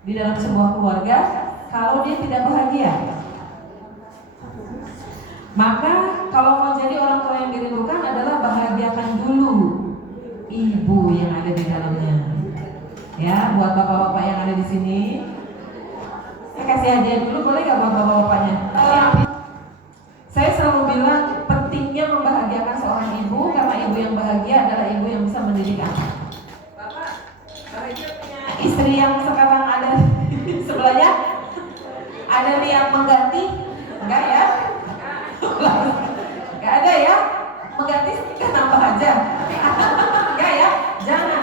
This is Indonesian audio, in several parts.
di dalam sebuah keluarga kalau dia tidak bahagia? Maka kalau mau jadi orang tua yang dirindukan adalah bahagiakan dulu ibu yang ada di dalamnya. Ya, buat bapak-bapak yang ada di sini, saya kasih hadiah dulu, boleh gak buat bapak-bapaknya? Saya selalu bilang pentingnya membahagiakan seorang ibu, karena ibu yang bahagia adalah ibu yang bisa mendidik anak. Bapak bahagia punya istri yang sekarang ada sebelahnya? Ada nih yang mengganti? Enggak ya? Enggak ada ya? Mengganti kan nambah aja. Enggak ya? Jangan.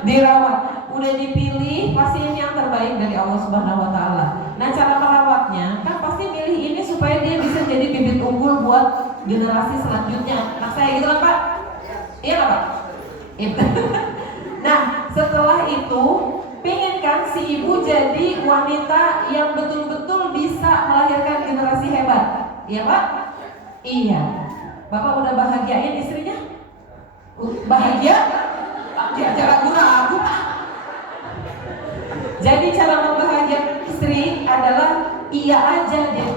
Dirawat. Udah dipilih, pasti ini yang terbaik dari Allah Subhanahu wa Ta'ala. Nah, cara merawatnya kan pasti milih ini supaya dia bisa jadi bibit unggul buat generasi selanjutnya. Nah, saya gitu kan Pak? Iya nggak Pak? Itu. Nah, setelah itu pengen kan si ibu jadi wanita yang betul-betul bisa melahirkan generasi hebat. Iya Pak? Iya. Bapak udah bahagiain istrinya? Bahagia? Jangan ragu-ragu Pak. Jadi cara membahagiakan istri adalah iya aja deh,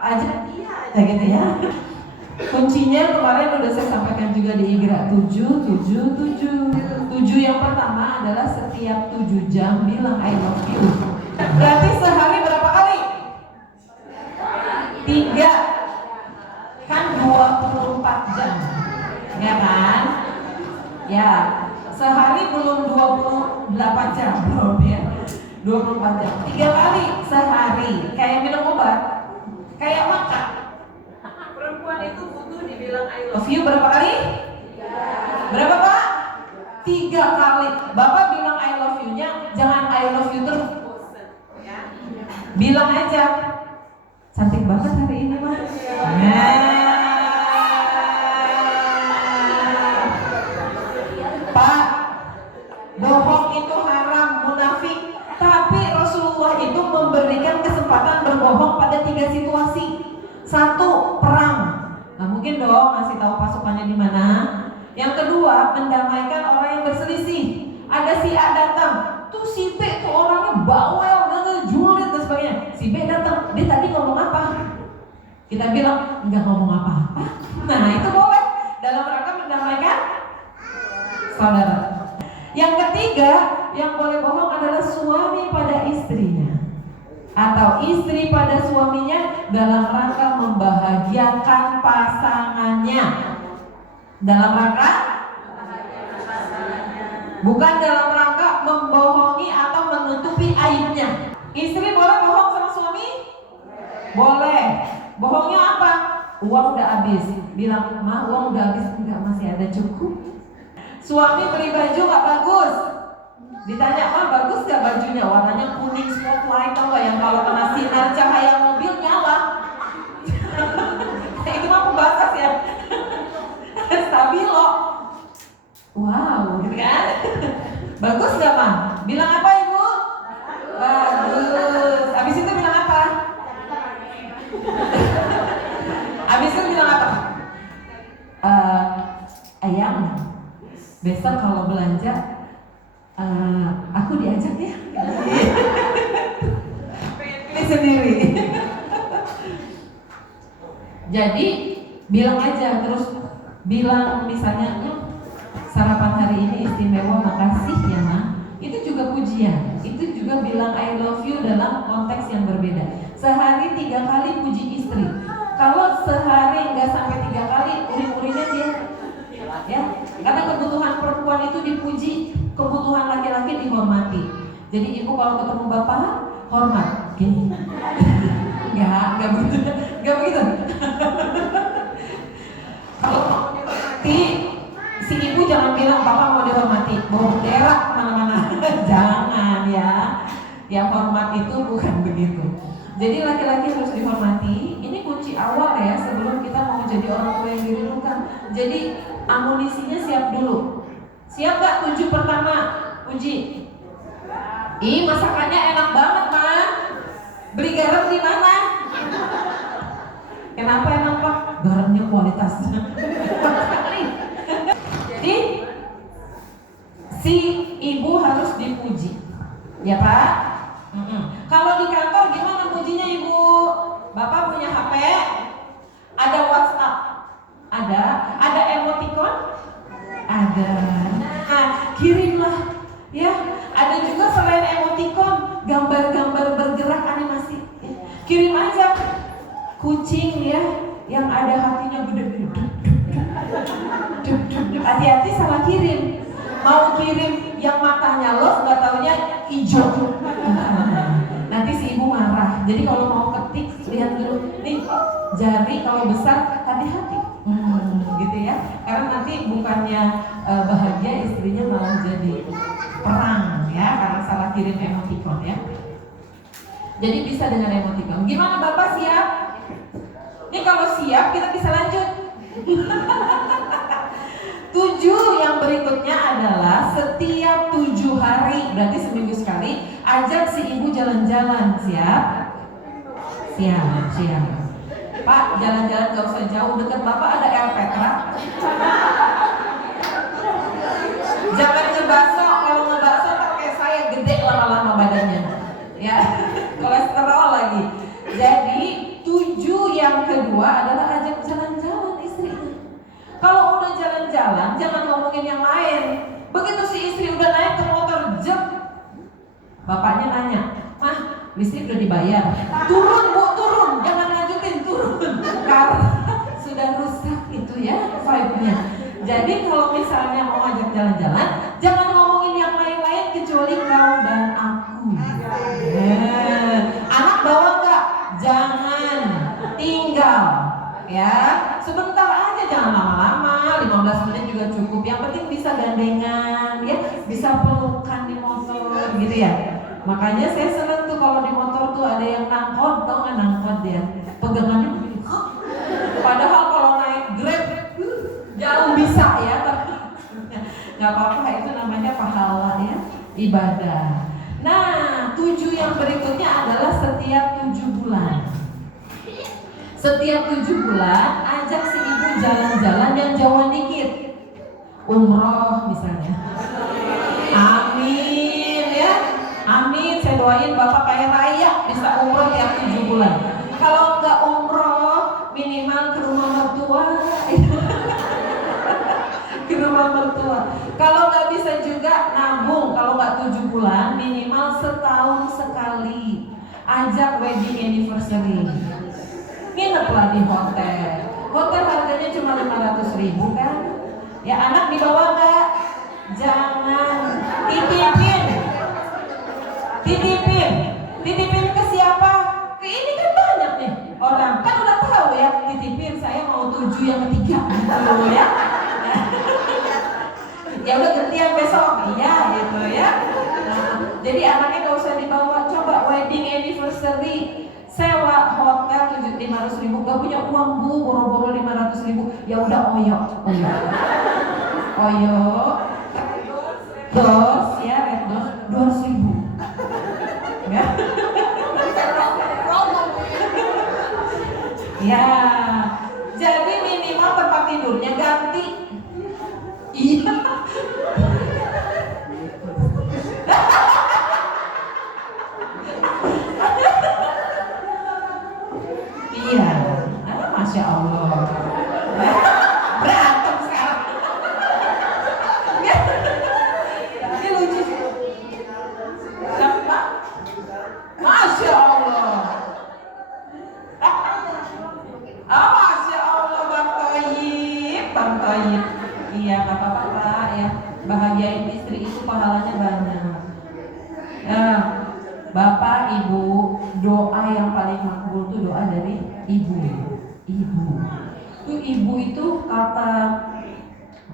aja iya aja gitu ya. Kuncinya kemarin udah saya sampaikan juga di Igra 7 yang pertama adalah setiap 7 jam bilang I love you. Berarti sehari berapa kali? 3 kan 24 jam, ya kan? Ya, sehari belum 28 jam belum ya. 24 jam, 3 kali sehari, kayak minum obat, kayak makan. Perempuan itu butuh dibilang I love you berapa kali? 3. Berapa Pak? 3 kali. Bapak bilang I love you-nya jangan I love you terus. Bilang aja, cantik banget hari ini Mas. Pak, bohong itu haram, munafik. Tapi Rasulullah itu memberikan kesempatan berbohong pada 3 situasi. 1, perang. Nah, mungkin dong ngasih tahu pasukannya di mana. Yang kedua, mendamaikan orang yang berselisih. Ada si A datang, tuh si B tuh orangnya bawel, julid dan sebagainya. Si B datang, dia tadi ngomong apa? Kita bilang nggak ngomong apa-apa. Nah, itu boleh dalam rangka mendamaikan saudara. Yang ketiga, yang boleh bohong adalah suami pada istrinya atau istri pada suaminya dalam rangka membahagiakan pasangannya. Dalam rangka bukan dalam rangka membohongi atau menutupi aibnya. Istri boleh bohong sama suami? Boleh. Bohongnya apa? Uang udah habis. Bilang, "Ma, uang udah habis." Enggak, masih ada cukup. Suami beli baju gak bagus, ditanya, "Ma, bagus gak bajunya?" Warnanya kuning spotlight, tau gak yang kalau kena sinar cahaya mobil nyala. Itu mah pembasas ya. Stabilo. Wow, gitu kan? Bagus gak Ma? Bilang apa Ibu? Bagus. Abis itu bilang apa? Abis itu bilang apa? Ayang, besok kalau belanja aku diajak ya. Pilih sendiri. Jadi bilang aja, terus bilang misalnya, sarapan hari ini istimewa, makasih ya Ma. Itu juga pujian. Itu juga bilang I love you dalam konteks yang berbeda. Sehari 3 kali puji istri. Kalau sehari nggak sampai 3 kali, uring-uringnya dia ya. Karena kebutuhan perempuan itu dipuji, kebutuhan laki-laki dihormati. Jadi ibu kalau ketemu bapak, hormat. Enggak begitu. Enggak begitu. Kalau mau dihormati, si ibu jangan bilang bapak mau dihormati, bawa bendera kemana-mana. Jangan ya. Yang hormat itu bukan begitu. Jadi laki-laki harus dihormati. Ini kunci awal ya sebelum kita mau jadi orang tua yang dirindukan. Jadi amunisinya siap dulu. Siap gak 7 pertama? Uji. Ih, masakannya enak banget Ma. Beli garam di mana? Kenapa emang Pak? Garamnya kualitasnya. Jadi si ibu harus dipuji. Ya Pak? Kalau di kantor gimana mujinya Ibu? Bapak punya HP? Ada WhatsApp? Ada emoticon? Ada. Nah, kirimlah ya. Ada juga selain emoticon, gambar-gambar bergerak animasi. Ya. Kirim aja kucing ya, yang ada hatinya gede-gede. Hati-hati salah kirim. Mau kirim yang matanya los, nggak taunya hijau. Nanti si ibu marah. Jadi kalau mau ketik lihat dulu nih jari, kalau besar hati-hati. Gitu ya. Karena nanti bukannya bahagia, istrinya malah jadi perang ya, karena salah kirim emoticon ya. Jadi bisa dengan emoticon. Gimana Bapak siap? Ini kalau siap kita bisa lanjut. 7 yang berikutnya adalah setiap 7 hari, berarti seminggu sekali, ajak si ibu jalan-jalan. Siap? Siap. Pak, jalan-jalan gak usah jauh, dekat Bapak ada El Petra. Jangan ngebakso, kalau ngebakso kayak saya gede lama-lama badannya. Ya, kolesterol lagi. Jadi 7 yang kedua adalah ajak jalan-jalan istrinya. Kalau udah jalan-jalan, jangan ngomongin yang lain. Begitu si istri udah naik ke motor, jep, bapaknya nanya, "Mah, listrik udah dibayar?" "Turun Bu, turun, jangan lanjutin, turun." Karena sudah rusak itu ya vibe-nya. Jadi kalau misalnya mau ajak jalan-jalan, jangan ngomongin yang lain-lain kecuali kau dan aku. Anak bawa nggak? Jangan, tinggal. Ya, sebentar aja, jangan lama-lama, 15 menit juga cukup. Yang penting bisa gandengan, ya, bisa pelukan di motor, gitu ya. Makanya saya seneng tuh kalau di motor tuh ada yang nangkot, tau nggak nangkot dia? Pegangannya begini. Padahal kalau naik Grab jauh bisa ya, tapi nggak apa-apa, itu namanya pahala ya, ibadah. Nah, 7 yang berikutnya adalah setiap 7 bulan. Setiap 7 bulan, ajak si ibu jalan-jalan yang jauh dikit. Umroh misalnya. Amin ya. Amin, saya doain Bapak kaya raya bisa umroh tiap 7 bulan. Kalau nggak umroh, minimal ke rumah mertua. Ke rumah mertua. Kalau nggak bisa juga nabung. Kalau nggak 7 bulan, minimal setahun sekali. Ajak wedding anniversary. Ngineplah di hotel. Hotel harganya cuma 500.000 kan? Ya, anak dibawa nggak? Jangan. Titipin ke siapa? Ke ini kan banyak nih orang. Kan udah tahu ya, titipin saya mau 7 yang ketiga gitu ya. Ya udah gantian besok, iya gitu ya. Nah, jadi anaknya gak usah dibawa. Coba wedding anniversary, sewa hotel 500.000, gak punya uang Bu, boro-boro 500.000, ya udah oyo, dos ya, red dos 200.000 ya. Ya, jadi minimal tempat tidurnya ganti. Iya. Iya, Masya Allah. Berantem sekarang. Ini lucu sih. Siapa? Masya Allah. Masya Allah, Bang Toyib. Iya, gak apa-apa ya. Bahagiain istri itu pahalanya banyak. Nah, Bapak, Ibu, doa yang paling makbul itu doa dari ibu. Ibu itu kata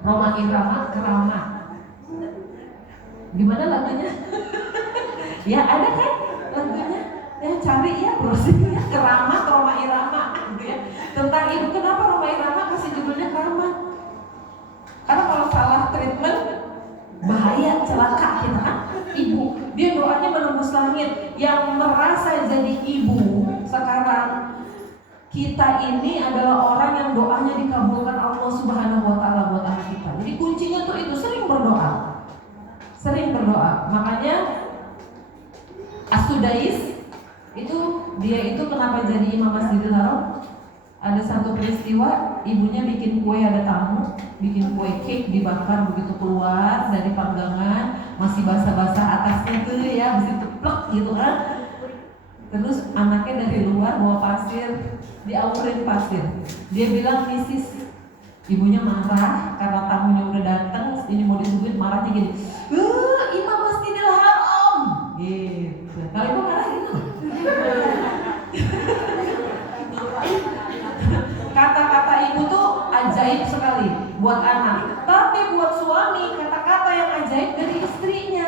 Roma Irama keramat. Gimana lagunya? Ya ada kan lagunya? Ya cari ya browsingnya, keramat Roma Irama gitu ya. Tentang ibu. Kenapa Roma Irama kasih judulnya keramat? Karena kalau salah treatment bahaya, celaka kita kan. Ibu, dia doanya menembus langit. Yang merasa jadi ibu sekarang, kita ini adalah orang yang doanya dikabulkan Allah Subhanahu wa Ta'ala buat anak kita. Jadi kuncinya tuh itu, sering berdoa. Makanya Sudais itu dia itu kenapa jadi imam Masjidil Haram? Ada satu peristiwa, ibunya bikin kue, ada tamu, bikin kue cake dibakar, begitu keluar dari panggangan masih basah-basah atasnya tuh ya, mesti teplek gitu kan. Terus anaknya dari luar bawa pasir, dialurin pasir. Dia bilang misis, ibunya marah karena tamunya udah datang, ini mau disuguhin, marahnya gini, imam Masjidil Haram, gitu. Kalau ibu marah gitu. Kata-kata ibu tuh ajaib sekali buat anak, tapi buat suami kata-kata yang ajaib dari istrinya.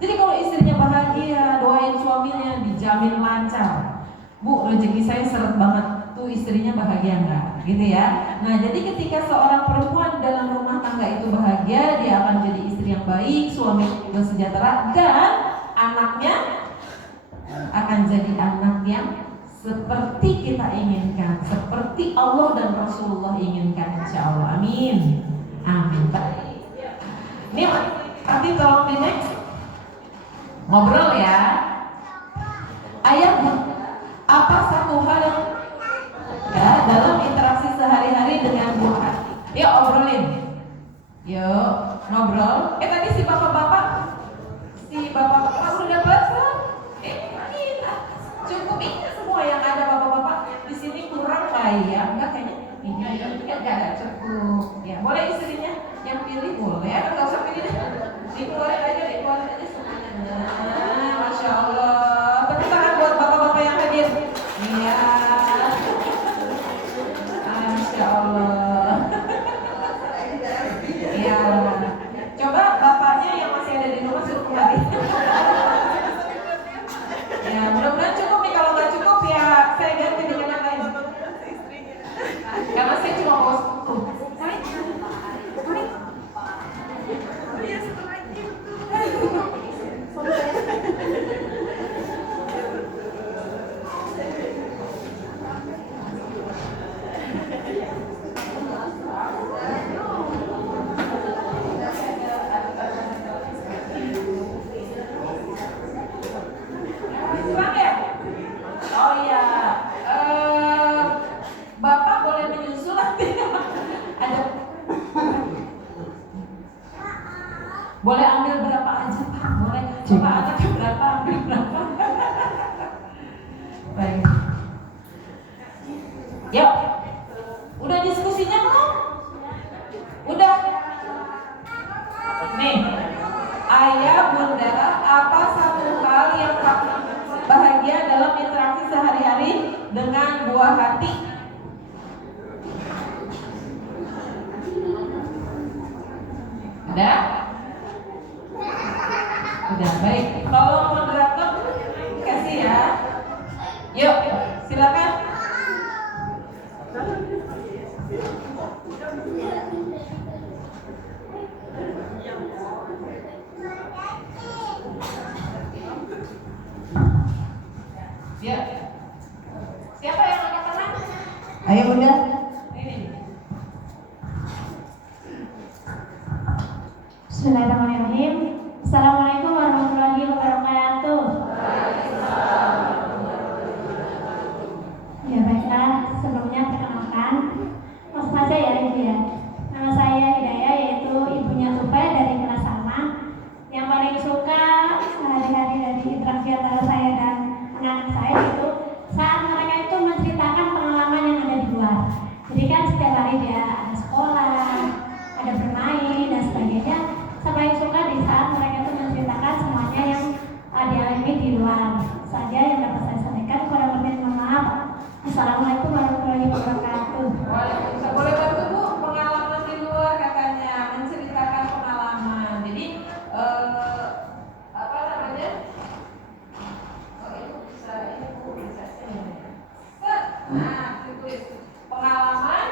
Jadi kalau istrinya bahagia, doain suaminya dijamin lancar. Bu, rezeki saya seret banget, tuh istrinya bahagia nggak? Gitu ya. Nah, jadi ketika seorang perempuan dalam rumah tangga itu bahagia, dia akan jadi istri yang baik, suami juga sejahtera, dan anaknya akan jadi anak yang seperti kita inginkan, seperti Allah dan Rasulullah inginkan, insya Allah. Amin. Amin. Ini nanti tolong di next ngobrol ya. Ayat apa satu hal yang ya dalam interaksi sehari-hari dengan Tuhan? Yuk obrolin. Yuk ngobrol. Tadi si bapak-bapak udah dapat kan? Cukup ini semua yang ada bapak-bapak di sini kurang ya? Enggak kayaknya ini enggak ada cukup. Ya boleh istrinya yang pilih boleh, nggak usah pilih deh. Dikeluarin aja semuanya. Nah, masya Allah. Tepuk tangan buat bapak-bapak yang hadir. Iya. Masya Allah. Iya. Coba bapaknya yang masih ada di rumah suruh kembali. Ya, mudah-mudahan cukup nih. Kalau nggak cukup ya saya ganti dengan yang lain. Karena saya cuma bawa 10. Oh iya, Bapak boleh menyusul nanti. Ada, boleh ambil berapa aja Pak? Boleh. Coba anaknya berapa, ambil berapa. Baik. Yuk, udah diskusinya belum? Udah. Nih, ayah bunda, apa satu hal yang bahagia dalam interaksi sehari-hari dengan buah hati? Ada? Udah, baik. Tolong moderator kasih ya. Yuk, silakan. Ya. Siapa yang angkat tangan? Ayo bunda. Ini. Bismillahirrahmanirrahim. Assalamualaikum warahmatullahi wabarakatuh. Ya baiklah, sebelumnya perkenalkan, nama saya ya Ibu ya. Nama saya Hidayah, yaitu ibunya Tufa dari kelas sama. Yang paling suka sehari-hari dari interaksi antara saya dan anak-anak saya itu saat mereka itu menceritakan pengalaman yang ada di luar. Jadi kan setiap hari dia ada sekolah, ada bermain dan sebagainya. Saya paling suka di saat mereka itu menceritakan semuanya yang dialami di luar. Saja yang dapat saya sampaikan. Kurang lebih mohon maaf. Assalamualaikum warahmatullahi wabarakatuh. Waalaikumsalam. Boleh bantu Bu, pengalaman di luar katanya, menceritakan pengalaman. Jadi apa namanya? Oh itu bisa ini Bu, bisa sini. Nah, ditulis pengalaman.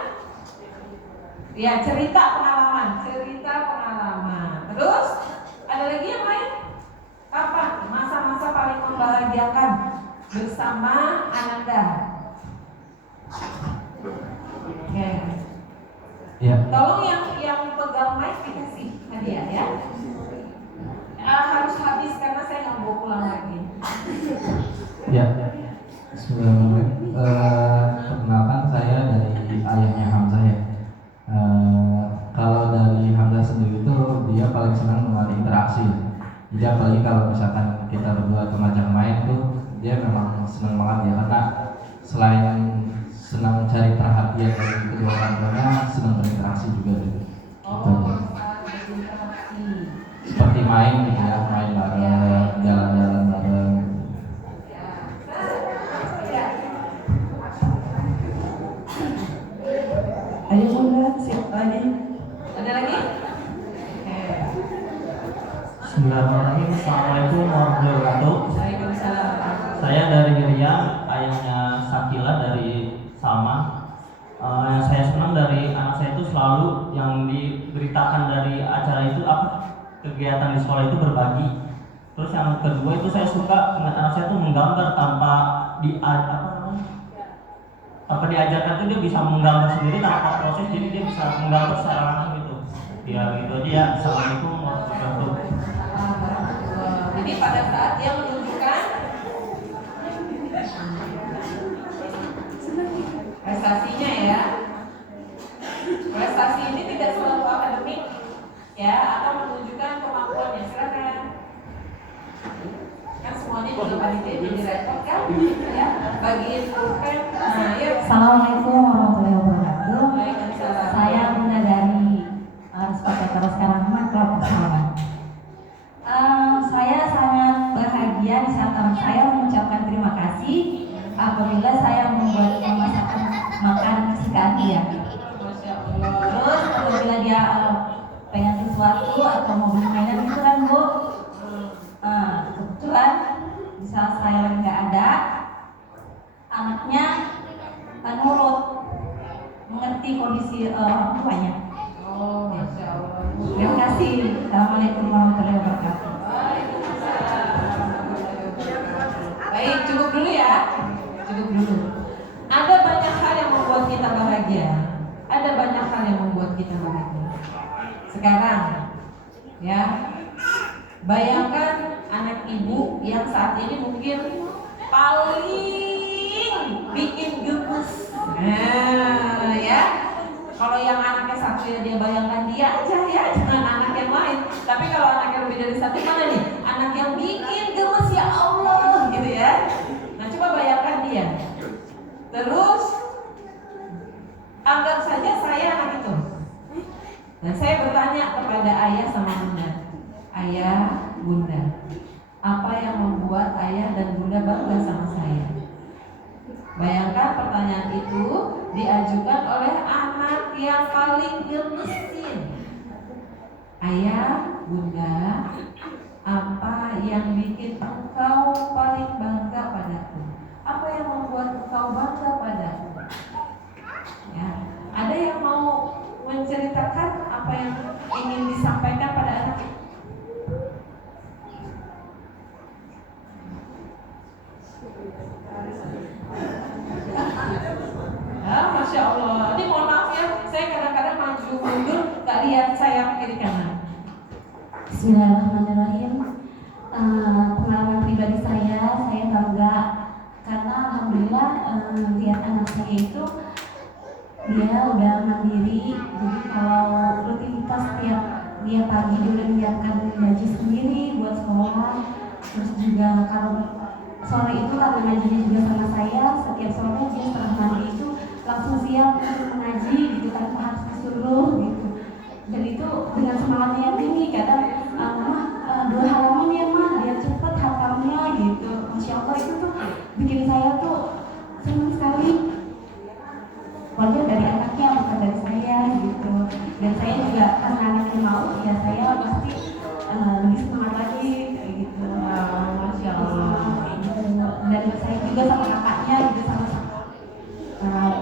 Ya, cerita pengalaman. Terus ada lagi yang lain? Kapan masa-masa paling membahagiakan bersama Ananda? Oke. Ya. Tolong yang pegang mic dikasih hadiah ya. Harus habis karena saya nggak mau pulang lagi. Jadi apalagi kalau misalkan kita berdua atau ngajak main tuh, dia memang senang banget ya, karena selain senang cari perhatian dari kedua orang tuanya, senang berinteraksi juga gitu. Gitu aja. Berinteraksi. Seperti main gitu ya, main bareng, jalan-jalan bareng. Ayo Bunda, siap lagi. Ada lagi? Oke. Bismillahirrahmanirrahim. Assalamualaikum warahmatullahi wabarakatuh. Waalaikumsalam. Saya dari Miriam, ayahnya Sakila dari Salma. Yang saya senang dari anak saya itu selalu yang diberitakan dari acara itu kegiatan di sekolah itu berbagi. Terus yang kedua itu saya suka dengan anak saya itu menggambar tanpa diajarkan, itu dia bisa menggambar sendiri tanpa proses, jadi dia bisa menggambar secara langsung gitu. Ya gitu aja ya. Assalamualaikum warahmatullahi wabarakatuh. Jadi pada saat dia menunjukkan prestasinya ya, prestasi ini tidak selalu akademik ya, atau menunjukkan kemampuannya. Silakan. Kan semuanya juga panitia jadi repot kan ya, bagiin pulpen. Nah, yuk. Assalamualaikum warahmatullahi wabarakatuh. Waalaikumsalam. Saya Bunda dari Sekolah Teruskan Rahmat Klub Persahabatan. Saya sangat bahagia di saat anak saya mengucapkan terima kasih apabila saya membuat masakan makan kesukaan dia. Masya Allah. Terus apabila dia pengen sesuatu atau mau beli mainan itu kan Bu, kebetulan di saat saya lagi nggak ada, anaknya nurut, mengerti kondisi orang tuanya. Oh, Masya Allah. Terima kasih. Assalamualaikum warahmatullahi wabarakatuh. Baik, cukup dulu ya. Cukup dulu. Ada banyak hal yang membuat kita bahagia. Ada banyak hal yang membuat kita bahagia. Sekarang, ya, bayangkan anak ibu yang saat ini mungkin paling bikin gemes. Nah, ya. Kalau yang anaknya satu ya dia bayangkan dia aja ya, jangan anak yang lain. Tapi kalau anaknya lebih dari satu, mana nih? Anak yang bikin gemes, ya Allah, gitu ya. Nah, coba bayangkan dia. Terus anggap saja saya anak itu. Dan saya bertanya kepada ayah sama bunda. Ayah, bunda, apa yang membuat ayah dan bunda bangga sama saya? Bayangkan pertanyaan itu diajukan oleh anak yang paling gemesin. Ayah, bunda, apa yang bikin engkau paling bangga padaku? Apa yang membuat engkau bangga padaku? Ya, ada yang mau menceritakan apa yang ingin disampaikan pada anak? Masya Allah. Ini mohon maaf ya, saya kadang-kadang maju mundur, gak lihat saya kiri kanan. Bismillahirrahmanirrahim. Pengalaman pribadi saya bangga karena alhamdulillah lihat anak saya itu dia udah mandiri. Jadi kalau rutinitas tiap dia pagi dia udah menyiapkan baju sendiri buat sekolah. Terus juga kalau sore itu karena ngajinya juga sama saya, setiap sore dia setelah mandi itu langsung siap untuk mengaji gitu tanpa harus disuruh gitu. Dan itu dengan semangatnya yang tinggi, kadang dua halaman ya mah, dia cepet hafalnya gitu. Masya Allah, itu tuh bikin saya tuh senang sekali. Wajah dari anaknya bukan dari saya gitu. Dan saya juga karena anaknya mau, ya saya pasti lebih semangat lagi kayak gitu. Masya Allah. Dan saya juga sama kakaknya gitu, sama-sama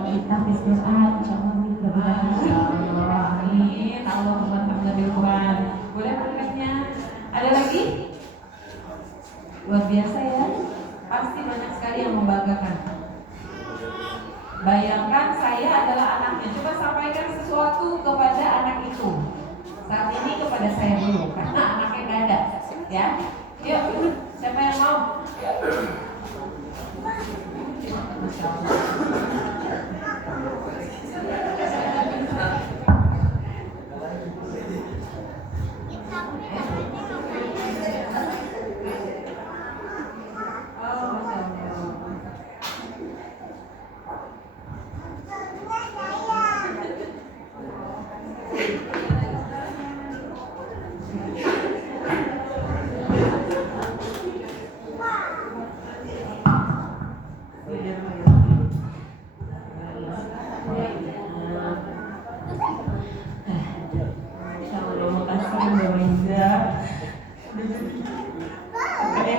kita doa, insya Allah mudah-mudahan. Masya Allah. Amin. Allahumma hamdulillah. Boleh berkatnya? Ada lagi? Luar biasa ya. Pasti banyak sekali yang membanggakan. Bayangkan saya adalah anaknya. Coba sampaikan sesuatu kepada anak itu. Saat ini kepada saya dulu, karena anaknya nggak ada. Ya, yuk. Siapa yang mau? Masya Allah.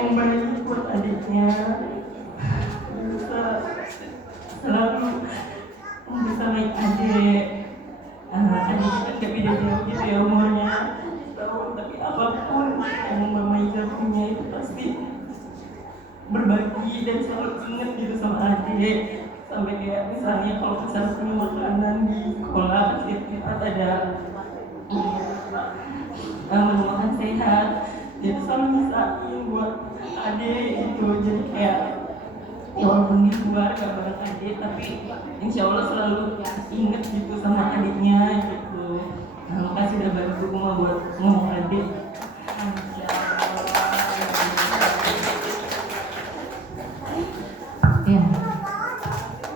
yang baik buat adiknya, bisa selalu membersamai adik. Adiknya kan gak beda jauh gitu ya umurnya tahun, tapi apapun yang Mama Iza punya itu pasti berbagi dan selalu ingat gitu sama adik. Sampai kayak misalnya kalau misalnya punya makanan di sekolah pasti ada menu makan sehat, dia tuh selalu misahin buat adik gitu. Jadi kayak ya walaupun di luar gak bareng adik, tapi insya Allah selalu inget gitu sama adiknya gitu. Nah, makasih udah bantu Uma buat ngomong adik. Ya,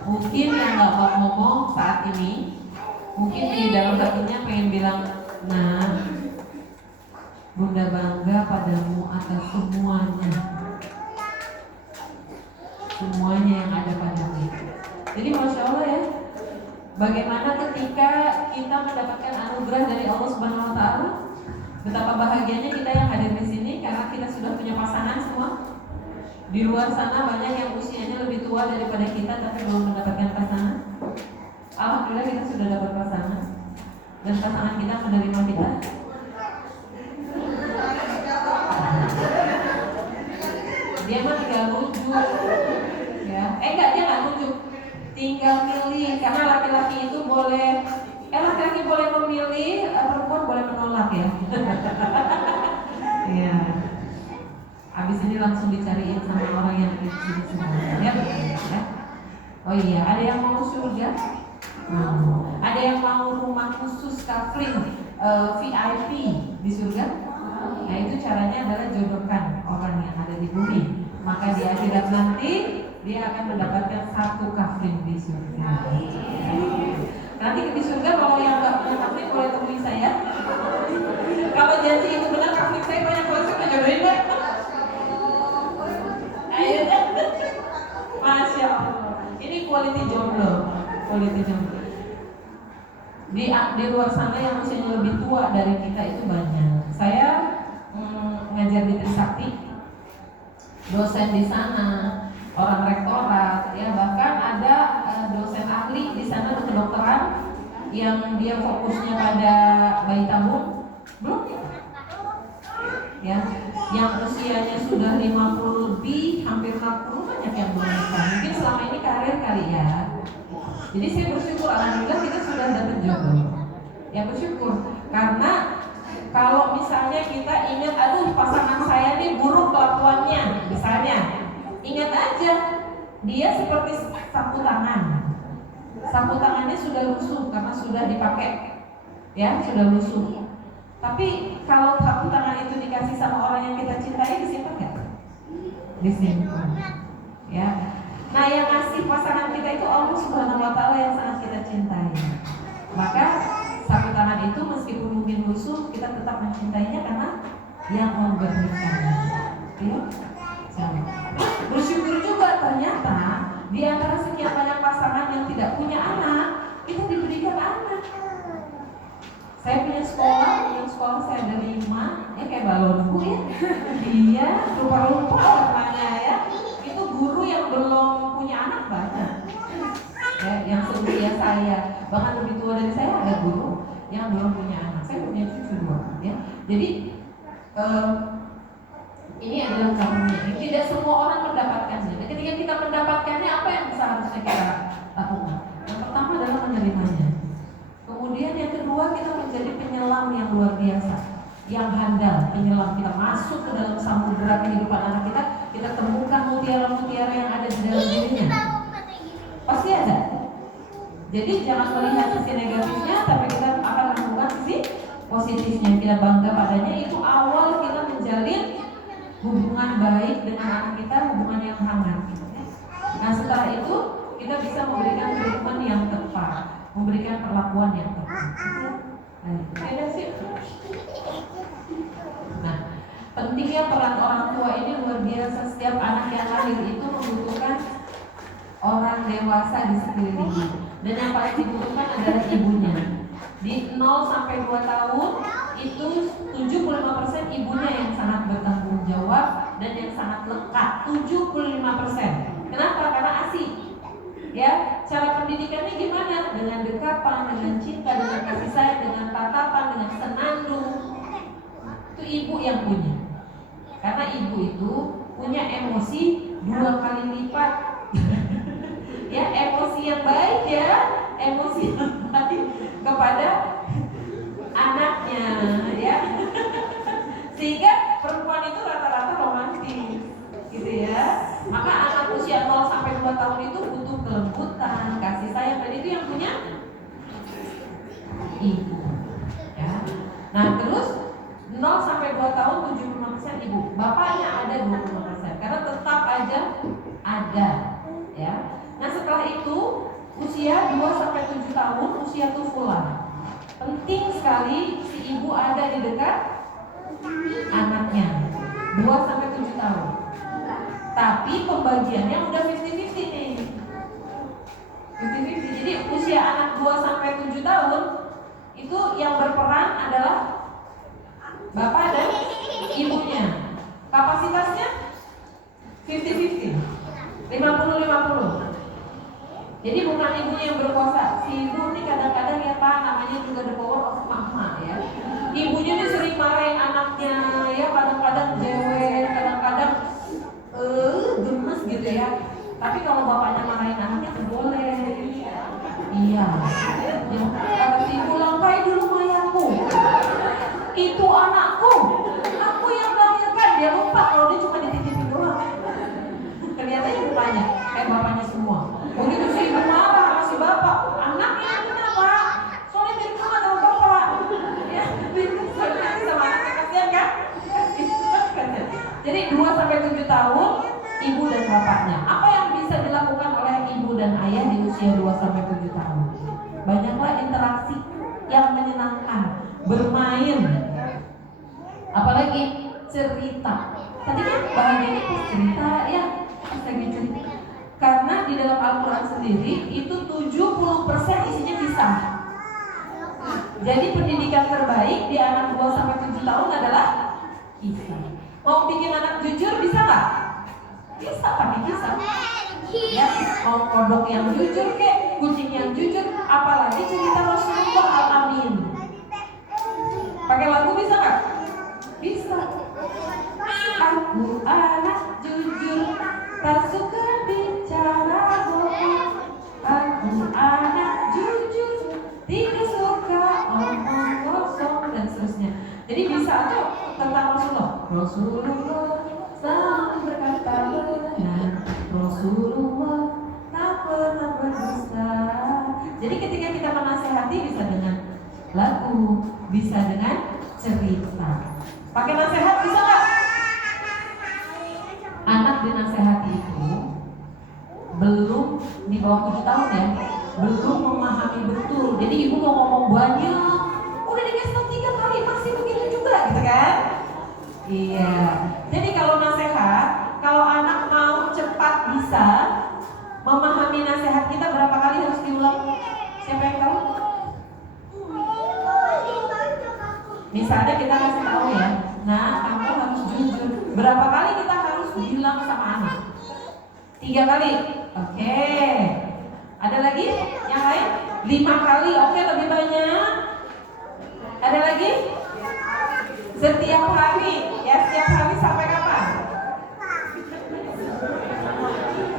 mungkin yang nggak mau ngomong saat ini, mungkin di dalam hatinya pengen bilang, nah, Bunda bangga padamu atas semuanya yang ada padamu. Jadi Masya Allah ya, bagaimana ketika kita mendapatkan anugerah dari Allah Subhanahu Wa Taala, betapa bahagianya kita yang hadir di sini karena kita sudah punya pasangan semua. Di luar sana banyak yang usianya lebih tua daripada kita tapi belum mendapatkan pasangan. Alhamdulillah kita sudah dapat pasangan dan pasangan kita menerima kita. Dia mah tinggal rujuk, ya. Dia nggak rujuk, tinggal milih karena laki-laki itu boleh, laki-laki boleh memilih, perempuan boleh menolak ya. Iya. Habis ini langsung dicariin sama orang yang di sini semua, ya. Oh iya, ada yang mau surga? Ada yang mau rumah khusus kafling VIP di surga? Nah itu caranya adalah jodohkan orang yang ada di bumi, maka di akhirat nanti dia akan mendapatkan satu kafling di surga. Nanti di surga kalau yang nggak punya kafling boleh temui saya. Kalau janji itu benar kafling saya banyak banget, saya jodohin Mbak. Ayo deh. Masya Allah. Ini quality jomblo. Di luar sana yang usianya lebih tua dari kita itu banyak. Saya ngajar di Trisakti, dosen di sana, orang rektorat, ya bahkan ada dosen ahli di sana kedokteran yang dia fokusnya pada bayi tabung, belum ya, yang usianya sudah 50 lebih, hampir 60 banyak yang belum nikah. Mungkin selama ini karir kali ya. Jadi saya bersyukur, alhamdulillah kita sudah dapat jodoh. Ya bersyukur karena kalau misalnya kita ingat, aduh pasangan saya ini buruk kelakuannya, misalnya, ingat aja dia seperti sapu tangan. Sapu tangannya sudah lusuh karena sudah dipakai, ya sudah lusuh. Tapi kalau sapu tangan itu dikasih sama orang yang kita cintai, disimpan nggak? Disimpan. Ya. Nah yang ngasih pasangan kita itu Allah Subhanahu Wa Taala yang sangat kita cintai. Maka sapu tangan itu meskipun mungkin lusuh, kita tetap mencintainya karena yang memberikan. Ya. Bersyukur juga ternyata di antara sekian banyak pasangan yang tidak punya anak, kita diberikan anak. Saya punya sekolah, yang sekolah saya ada 5, ya kayak balonku ya. Dia rupa-rupa warnanya ya. Itu guru yang belum punya anak banyak. Ya, yang seusia saya, bahkan lebih tua dari saya ada guru yang belum punya anak. Saya punya cucu 2, ya. Jadi ini adalah karunia. Tidak semua orang mendapatkannya. Dan ketika kita mendapatkannya, apa yang seharusnya kita lakukan? Yang pertama adalah menerimanya. Kemudian yang kedua, kita menjadi penyelam yang luar biasa, yang handal, penyelam. Kita masuk ke dalam samudera kehidupan anak kita temukan mutiara-mutiara yang ada di dalam dirinya. Pasti ada. Jadi jangan melihat sisi negatifnya, tapi kita akan menemukan sisi positifnya. Kita bangga padanya. Itu awal kita menjalin hubungan baik dengan anak kita, hubungan yang hangat. Nah setelah itu kita bisa memberikan treatment yang tepat, memberikan perlakuan yang tepat. Beda sih. Nah, pentingnya peran orang tua ini luar biasa. Setiap anak yang lahir itu membutuhkan orang dewasa di sekelilingnya. Dan yang paling dibutuhkan adalah ibunya. Di 0 sampai 2 tahun itu 75% ibunya yang sangat bertanggung jawab dan yang sangat lekat 75%. Kenapa? Karena asik. Ya, cara pendidikannya gimana? Dengan dekapan, dengan cinta, dengan kasih sayang, dengan tatapan, dengan senandung. Itu ibu yang punya. Karena ibu itu punya emosi 2 kali lipat. Ya, emosi yang baik ya, emosi yang baik kepada anaknya ya. Sehingga perempuan itu rata-rata romantis gitu ya. Maka anak usia 0 sampai 2 tahun itu butuh kelembutan, kasih sayang, dan itu yang punya ibu ya. Nah terus 0 sampai 2 tahun 75% ibu, bapaknya ada 25%, karena tetap aja ada ya. Nah setelah itu usia 2 sampai 7 tahun usia tufulah. Penting sekali si ibu ada di dekat anaknya 2 sampai 7 tahun. Tapi pembagiannya udah 50-50 nih. 50-50. Jadi usia anak 2 sampai 7 tahun itu yang berperan adalah bapak dan ibunya. Kapasitasnya 50-50. 50-50. Jadi bukan ibunya yang berkuasa. Si ibu ini kadang-kadang ya Pak, namanya juga the power of mama ya. Ibunya ini sering marahin anaknya ya, kadang-kadang jewer, kadang-kadang gemes gitu ya. Tapi kalau bapaknya marahin anaknya boleh. Iya. Ya, kata si ibu, langkai dulu mayatku. Itu anakku. Aku yang melahirkan. Dia lupa kalau dia cuma dititipin doang. Ternyata ibu banyak, bapaknya semua. Begitu si ibu marah sama si bapak, anaknya kenapa? Soalnya dia sama sama bapak. Ya, nanti sama anaknya kasihan kan? Jadi 2 sampai 7 tahun ibu dan bapaknya. Apa yang bisa dilakukan oleh ibu dan ayah di usia 2 sampai 7 tahun? Banyaklah interaksi yang menyenangkan, bermain. Apalagi cerita. Tadi kan bahagianya pas cerita ya, pas lagi cerita. Karena di dalam Al-Quran sendiri itu 70% isinya kisah. Jadi pendidikan terbaik di anak 2 sampai 7 tahun adalah kisah. Mau bikin anak jujur bisa nggak? Bisa pakai kisah. Ya, mau kodok yang jujur kek, kucing yang jujur, apalagi cerita Rasulullah Al-Amin. Pakai lagu bisa nggak? Bisa. Aku anak jujur, tak suka bicara bohong. Aku anak jujur, tidak suka omong kosong, dan seterusnya. Jadi bisa tuh tentang Rasulullah. Rasulullah selalu berkata benar. Rasulullah tak pernah berdusta. Jadi ketika kita menasehati bisa dengan lagu, bisa dengan cerita. Pakai nasihat bisa nggak? Anak dinasehati itu belum di bawah 7 tahun ya, belum memahami betul. Jadi ibu mau ngomong banyak, udah dikasih tahu 3 kali masih begitu juga, gitu kan? Iya. Jadi kalau nasihat, kalau anak mau cepat bisa memahami nasihat kita, berapa kali harus diulang? Siapa yang tahu? Misalnya kita kasih tahu ya, nah kamu harus jujur. Berapa kali kita harus bilang sama anak? 3 kali. Oke. Ada lagi? Yang lain? 5 kali. Oke, lebih banyak. Ada lagi? Setiap hari. Ya, setiap hari sampai kapan?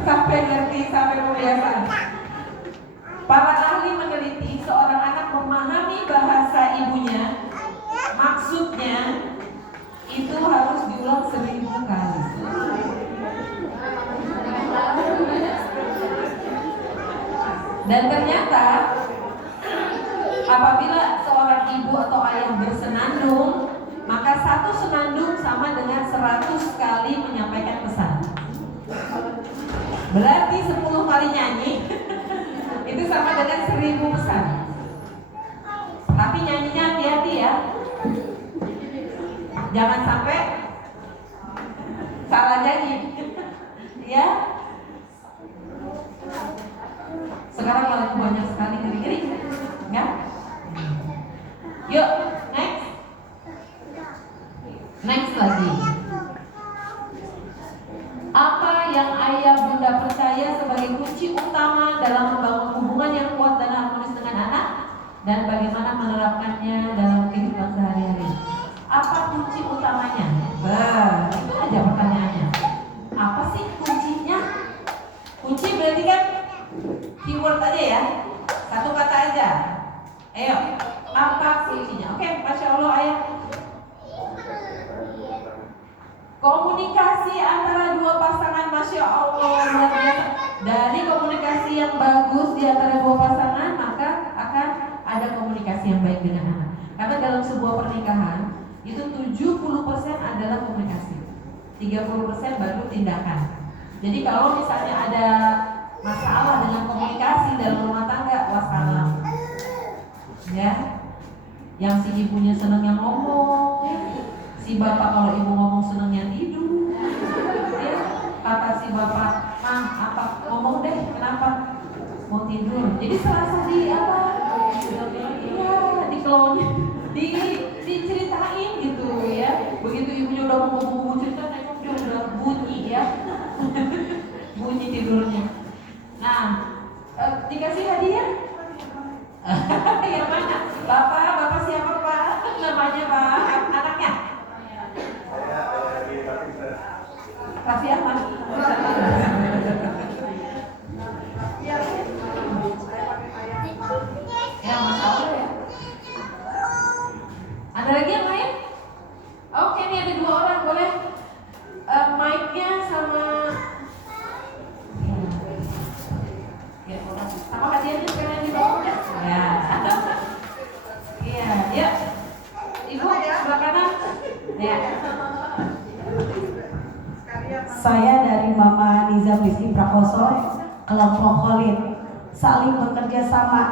Sampai ngerti, sampai kebiasaan. Para ahli meneliti seorang anak memahami bahasa ibunya, maksudnya itu harus diulang 1000 kali. Dan ternyata apabila seorang ibu atau ayah bersenandung, maka 1 senandung sama dengan 100 kali menyampaikan pesan. Berarti 10 kali nyanyi itu sama dengan 1000 pesan. Tapi nyanyinya hati-hati ya. Jangan sampai salah nyanyi. Ya. Sekarang lagu banyak sekali ngeri-ngeri, ya. Yuk, next lagi. Apa yang ayah bunda percaya sebagai kunci utama dalam membangun hubungan yang kuat dan harmonis dengan anak, dan bagaimana menerapkannya dalam kehidupan sehari-hari? Apa kunci utamanya? Itu aja pertanyaannya. Apa sih kuncinya? Kunci berarti kan keyword aja ya, satu kata aja. Ayo, apa kuncinya? Oke, Masya Allah ayah. Komunikasi antara dua pasangan, Masya Allah, luar biasa. Dari komunikasi yang bagus di antara dua pasangan, maka akan ada komunikasi yang baik dengan anak. Karena dalam sebuah pernikahan itu 70% adalah komunikasi, 30% baru tindakan. Jadi kalau misalnya ada masalah dengan komunikasi dalam rumah tangga, wassalam. Ya, yang si ibunya senangnya ngomong, si bapak kalau ibu ngomong senangnya tidur, ya, kata si bapak, apa ngomong deh, kenapa mau tidur? Jadi serasa di apa? Iya, diceritain gitu ya. Begitu ibunya udah mau ngomong cerita, nengok dia udah bunyi ya, bunyi tidurnya. Nah, dikasih hadiah. Yang mana? Bapak siapa Pak? Namanya Pak, anaknya? Raffi Ahmad. Ya, Masya Allah ya. Ada lagi yang lain? Oke, nih ada 2 orang, boleh mic-nya sama sama hadiahnya sekalian dibawa ya. Ya. Iya, ya. Ibu sebelah kanan. Ya. Saya dari Mama Niza Rizky Prakoso, kelompok Kholid, saling bekerja sama.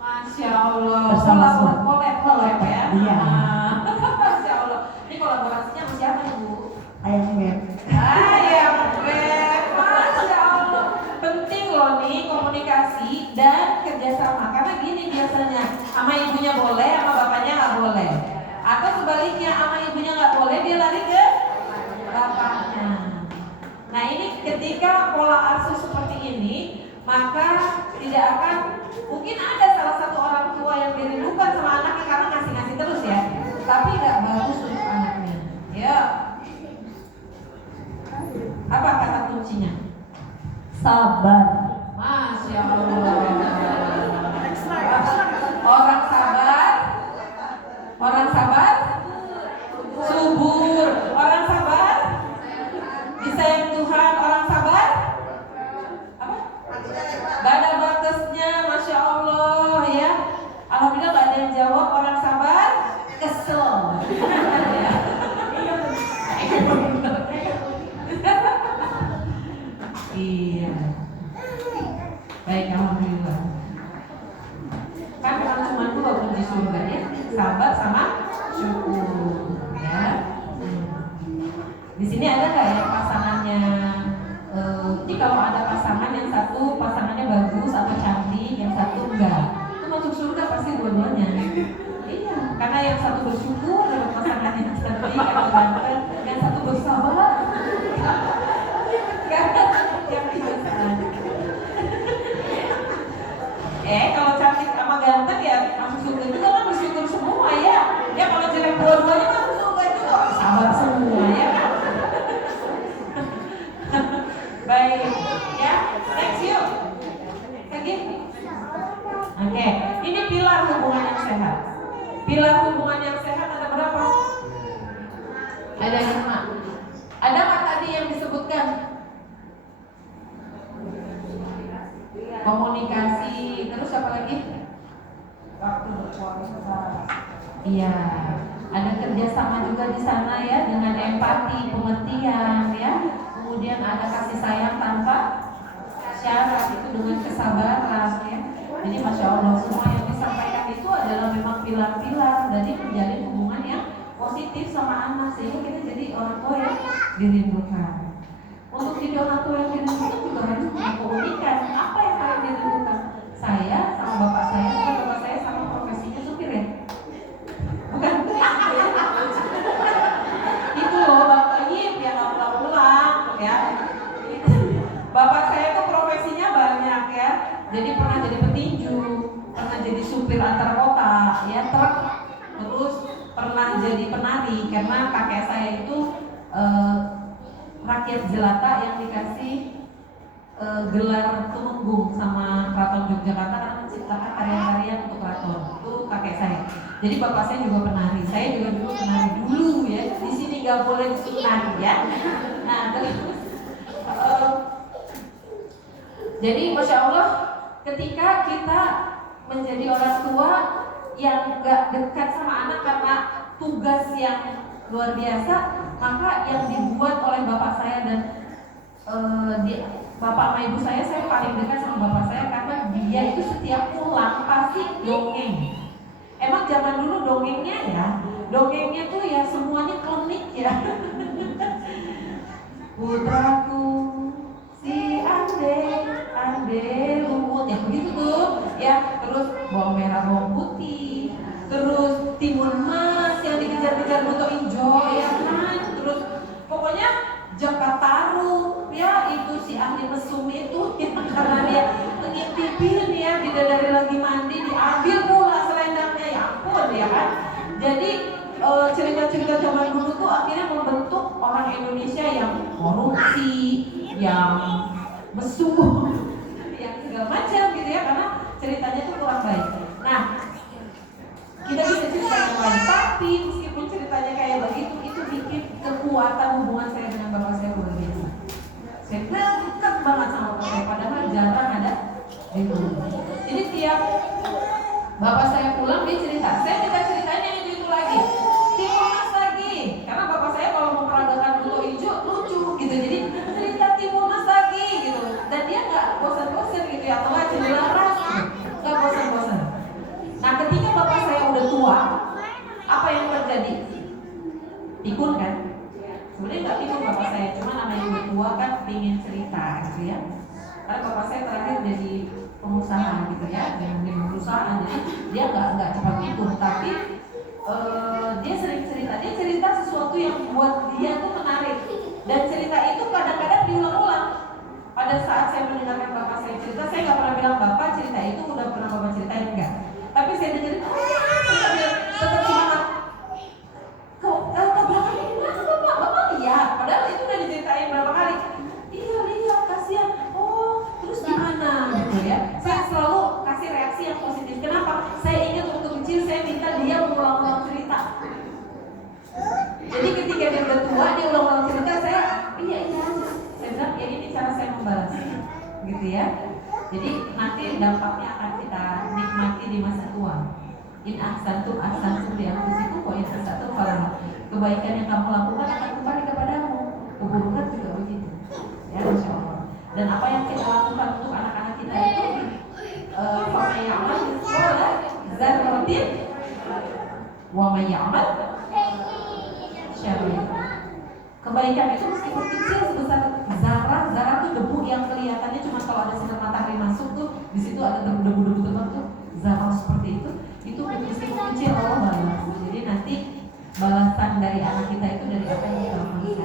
Masya Allah. Bersama Kolab ya. Iya. Masya Allah. Ini kolaborasinya sama siapa Bu? Ayam Beb. Ayam Beb. Masya Allah. Penting loh nih komunikasi dan kerjasama. Karena gini biasanya, sama ibunya boleh, sama bapaknya nggak boleh. Atau sebaliknya, sama ibunya nggak boleh, dia lari ke bapaknya. Nah ini ketika pola asuh seperti ini, maka tidak akan, mungkin ada salah satu orang tua yang dirindukan sama anaknya karena ngasih-ngasih terus ya, tapi nggak bagus untuk anaknya. Ya. Apa kata kuncinya? Sabar. Masya Allah. Orang sabar, subur. Orang sabar, disayang Tuhan. Orang sabar, apa? Gak ada batasnya, Masya Allah ya. Alhamdulillah gak ada yang jawab. Orang sabar, kesel. Iya. Baik, alhamdulillah. Kan cuma 2 kunci surga ya, sabar sama syukur ya. Di sini ada nggak ya pasangannya? Jadi kalau ada pasangan yang satu pasangannya bagus atau cantik, yang satu enggak, itu masuk surga pasti dua-duanya. Iya, karena yang satu bersyukur dapat pasangan yang cantik atau ganteng, yang satu bersabar. Yang biasa. Kalau cantik sama ganteng ya masuk surga juga kan, bersyukur semua ya. Ya kalau jelek dua-duanya masuk surga juga, sabar semua ya kan. Baik, ya. Next yuk. Lagi. Oke, ini pilar hubungan yang sehat. Pilar hubungan yang sehat ada berapa? Ada 5. Ada nggak tadi yang disebutkan? Komunikasi, terus apa lagi? Waktu berpuasa. Iya, ada kerjasama juga di sana ya, dengan empati, pengertian ya. Kemudian ada kasih sayang tanpa syarat, itu dengan kesabaran ya. Jadi Masya Allah, semua yang disampaikan itu adalah memang pilar-pilar dari menjalin hubungan yang positif sama anak, sehingga kita jadi orang tua yang dirindukan. Untuk jadi orang tua yang dirindukan juga harus mengkomunikasikan apa yang kalian dirindukan. Saya sama bapak saya, bapak saya sama profesinya supir ya. Bukan? Itu loh bapaknya biar nggak pulang-pulang. ya. Bapak saya tuh profesinya banyak ya. Jadi pernah jadi petinju, pernah jadi supir antar kota, ya truk, terus pernah jadi penari karena kakek saya itu rakyat jelata yang dikasih gelar tumenggung sama Keraton Yogyakarta karena menciptakan karya-karya untuk keraton. Itu kakek saya. Jadi bapak saya juga penari. Saya juga dulu penari dulu ya. Di sini nggak boleh disebut penari ya. Nah terus jadi masya Allah ketika kita menjadi orang tua yang gak dekat sama anak karena tugas yang luar biasa, maka yang dibuat oleh bapak saya dan bapak sama ibu saya paling dekat sama bapak saya karena dia itu setiap pulang pasti dongeng. Emang zaman dulu dongengnya tuh ya semuanya klinik ya. Putraku si ande lumut ya begitu tuh ya, terus bawang merah bawang putih, terus timun mas yang dikejar-kejar buto ijo ya kan, terus pokoknya Jakataru ya itu si ahli mesum itu ya, karena dia ngintipin ya bidadari lagi mandi diambil pula selendangnya ya ampun ya kan. Jadi cerita-cerita zaman dulu tuh akhirnya membentuk orang Indonesia yang korupsi, yang mesum, yang segala macam gitu ya, karena ceritanya tuh kurang baik. Nah, kita bisa cerita yang lain, tapi meskipun ceritanya kayak begitu, itu bikin kekuatan hubungan saya dengan bapak saya luar biasa. Saya dekat banget sama bapak saya, padahal jarang ada itu. Jadi tiap bapak saya pulang dia cerita, saya minta ceritanya itu lagi, Timunas lagi, karena bapak saya kalau memperagakan buto hijau lucu gitu, jadi cerita Timunas lagi gitu, dan dia nggak bosan-bosan gitu ya, atau nggak cendelaras, nggak bosan-bosan. Nah ketika bapak saya udah tua, apa yang terjadi? Pikun kan? Sebenarnya nggak pikun bapak saya, cuma namanya udah tua kan pingin cerita gitu ya. Karena bapak saya terakhir jadi pengusaha gitu ya, dengan perusahaan, jadi dia nggak cepat pikun, tapi dia sering cerita. Dia cerita sesuatu yang buat dia tuh menarik, dan cerita itu kadang-kadang diulang-ulang. Pada saat saya mendengarkan bapak saya cerita, saya nggak pernah bilang bapak cerita itu udah pernah bapak ceritain enggak, tapi saya dengerin tetap semangat. Kok belakang ini mana bapak lihat, padahal itu udah diceritain berapa kali. Iya lihat, kasihan. Oh terus gimana gitu ya. Saya selalu kasih reaksi yang positif. Kenapa? Saya ingat waktu kecil saya minta dia mengulang-ulang cerita. Jadi ketika dia udah tua, dia ulang-ulang cerita, saya iya saya bilang ya ini cara saya membalas gitu ya. Jadi nanti dampaknya akan kita nikmati di masa tua. In ahsantum ahsantum li anfusikum wa in ahsantum falah. Kebaikan yang kamu lakukan akan kembali kepadamu. Keburukan juga begitu. Ya insyaallah. Dan apa yang kita lakukan untuk anak-anak kita itu fa may ya'mal mithqala dzarratin wa may ya'mal syarran. Kebaikan itu meskipun kecil sebesar zarah itu debu yang kelihatannya cuma kalau ada sinar matahari masuk tuh di situ ada debu-debu tertentu, zarah seperti itu meskipun kecil Allah balas. Jadi nanti balasan dari anak kita itu dari apa yang kita lakukan.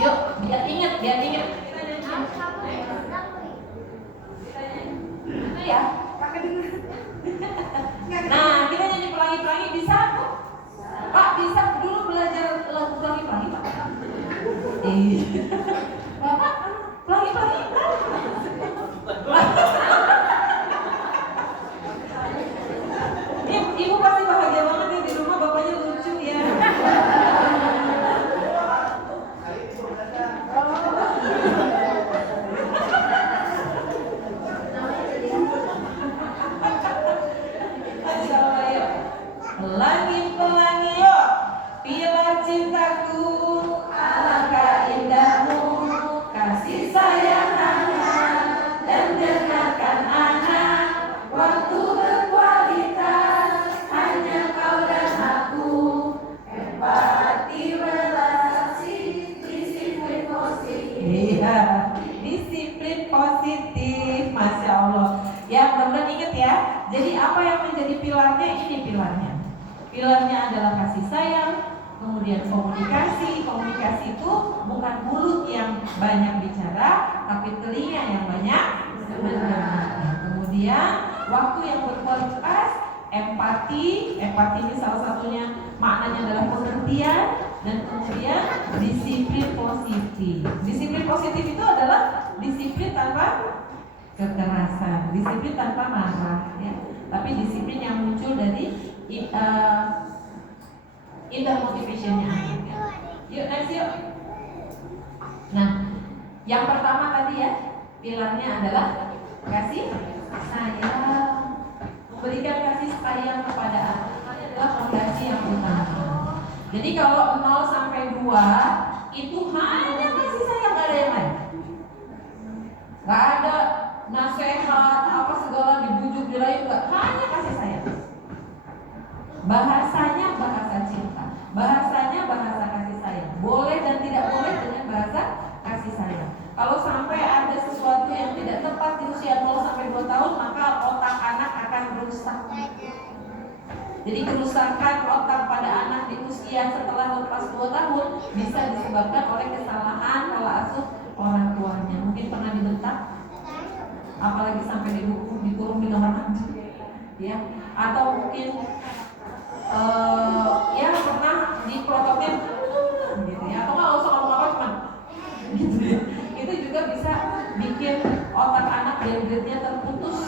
Yuk, biar ingat. Itu ya, pakai dulu. Nah, kita nyanyi pelangi-pelangi bisa kok. Pak, bisa dulu belajar lagu pelangi-pelangi, Pak. Bapak, pelangi-pelangi. Ibu pasti bahagia banget nih di rumah, bapaknya lucu ya. Pelangi-pelangi yuk, pilar cintaku, alangkah indahmu, kasih sayang anak, dan dengarkan anak, waktu berkualitas, hanya kau dan aku, empati relasi, disiplin positif. Iya, disiplin positif, Masya Allah. Ya, benar-benar ingat ya. Jadi apa yang menjadi pilarnya? Ini pilarnya. Pilarnya adalah kasih sayang, Kemudian komunikasi itu bukan mulut yang banyak bicara, tapi telinga yang banyak mendengar. Kemudian waktu yang berkualitas, empati ini salah satunya maknanya adalah pengertian, dan kemudian disiplin positif. Disiplin positif itu adalah disiplin tanpa kekerasan, disiplin tanpa marah, ya. Tapi disiplin yang muncul dari inner motivationnya. Yuk next yuk. Nah, yang pertama tadi ya, pilarnya adalah kasih sayang. Memberikan kasih sayang kepada anak adalah fondasi yang utama. Jadi kalau 0 sampai 2 itu hanya kasih sayang, gak ada yang lain. Gak ada nasihat apa segala, dibujuk dirayu, gak, hanya kasih sayang. Bahasanya bahasa cinta, bahasanya bahasa kasih sayang. Boleh dan tidak boleh dengan bahasa kasih sayang. Kalau sampai ada sesuatu yang tidak tepat di usia 0 sampai 2 tahun, maka otak anak akan rusak. Jadi kerusakan otak pada anak di usia setelah lepas 2 tahun bisa disebabkan oleh kesalahan pola asuh orang tuanya. Mungkin pernah dibentak, apalagi sampai dikurung di kamar mandi, ya. Atau mungkin ya pernah diprototin gitu ya. Atau nggak usah ngomong apa, cuman gitu ya. Itu juga bisa bikin otak anak dendritnya terputus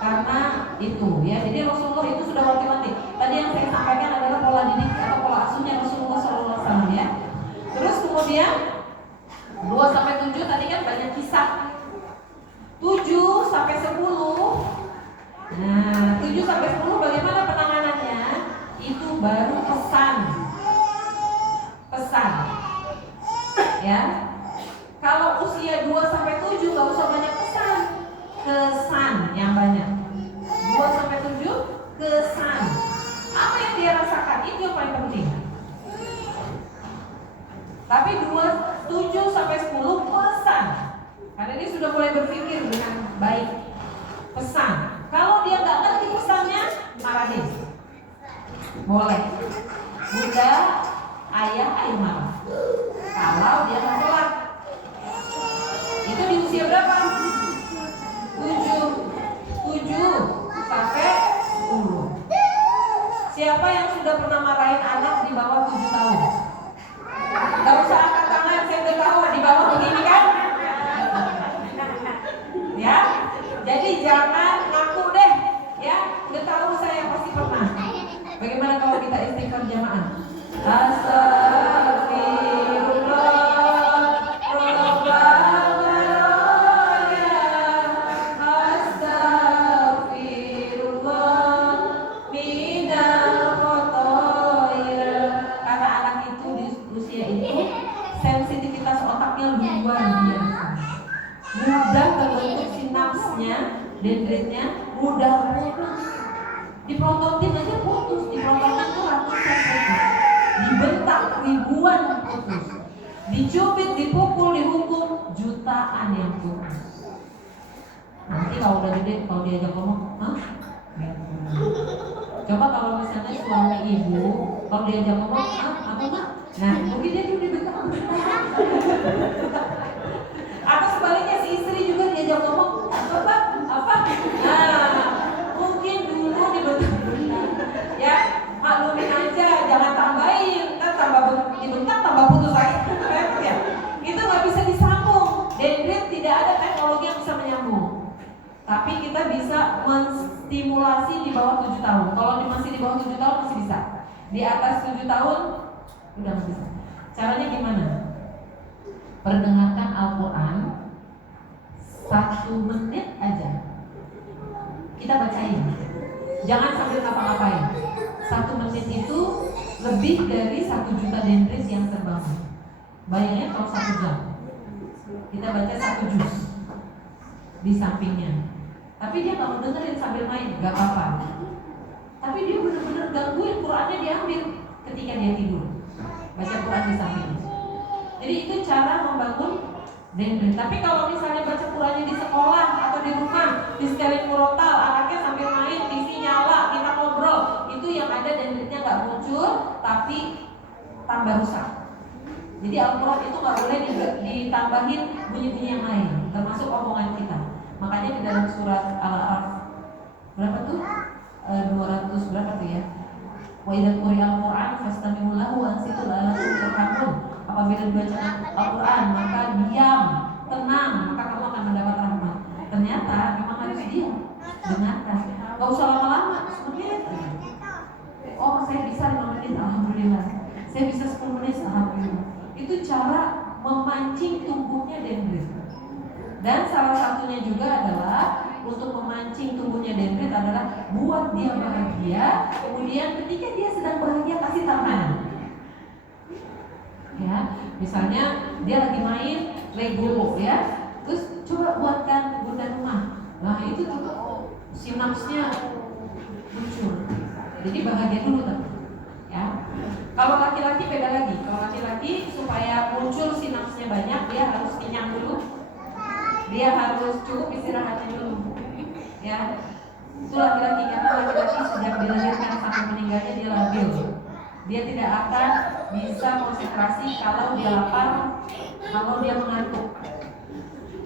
karena itu ya. Jadi Rasulullah itu sudah wanti-wanti. Tadi yang saya sampaikan adalah pola didik atau pola asuhnya Rasulullah SAW ya. Terus kemudian 2 sampai 7 tadi kan banyak kisah. 7 sampai 10. Nah, 7 sampai 10 bagaimana penanganannya? Itu baru pesan. Ya. Kalau usia 2 sampai 7 enggak usah banyak pesan. Kesan yang banyak. 2 sampai 7 kesan. Apa yang dia rasakan itu yang paling penting. Tapi 7 sampai 10 pesan. Karena dia sudah mulai berpikir dengan baik. Pesan. Kalau dia nggak ngerti pesannya, marahin. Boleh. Bunda, ayah, ayo marah. Kalau dia nggak sholat. Itu di usia berapa? 7 sampai 10. Siapa yang sudah pernah marahin anak di bawah 7 tahun? Gak usah angkat tangan, saya udah tahu di bawah begini kan? Ya, jadi jangan ngaku deh, ya. Udah tahu saya pasti pernah. Bagaimana kalau kita istighfar jamaah? Dendritnya mudah putus. Diprototin aja putus, diprototin tuh ratusan putus, dibentak ribuan putus, dicubit, dipukul, dihukum jutaan yang putus. Nanti kalau udah gede, kalau diajak ngomong, hah? Coba kalau misalnya suami ibu, kalau diajak ngomong, ah, apa mak? Nah, mungkin dia juga dibentak. Atau sebaliknya si istri juga diajak ngomong, apa? Nah, mungkin dulu dibentak. Ya, maklumin aja, jangan tambahin. Kan dibentak tambah putus lagi. Ya, itu nggak bisa disambung. Dendrit tidak ada teknologi yang bisa menyambung. Tapi kita bisa menstimulasi di bawah 7 tahun. Kalau masih di bawah 7 tahun masih bisa. Di atas 7 tahun udah nggak bisa. Caranya gimana? Perdengarkan Al-Quran 1 menit aja. Kita bacain. Jangan sambil ngapa-ngapain. 1 menit itu lebih dari 1 juta dendrit yang terbangun. Bayangin kalau 1 jam. Kita baca 1 juz di sampingnya. Tapi dia nggak mau dengerin sambil main, nggak apa-apa. Tapi dia benar-benar gangguin, Qurannya diambil ketika dia tidur. Baca Quran di sampingnya. Jadi itu cara membangun dendrit. Tapi kalau misalnya baca Qurannya di sekolah atau di rumah, di sekali murotal, anaknya sambil main, TV nyala, kita ngobrol, itu yang ada dendritnya nggak muncul, tapi tambah rusak. Jadi Al-Quran itu nggak boleh ditambahin bunyi-bunyi yang lain, termasuk omongan kita. Makanya di dalam surat Al-A'raf berapa tuh? 200 berapa tuh ya? Wa idza quri'a al-Qur'an fastami'u lahu wa ansitu la'allakum turhamun. Apabila dibacakan Al-Quran maka diam, tenang, maka kamu akan mendapat rahmat. Ternyata memang harus diam, dengarkan. Gak usah lama-lama, semenit. Oh saya bisa 5 menit, alhamdulillah. Saya bisa 10 menit, alhamdulillah. Itu cara memancing tumbuhnya dendrit. Dan salah satunya juga adalah untuk memancing tumbuhnya dendrit adalah buat dia bahagia. Kemudian ketika dia sedang bahagia kasih tantangan. Ya, misalnya dia lagi main Lego ya, terus coba buatkan bunda rumah. Nah itu juga sinapsnya muncul. Jadi bahagia dulu kan. Ya. Kalau laki-laki beda lagi. Kalau laki-laki supaya muncul sinapsnya banyak dia harus kenyang dulu. Dia harus cukup istirahatnya dulu. Ya. Itu laki-laki karena laki-laki sejak dilahirkan sampai meninggalnya dia labil. Dia tidak akan bisa konsentrasi kalau dia lapar, kalau dia mengantuk.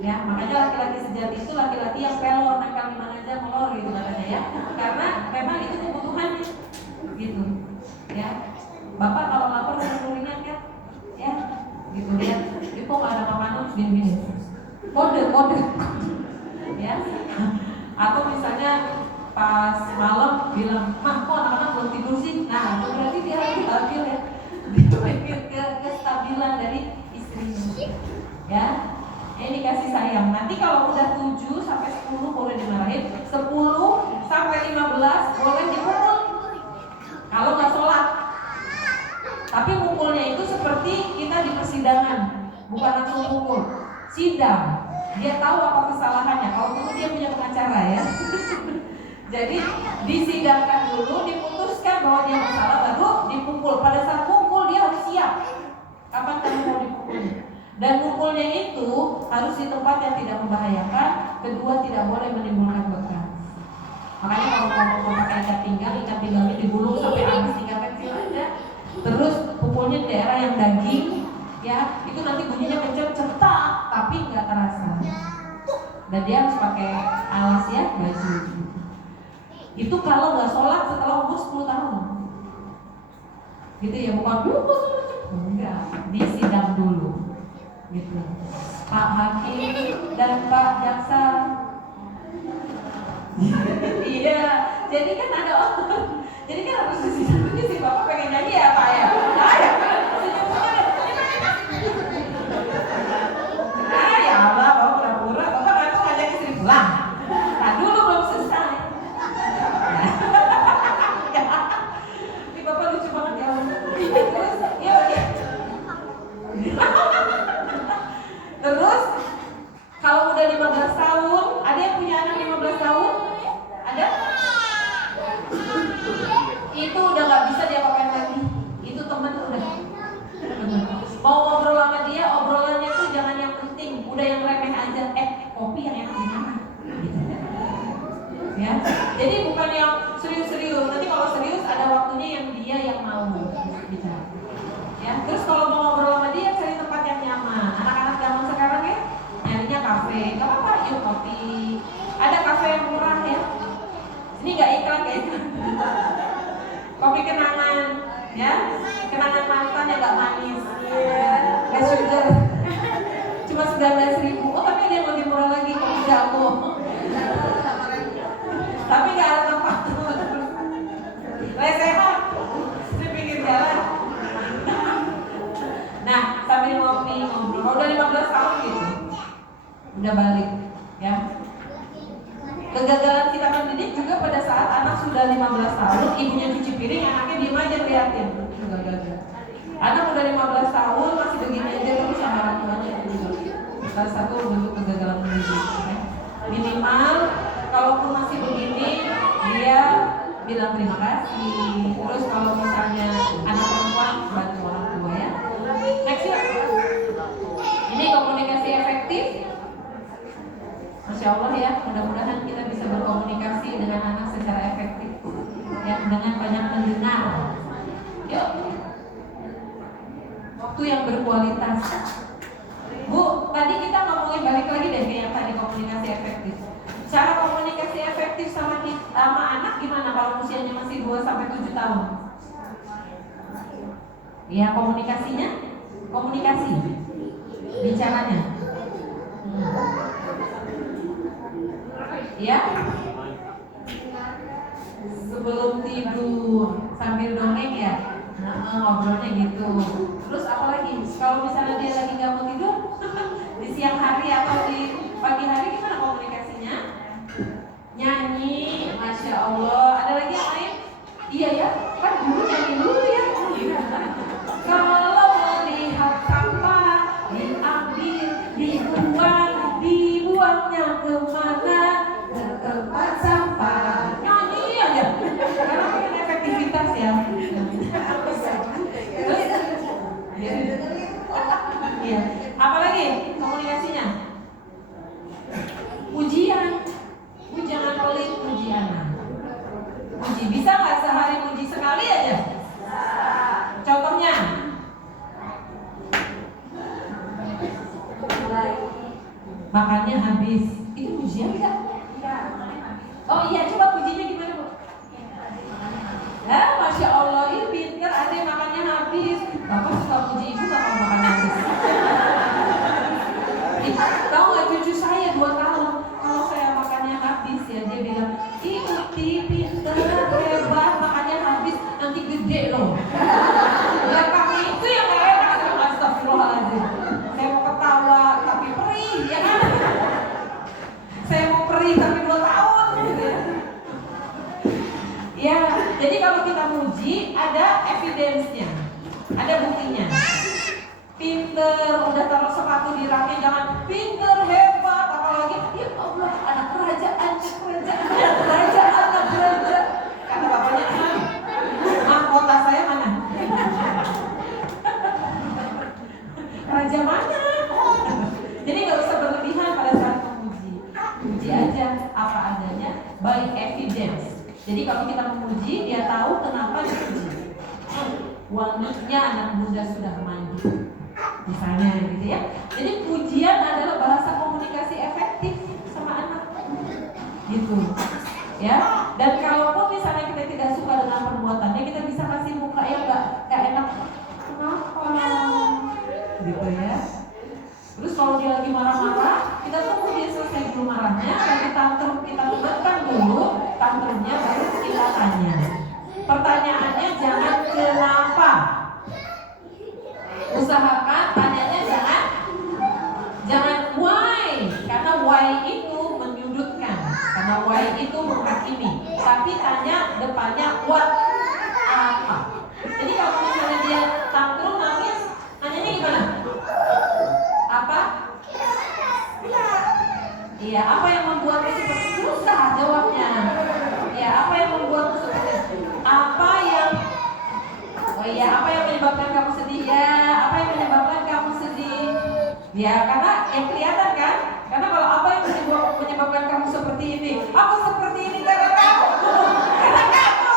Ya, makanya laki-laki sejati itu laki-laki yang pelor, nakal di mana aja melor gitu katanya ya. Karena memang itu kebutuhannya. Gitu. Ya. Bapak kalau lapar udah ringan kan? Ya. Gitu ya. Itu kok ada makanan gini-gini. Kode. Ya. Atau misalnya pas malam bilang, "Mah, kok anak-anak belum tidur sih?" Nah, itu berarti dia lagi stabil ya. Dia mikir kestabilan dari istrinya. Ya. Ini kasih sayang. Nanti kalau udah 7 sampai 10 boleh dimarahin, 10 sampai 15 boleh dipukul. Kalau nggak sholat. Tapi mukulnya itu seperti kita di persidangan, bukan langsung mukul. Sidang. Dia tahu apa kesalahannya. Kalau dulu dia punya pengacara ya. Jadi disidangkan dulu, diputuskan bahwa dia bersalah, baru dipukul. Pada saat pukul dia harus siap. Kapan kamu mau dipukulnya? Dan mukulnya itu harus di tempat yang tidak membahayakan. Kedua, tidak boleh menimbulkan bekas. Makanya kalau mau pakai ikat pinggangnya digulung sampai habis 3 pensil aja. Terus pukulnya di daerah yang daging, ya itu nanti bunyinya kencang cetak, tapi nggak terasa. Dan dia harus pakai alas ya, baju. Itu kalau nggak sholat setelah umur 10 tahun. Gitu ya, bukan dulu. Enggak, disidang dulu. Gitu. Pak Hakim dan Pak Jaksa. Iya, jadi kan ada orang. Jadi kan harus disidang dulu sih. Bapak pengen nyanyi ya Pak ya? Ya kan? Ya Allah, Bapak pura-pura. Bapak nanti ngajak istri pulang. Nah dulu belum selesai. Ini Bapak lucu banget ya. Terus, ya. Terus kalau udah 15 tahun, ada yang punya anak 15 tahun? Ada? Itu udah gak bisa dia pakai lagi. Itu temen udah. Mau ngobrol sama dia, obrolannya tuh jangan yang penting, udah yang remeh aja. Kopi yang enak di mana? Gitu. Ya. Jadi bukan yang serius-serius. Nanti kalau serius ada waktunya yang dia yang mau bicara. Ya. Terus kalau mau ngobrol sama dia cari tempat yang nyaman. Anak-anak zaman sekarang ya nyarinya kafe. Gak apa-apa, yuk kopi. Ada kafe yang murah ya. Ini nggak iklan guys. Kopi kenangan, ya. Kenangan mantan yang nggak manis. Gak sugar. Cuma 19.000. Oh tapi ada yang lebih murah lagi, kopi jago. Tapi nggak ada tempat. Lesehan di pinggir jalan. Nah, sambil ngobrol. Kalau udah 15 tahun gitu, udah balik, ya. Kegagalan kita mendidik juga pada saat anak sudah 15 tahun, ibunya cuci piring, anaknya diem aja liatin, juga gagal. Anak udah 15 tahun masih begini aja terus sama orang tuanya itu juga salah satu bentuk kegagalan mendidik. Ya. Minimal, kalaupun masih begini, dia bilang terima kasih. Terus kalau misalnya anak perempuan bantu orang tua ya. Next ya. Ini komunikasi efektif. Masya Allah ya, mudah-mudahan kita bisa berkomunikasi dengan anak secara efektif ya, dengan banyak mendengar. Yuk. waktu yang berkualitas. Bu, tadi kita ngomongin balik lagi deh ke yang tadi komunikasi efektif. Cara komunikasi efektif sama anak gimana kalau usianya masih 2 sampai 7 tahun? Ya, komunikasinya, komunikasi, bicaranya. Ya, sebelum tidur sambil dongeng ya, ngobrolnya gitu. Terus apa lagi? Kalau misalnya dia lagi nggak mau tidur di siang hari atau di pagi hari gimana komunikasinya? Nyanyi, masya Allah. Ada lagi yang lain? Iya ya, kan dulu nyanyi dulu ya. Kalau melihat sampah diambil, dibuangnya kemana? Ke tempat sampah. Nyanyi aja. Karena pengen efektivitas ya. Iya. Apa lagi komunikasinya? Pujian. Jangan pelit puji anak. Puji bisa nggak sehari puji sekali aja? Contohnya? Makannya habis. Itu pujian nggak? Oh iya, coba pujinya gimana Bu? Masya Allah, ini pinter, ada makannya habis. Bapak suka puji ibu nggak mau makan habis? Tahu nggak cucu saya 2 tahun, kalau saya makannya habis ya dia bilang, ih Uti pinter, hebat, makannya habis, nanti gede loh. Ya kami itu yang nggak enak, astagfirullahaladzim. Saya mau ketawa tapi perih, ya kan? Saya mau perih tapi 2 tahun, gitu ya. Ya, jadi kalau kita muji ada evidence-nya, ada buktinya. Pinter, udah taruh sepatu di raknya, jangan pinter, hebat, apalagi ya Allah, anak kerajaan, anak kerajaan. Kata bapaknya, mahkota saya mana? Raja mana? Jadi nggak usah berlebihan pada saat memuji. Puji aja apa adanya, by evidence. Jadi kalau kita memuji, dia tahu kenapa dipuji. Wanginya anak muda sudah mandi, misalnya gitu ya. Jadi pujian adalah bahasa komunikasi efektif sama anak, gitu ya. Dan kalaupun misalnya kita tidak suka dengan perbuatannya, kita bisa kasih muka yang nggak enak, kenapa, gitu ya. Terus kalau dia lagi marah-marah, kita tunggu dia selesai dulu marahnya, lalu tantrum kita tebatkan dulu tantrumnya, baru kita tanya. Pertanyaannya jangan kenapa. Usahakan tanyanya jangan why, karena why itu menyudutkan, karena why itu menghakimi. Tapi tanya depannya what, apa. Jadi kalau misalnya dia tantrum nangis, nanyanya gimana? Apa? Iya, apa yang membuatmu seperti itu? Susah jawabnya. Ya, apa yang membuatmu seperti itu? Apa yang menyebabkan kamu sedih? Ya, apa yang menyebabkan kamu sedih? Ya, karena yang kelihatan kan? Karena kalau apa yang menyebabkan kamu seperti ini? Aku seperti ini karena kamu. Karena kamu.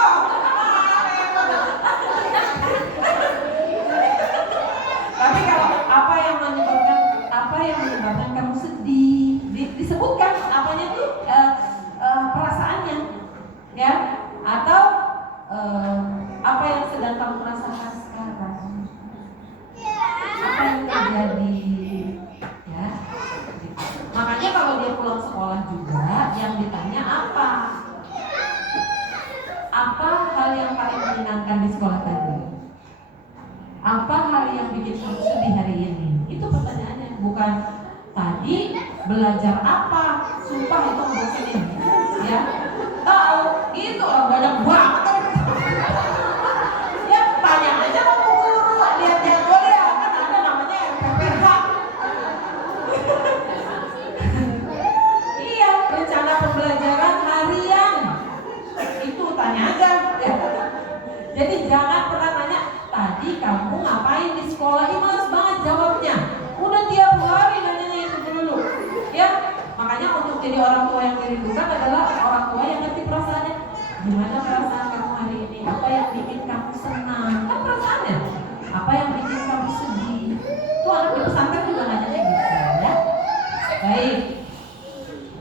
Tapi kalau apa yang menyebabkan kamu sedih, disebutkan apanya tuh perasaannya, ya, atau apa yang sedang kamu rasakan sekarang, apa yang terjadi, ya. Makanya kalau dia pulang sekolah juga, yang ditanya apa hal yang paling menyenangkan di sekolah tadi, apa hal yang bikin kamu sedih hari ini, itu pertanyaannya, bukan tadi belajar apa, sumpah itu ngebosenin, ya. Tahu gitu orang banyak banget. Ya tanya aja sama guru, lihat-lihat boleh ya, kan ada namanya PPH. Iya, rencana pembelajaran harian itu tanya aja, ya. Jadi jangan pernah tanya tadi kamu ngapain di sekolah, ini males banget jawabnya. Udah tiap hari nanyanya itu dulu, ya. Makanya untuk jadi orang tua yang dirindukan adalah orang tua yang ngerti perasaannya. Gimana perasaan kamu hari ini? Apa yang bikin kamu senang? Kan perasaannya. Apa yang bikin kamu sedih?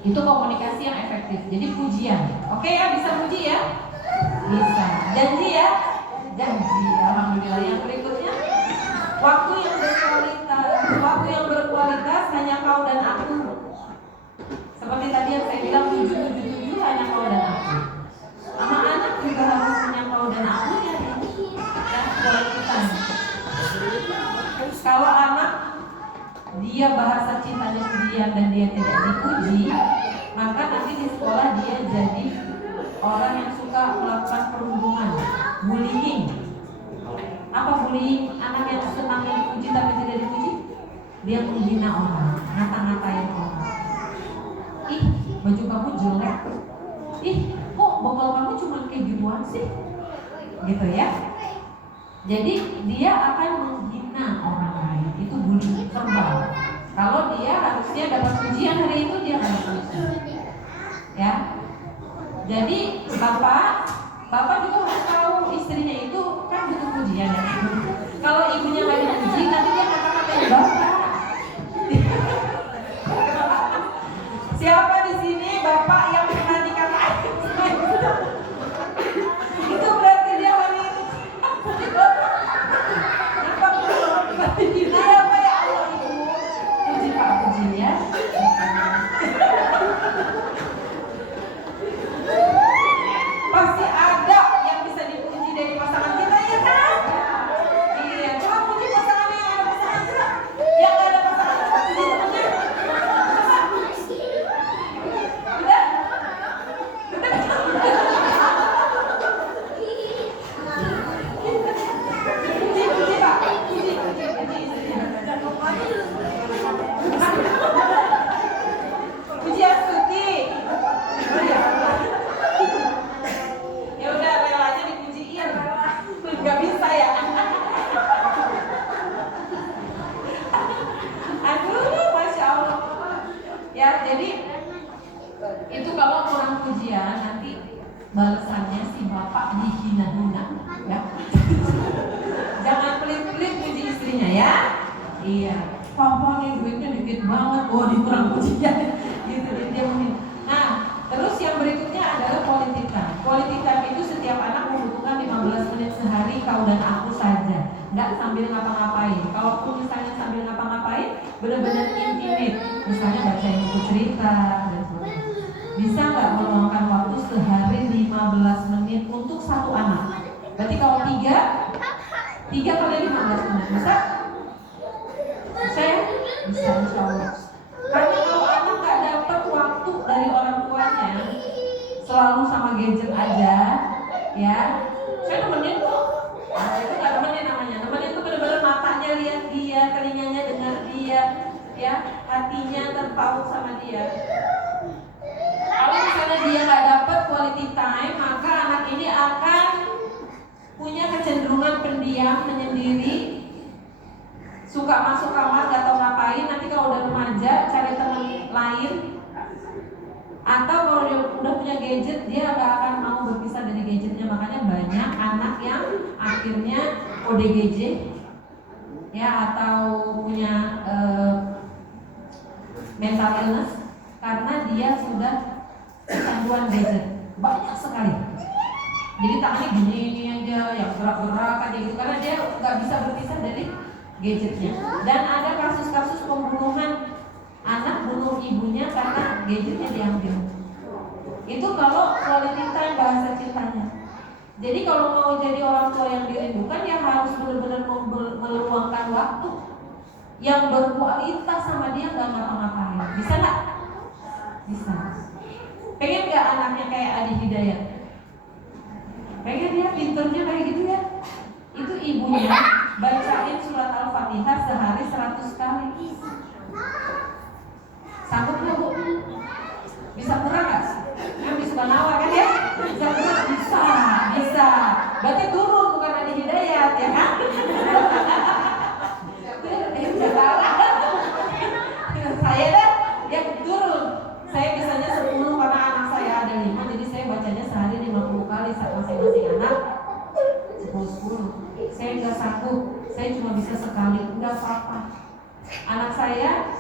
Itu komunikasi yang efektif. Jadi pujian. Oke ya, bisa puji ya? Bisa. Janji ya? Janji. Alhamdulillah. Yang berikutnya, waktu yang berkualitas. Waktu yang berkualitas hanya kau dan aku. Seperti tadi yang saya bilang 777 hanya kau dan aku. Sama anak juga harus punya kau dan aku ya. Kualitas. Kalau anak dia bahasa cintanya pujian dan dia tidak dipuji, maka nanti di sekolah dia jadi orang yang suka melakukan perundungan, bullying. Apa bullying? Anak yang senang dipuji tapi tidak dipuji, dia menghina orang, ngata-ngatain orang. Ih, baju kamu jelek. Ih, kok bokal kamu cuma kayak gituan sih? Gitu ya. Jadi dia akan menghina orang lain. Itu bullying verbal. Kalau dia harusnya dapat pujian hari itu, dia akan puji. Ya. Jadi bapak juga harus tahu istrinya itu kan butuh pujian ya. Kalau ibunya nggak dipuji, nanti dia kata-katain bapak. Siapa di sini bapak yang pernah dikatain? Itu berarti dia wanita. Kenapa dihina ya Pak ya Allah ibu? Puji Pak, puji ya. Pasti ada yang bisa dipuji dari pasangan kita ya kan? Iya, coba puji pasangan yang ada pasangan kita. Yang nggak ada pasangan kita puji temennya. Udah? Puji Pak, puji puji Astuti. Ya udah, relanya dipujiin. Nggak bisa ya. Aduh, masya Allah. Ya, jadi itu kalau kurang pujian nanti balasannya si bapak dihina-hina ya. Jangan pelit-pelit puji istrinya ya. Iya, papa nih duitnya dikit banget, wah dikurang pujian gitu dia menghina. Nah, terus yang berikutnya adalah quality time. Quality time itu setiap anak membutuhkan 15 menit sehari kau dan aku saja, nggak sambil ngapa-ngapain. Kalaupun misalnya sambil ngapa-ngapain, benar-benar intimate, misalnya bacain buku cerita dan sebagainya. Bisa nggak meluangkan waktu sehari 15 menit untuk satu anak? Berarti kalau 3 kali 15 menit bisa? Saya bisa, insya Allah. Karena kalau anak nggak dapat waktu dari orang tuanya, selalu sama gadget aja, ya. Saya nemenin kok. Nah, itu nggak nemenin namanya. Nemenin itu benar-benar matanya lihat dia, telinganya dengar dia, ya, hatinya terpaut sama dia. Kalau misalnya dia nggak dapat quality time, maka anak ini akan punya kecenderungan pendiam, menyendiri, suka masuk kamar gak tau ngapain. Nanti kalau udah remaja cari teman lain, atau kalau dia udah punya gadget dia gak akan mau berpisah dari gadgetnya. Makanya banyak anak yang akhirnya ODGJ ya, atau punya mental illness karena dia sudah kecanduan gadget. Banyak sekali. Jadi tangannya gini aja, yang gerak-gerak aja gitu, karena dia nggak bisa berpisah dari gadgetnya. Dan ada kasus-kasus pembunuhan anak bunuh ibunya karena gadgetnya diambil. Itu kalau quality time bahasa cintanya. Jadi kalau mau jadi orang tua yang dirindukan, ya harus benar-benar meluangkan waktu yang berkualitas sama dia, nggak ngapa-ngapain. Bisa nggak? Bisa. Pengen nggak anaknya kayak Adi Hidayat? Pengen ya, pinternya kayak gitu ya. Itu ibunya bacain surat Al-Fatihah sehari 100 kali. Sanggup nggak Bu? Bisa kurang nggak? Kan bisa nawar kan ya? Bisa kurang? Bisa. Berarti turun, bukan Adi Hidayat ya kan? Saya dah yang turun. Saya bisanya 10 karena anak saya ada 5, jadi saya bacanya sehari 50 kali masing-masing anak 10. Saya nggak sanggup, saya cuma bisa sekali, nggak apa-apa. Anak saya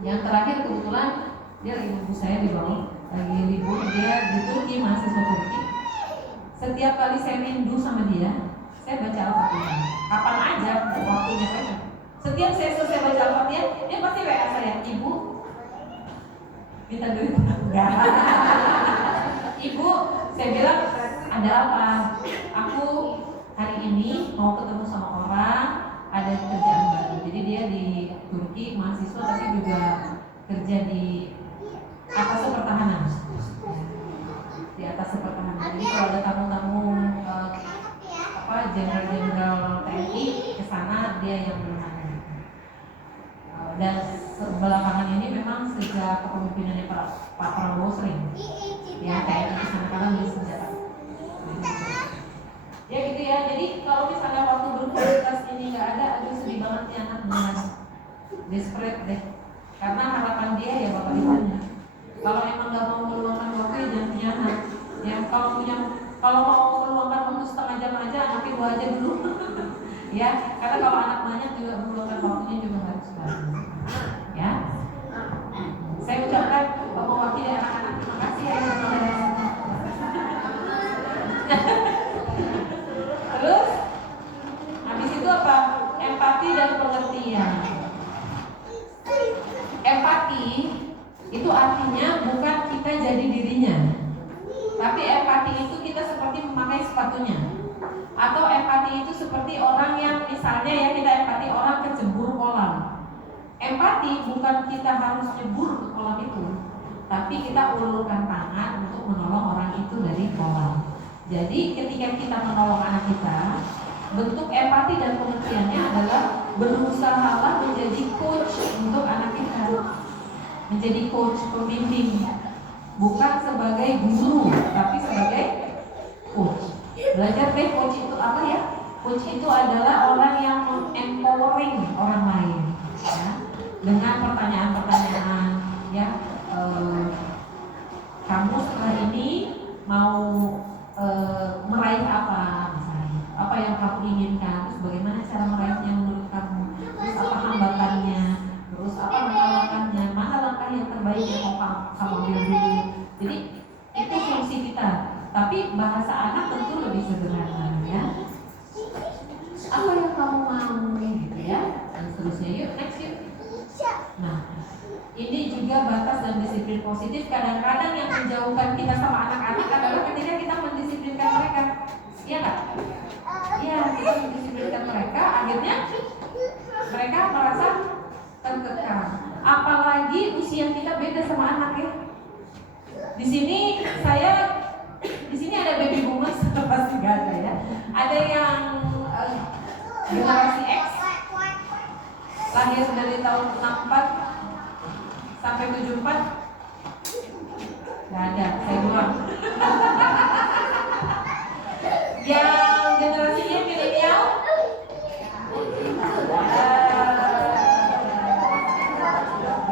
yang terakhir kebetulan Dia lagi nunggu saya di bawah, lagi libur, dia di Turki, mahasiswa Turki. Setiap kali saya rindu sama dia, saya baca Al-Fatihah. Kapan aja waktunya mereka. Setiap saya selesai baca Al-Fatihah, dia pasti WA saya, Ibu, minta duit enggak? Ibu, saya bilang ada apa? Aku hari ini mau ketemu sama orang, ada kerjaan baru. Jadi dia di Turki mahasiswa tapi juga kerja di atas pertahanan. Di atas pertahanan. Jadi kalau ada tamu-tamu jenderal-jenderal TNI ke sana dia yang menangani. Dan belakangan ini memang sejak kepemimpinannya Pak Prabowo sering ya TNI ke sana karena beli senjata. Ya gitu ya. Jadi kalau misalnya waktu berkualitas ini nggak ada, aduh sedih banget ya anak beneran desperate deh. Karena harapan dia ya bapak ibunya. Kalau emang nggak mau meluangkan waktu ya jangan punya anak. Ya kalau mau meluangkan waktu setengah jam aja, anaknya 2 aja dulu. Ya, karena kalau anak banyak juga meluangkan waktunya juga harus banyak. Ya, saya ucapkan mewakili anak-anak terima kasih ya. Terus, habis itu apa? Empati dan pengertian. Empati itu artinya bukan kita jadi dirinya, tapi empati itu kita seperti memakai sepatunya. Atau empati itu seperti orang yang misalnya ya kita empati orang kecebur kolam. Empati bukan kita harus nyebur ke kolam itu, tapi kita ulurkan tangan untuk menolong orang itu dari kolam. Jadi ketika kita menolong anak kita, bentuk empati dan pengertiannya adalah berusahalah menjadi coach untuk anak kita. Menjadi coach, pembimbing, bukan sebagai guru, tapi sebagai coach. Belajar deh coach itu apa ya? Coach itu adalah orang yang empowering orang lain, ya, dengan pertanyaan-pertanyaan, ya. Kamu setelah ini mau meraih apa, misalnya? Apa yang kamu inginkan? Terus bagaimana cara meraihnya menurut kamu? Terus apa hambatannya? Terus apa langkah-langkahnya? Mana langkah yang terbaik yang mau kamu ambil dulu? Jadi itu fungsi kita. Tapi bahasa anak tentu lebih sederhana, ya. Apa yang kamu mau, gitu ya? Dan seterusnya. Yuk, next yuk. Nah, ini juga batas dan disiplin positif. Kadang-kadang yang menjauhkan kita sama anak-anak adalah ketika kita mendisiplinkan mereka. Iya nggak? Iya, kita mendisiplinkan mereka, akhirnya mereka merasa terkekang. Apalagi usia kita beda sama anak ya. Di sini ada baby boomers, pasti nggak ada ya. Ada yang generasi X, lahir dari tahun 64 sampai 74, nggak ada. Saya ulang. Yang generasinya milenial,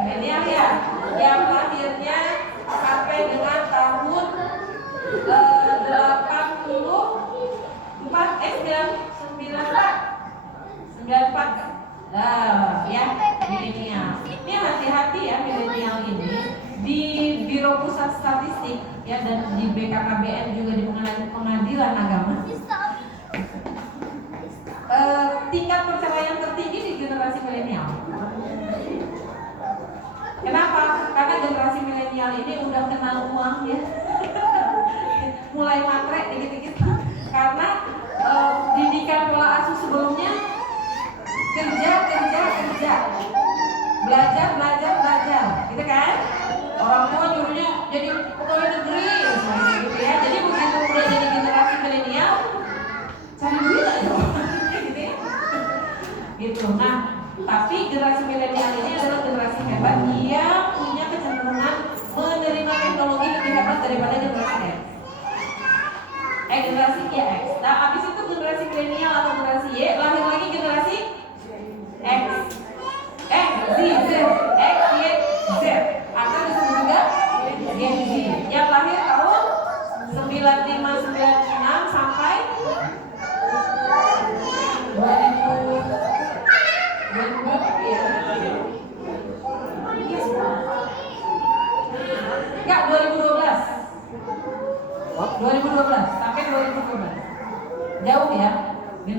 milenial ya, yang lahirnya sampai dengan tahun 94 lah ya, milenial. Ini hati-hati ya milenial ini. Di Biro Pusat Statistik ya dan di BKKBN juga di Pengadilan Agama, tingkat perceraian tertinggi di generasi milenial. Kenapa? Karena generasi milenial ini udah kenal uang ya. Mulai matre dikit-dikit. Karena didikan pola asuh sebelumnya kerja, belajar, gitu kan? Orang tua nyuruhnya jadi pegawai negeri, gitu ya. Jadi begitu udah jadi generasi milenial, cari duit aja, gitu ya. Gitu. Nah, tapi generasi milenial ini adalah generasi hebat yang punya kecenderungan menerima teknologi lebih hebat daripada generasi X. Generasi X. Nah, habis itu generasi milenial atau generasi Y, lahir lagi generasi X, Z, X, Y, Z, atau disebut juga Gen Z yang lahir tahun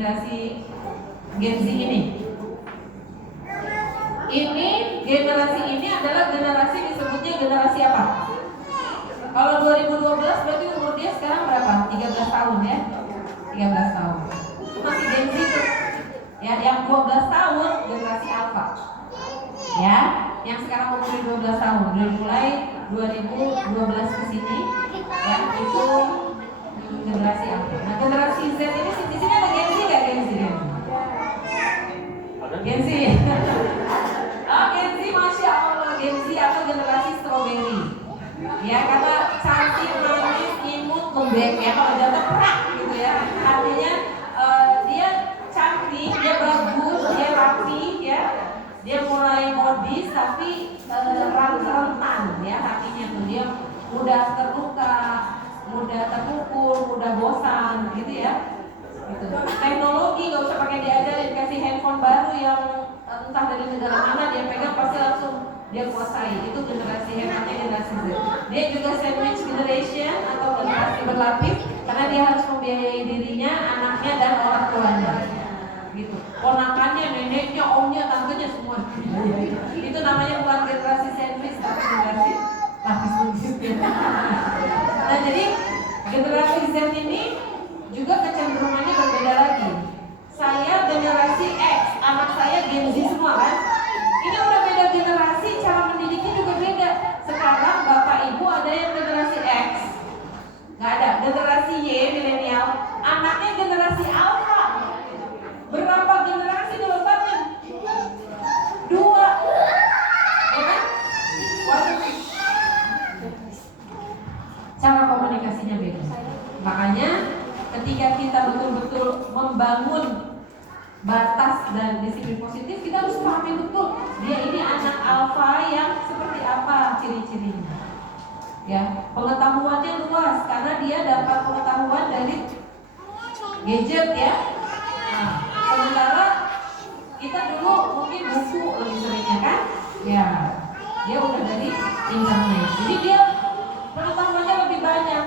generasi Gen Z ini. Ini generasi ini adalah generasi disebutnya generasi apa? Kalau 2012 berarti umur dia sekarang berapa? 13 tahun ya? 13 tahun. Itu masih Gen Z tuh. Ya, yang 12 tahun generasi Alpha. Ya, yang sekarang umur 12 tahun. Dari mulai 2012 ke sini ya, itu generasi Alpha. Nah, generasi Z ini di sini ada Gen Z enggak Gen Z? Gen Z. Oh, Gen Z, Masya Allah, Gen Z atau generasi strawberry. Ya, karena cantik, manis, imut, lembek ya, kalau jatuh perak gitu ya. Artinya dia cantik, dia bagus, dia rapi ya. Dia mulai modis tapi rentan ya hatinya tuh. Dia mudah terluka, mudah terpukul, mudah bosan gitu ya. Gitu. Teknologi nggak usah pakai diajarin, kasih handphone baru yang entah dari negara mana dia pegang pasti langsung dia kuasai. Itu generasi hebatnya generasi Z. Dia juga sandwich generation atau generasi berlapis karena dia harus membiayai dirinya, anaknya dan orang tuanya. Gitu. Ponakannya, neneknya, omnya, tantenya semua. Itu namanya bukan generasi sandwich tapi generasi lapis begitu. Nah, jadi generasi Z ini juga kecenderungannya berbeda lagi. Saya generasi X, anak saya Gen Z semua kan. Ini udah beda generasi, cara mendidiknya juga beda. Sekarang bapak ibu ada yang generasi X, nggak ada. Generasi Y, milenial, anaknya generasi Alpha. Berapa generasi depannya? 2, ya kan? Waduh. Cara komunikasinya beda. Makanya ketika kita betul-betul membangun batas dan disiplin positif, kita harus pahami betul dia ini anak alfa yang seperti apa ciri-cirinya. Ya, pengetahuannya luas karena dia dapat pengetahuan dari gadget ya. Nah, sementara kita dulu mungkin buku lebih seringnya kan? Ya, dia udah dari internet. Jadi dia pengetahuannya lebih banyak.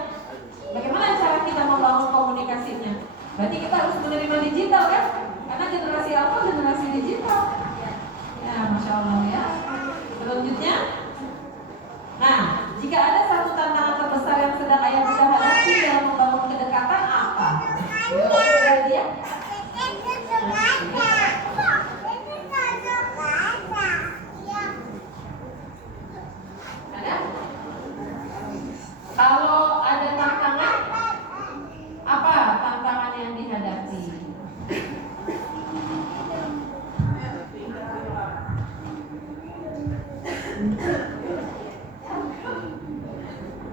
Bagaimana cara kita membangun komunikasinya? Berarti kita harus menerima digital kan? Karena generasi alpha generasi digital. Ya, Masya Allah ya. Selanjutnya, nah, jika ada satu tantangan terbesar yang sedang ayah bunda hadapi dalam membangun kedekatan apa? Dia? Ada? Kalau ada tantangan, apa tantangan yang dihadapi?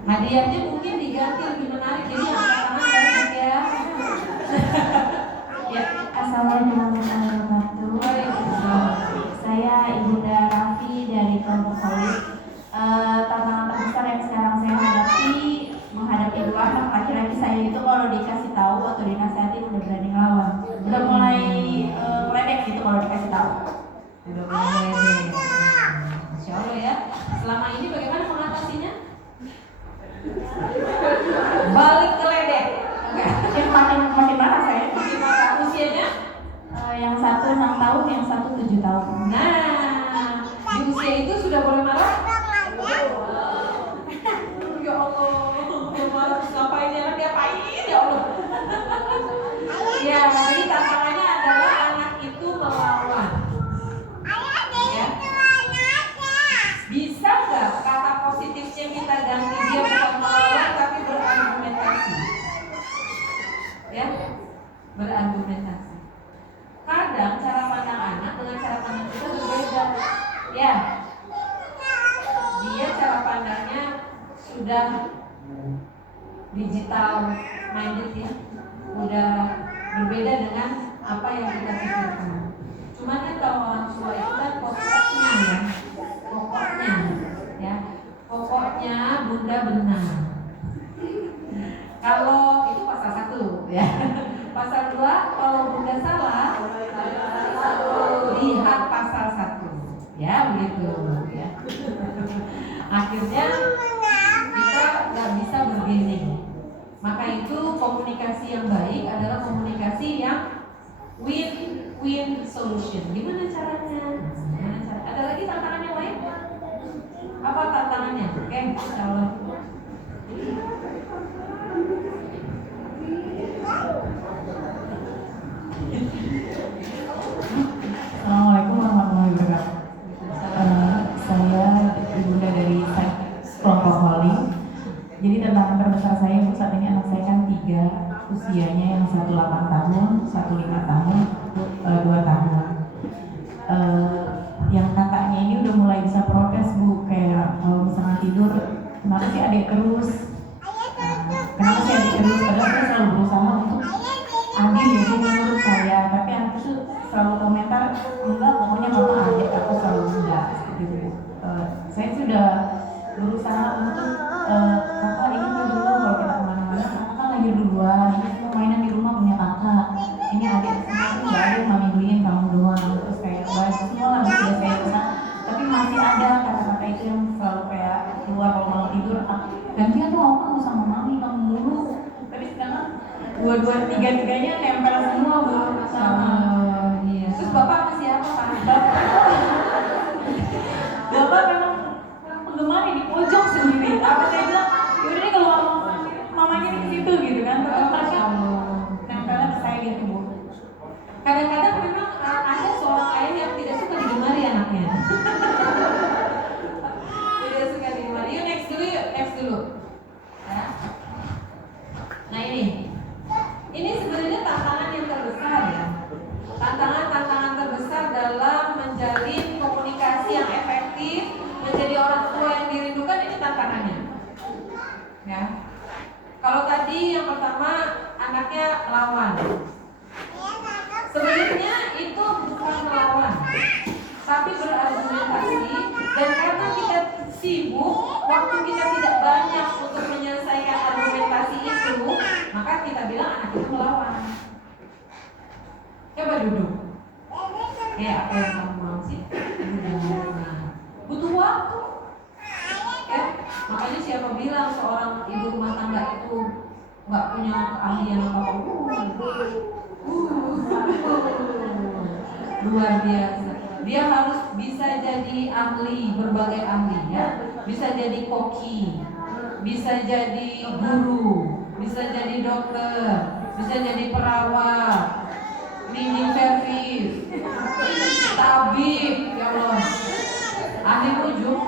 Hadiahnya mungkin diganti lebih menarik, jadi tantangan banyak ya. Ya. Assalamualaikum warahmatullahi wabarakatuh. Saya Ibunda Raffi dari kelompok Khalid. Tantangan terbesar yang sekarang saya menghadapi dua anak laki-laki saya itu kalau dikasih tahu atau dinasihatin udah berani ngelawan, udah mulai ngeledek gitu kalau dikasih tahu. Udah mulai. Insya Allah ya. Selama ini bagaimana mengatasinya? Balik keledek. Makin marah saya. Makin marah. Usianya? Yang satu 6 tahun, yang satu 7 tahun. Nah, di usia itu sudah boleh marah? Ya Allah, marah ngapain ya? Diapain ya Allah? Ya, jadi tantangannya adalah anak itu melawan. Ya. Bisa nggak kata positifnya kita ganti dia bukan melawan tapi berargumentasi? Ya, berargumentasi. Kadang cara pandang anak dengan cara pandang kita berbeda. Ya, dia cara pandangnya sudah digital minded ya, udah berbeda dengan apa yang kita pikirkan. Cuman kan kalau orang tua itu kan pokoknya ya, pokoknya bunda benar. Kalau itu pasal 1 ya. Pasal 2 kalau bunda salah, lihat pasal 1 ya, begitu ya. Akhirnya kita nggak bisa bergening. Maka itu komunikasi yang baik adalah komunikasi yang win-win solution. Gimana caranya? Ada lagi tantangan yang lain? Apa tantangannya? Oke, kalau Assalamualaikum warahmatullahi wabarakatuh. Saya ibunda dari kelompok Holly. Jadi tantangan terbesar saya untuk saat ini, anak saya kan 3 usianya, yang 1 8 tahun, 1 5 tahun, 2 tahun. Yang kakaknya ini udah mulai bisa protes Bu, kayak kalau misalnya tidur, kenapa sih adik terus? Kenapa sih adik terus? Padahal saya selalu berusaha untuk adil ya, dia menurut saya, tapi anak itu selalu komentar enggak, pokoknya mama adik, aku selalu enggak seperti itu. Saya sudah berusaha untuk kakak ini dulu, kalau kita kemana-mana kakak kan lahir duluan, ini semua mainan di rumah punya kakak, ini adik semua tuh nggak ada yang mami beliin, kamu doang. Terus kayak baju semua lah sudah saya pesan, tapi masih ada kata-kata itu yang selalu kayak keluar kalau malam tidur, gantian tuh aku sama mami, kamu dulu. Tapi sekarang tiga-tiganya nempel semua Bu sama. iya. Terus bapak masih apa Pak? Bapak memang penggemar di pojok sendiri. Apa saya bilang, yaudah deh kalau mamanya di situ gitu kan. Tapi mereka nempelnya ke saya gitu Bu. Kadang-kadang memang ada seorang ayah yang tidak suka digemari anaknya. Tidak suka digemari. Yuk next dulu yuk, next dulu. Ya. Nah ini sebenarnya tantangan yang terbesar ya. Tantangan terbesar dalam menjalin komunikasi yang efektif, menjadi orang tua yang dirindukan, ini tantangannya. Ya. Kalau tadi yang pertama anaknya lawan. Sebenarnya itu bukan melawan, tapi berargumentasi, dan karena kita sibuk, waktu kita tidak banyak untuk menyelesaikan argumentasi itu, maka kita bilang anak itu melawan. Coba duduk. Apa yang kamu mau sih? Butuh waktu. Ya, makanya siapa bilang seorang ibu rumah tangga itu nggak punya keahlian apa-apa? Luar biasa. Dia harus bisa jadi ahli, berbagai ahli ya. Bisa jadi koki, bisa jadi guru, bisa jadi dokter, bisa jadi perawat, cleaning service, tabib, ya Allah, ahli ujung,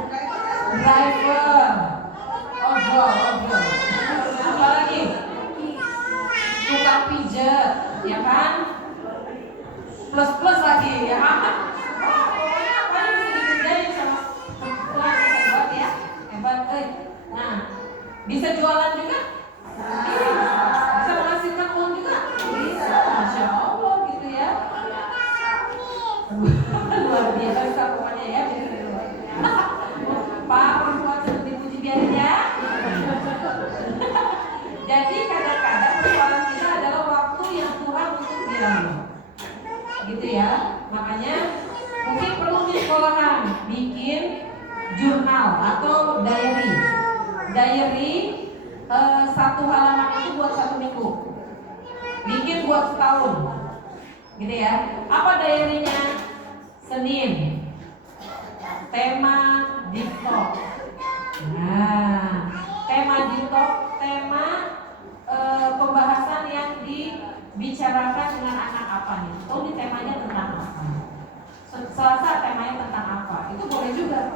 driver, ojol, apa lagi? Tukang pijat, ya kan? Plus lagi, ya kan? Pokoknya apa yang bisa dikerjain sama Tuhan, hebat ya, hebat. Nah, bisa jualan juga? Bisa menghasilkan uang juga? Bisa, Masya Allah gitu ya. Luar biasa pokoknya ya. Pak, perempuan sedang dipuji biarin ya. Jadi kadang-kadang persoalan kita adalah waktu yang kurang untuk dialog, gitu ya. Makanya mungkin perlu di sekolahan bikin jurnal atau diary. Satu halaman itu buat 1 minggu, bikin buat setahun, gitu ya. Apa diary-nya? Senin, tema deep talk. Nah, tema deep talk, tema pembahasan yang dibicarakan dengan anak apa nih? Oh, ini temanya tentang apa? Selasa temanya tentang apa? Itu boleh juga.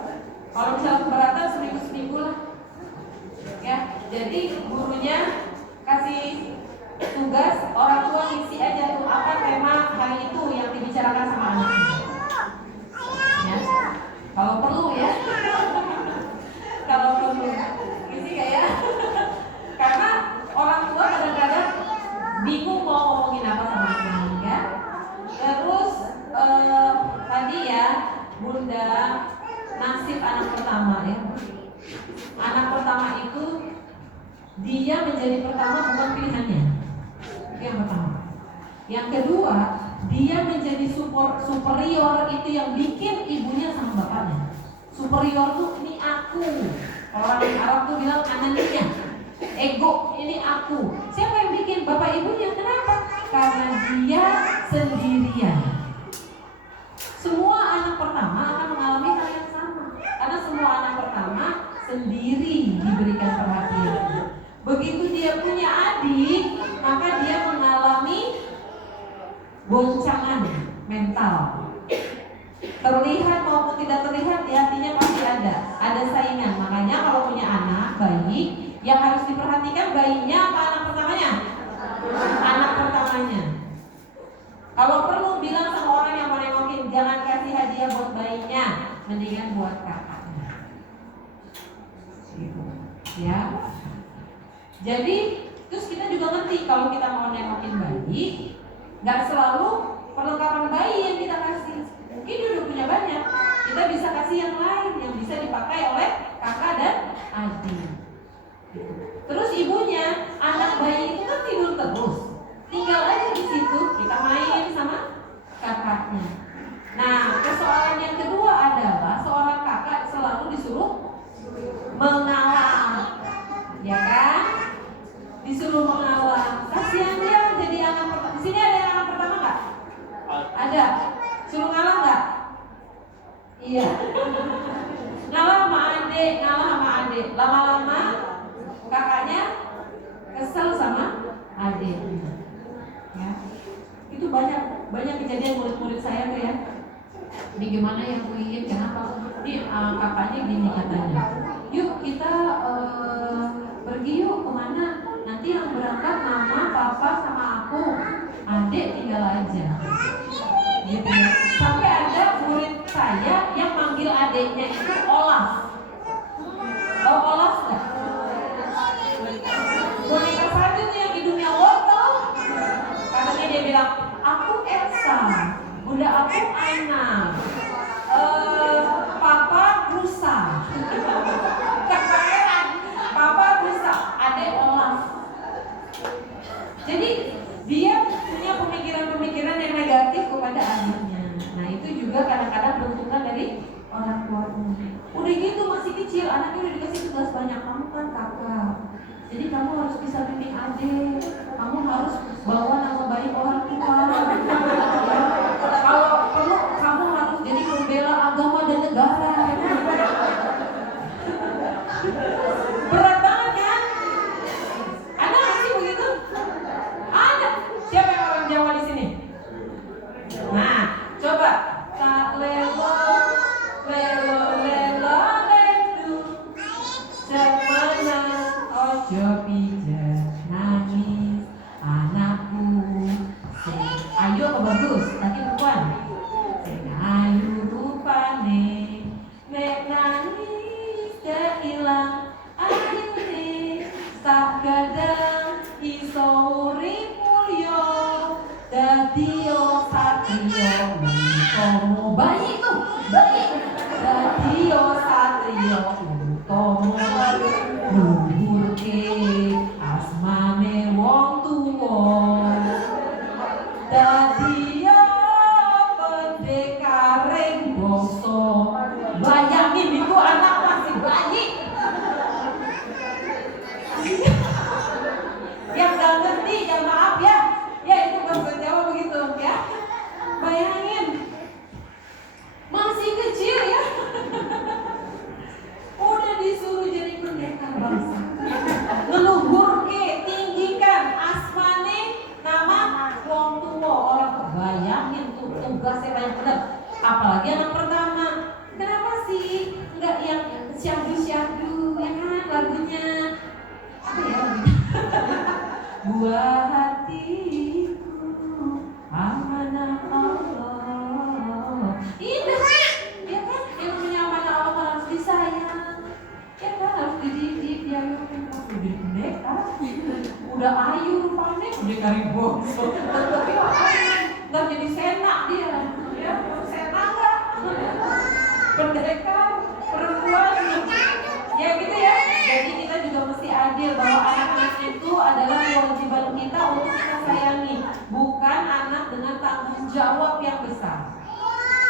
Kalau misalnya keberatan seminggu lah. Ya, jadi gurunya kasih tugas, orang tua ngisi aja tuh apa tema hari itu yang dibicarakan sama anaknya. Ya, kalau perlu ya. Kalau perlu, ngisi nggak ya? Karena orang tua kadang-kadang bingung mau ngomongin apa sama anaknya, ya. Terus tadi ya, Bunda, nasib anak pertama ya. Anak pertama itu dia menjadi pertama bukan pilihannya. Itu yang pertama. Yang kedua, dia menjadi superior, itu yang bikin ibunya sama bapaknya. Superior tuh ini aku. Orang Arab tuh bilang ananinya. Ego, ini aku. Siapa yang bikin? Bapak ibunya. Kenapa? karena dia sendirian. Semua anak pertama akan mengalami hal yang sama, karena semua anak pertama sendiri diberikan perhatian. Begitu dia punya adik, maka dia mengalami goncangan mental. Terlihat maupun tidak terlihat di hatinya pasti ada saingan. Makanya kalau punya anak bayi, yang harus diperhatikan bayinya apa anak pertamanya? Anak pertamanya. Kalau perlu bilang sama orang yang mau nengokin, jangan kasih hadiah buat bayinya, mendingan buat kakaknya. Gitu. Ya. Jadi terus kita juga ngerti kalau kita mau nengokin bayi, nggak selalu perlengkapan bayi yang kita kasih. Mungkin dia udah punya banyak, kita bisa kasih yang lain yang bisa dipakai oleh kakak dan adik. Terus ibunya, anak bayi itu kan tidur terus, tinggal aja di situ kita main sama kakaknya. Nah, persoalan yang kedua adalah seorang kakak selalu disuruh mengalah, ya kan? Disuruh mengalah. Kasihan dia jadi anak pertama. Di sini ada yang anak pertama nggak? Ada. Suruh ngalah nggak? Iya. Ngalah sama adik. Lama-lama kakaknya kesel sama adik. Ya. Itu banyak kejadian murid-murid saya tuh ya. Ini gimana yang kuingin, kenapa? Ini kakaknya gini katanya. Yuk kita pergi yuk kemana? Nanti yang berangkat mama, papa sama aku. Adik tinggal aja. Gitu ya. Sampai ada murid saya yang manggil adiknya itu Olas. Tahu Olas nggak? Boneka salju tuh yang hidungnya wortel. Katanya dia bilang, aku Elsa, bunda aku Anna, papa rusa. Kebayaran, papa rusa, adik Olas. Jadi dia punya pemikiran-pemikiran yang negatif kepada anaknya. Nah itu juga kadang-kadang bentukan dari orang tuanya. Udah gitu masih kecil, anaknya udah dikasih tugas banyak. Kamu kan kakak, jadi kamu harus bisa bimbing adik. Kamu harus bawa nama baik orang tua. Kalau perlu kamu harus jadi pembela agama dan negara. Berat banget kan? Ada nggak sih begitu? Ada. Siapa yang orang Jawa di sini? Nah, coba. Tak lelo ledu cemana ojo pijat nangis anakku. Ayo ke bagus, laki perempuan. Ayu rupane nek nangis keilang ayune tak gadang iso urip mulya dadiyo satriya utama. Bayi tuh, bayi dadiyo satriya utama luhurke asmane wong tuwa dadiyo pendekaring basa. Bayangin itu anak masih bayi. Yang gak ngerti, ya maaf ya. Ya itu bahasa Jawa begitu ya. Bayangin masih kecil ya. Udah disuruh jadi pendekar bangsa. Ngeluhur ke, tinggikan asmane nama wong tua orang. Bayangin tuh tugasnya banyak benar. Apalagi anak pertama. Kenapa sih nggak yang syahdu-syahdu ya kan lagunya? Apa ya? Buah hatiku amanah Allah. Indah ya kan? Yang namanya amanah Allah harus disayang. Ya kan harus dididik dia yang udah jadi pendekar. Udah ayu rupanya pendekar bongso. Tapi nggak jadi senak dia. Ya, senak nggak? Pendekar perempuan. Ya gitu ya. Jadi kita juga mesti adil bahwa anak-anak itu adalah kewajiban kita untuk kita sayangi, bukan anak dengan tanggung jawab yang besar.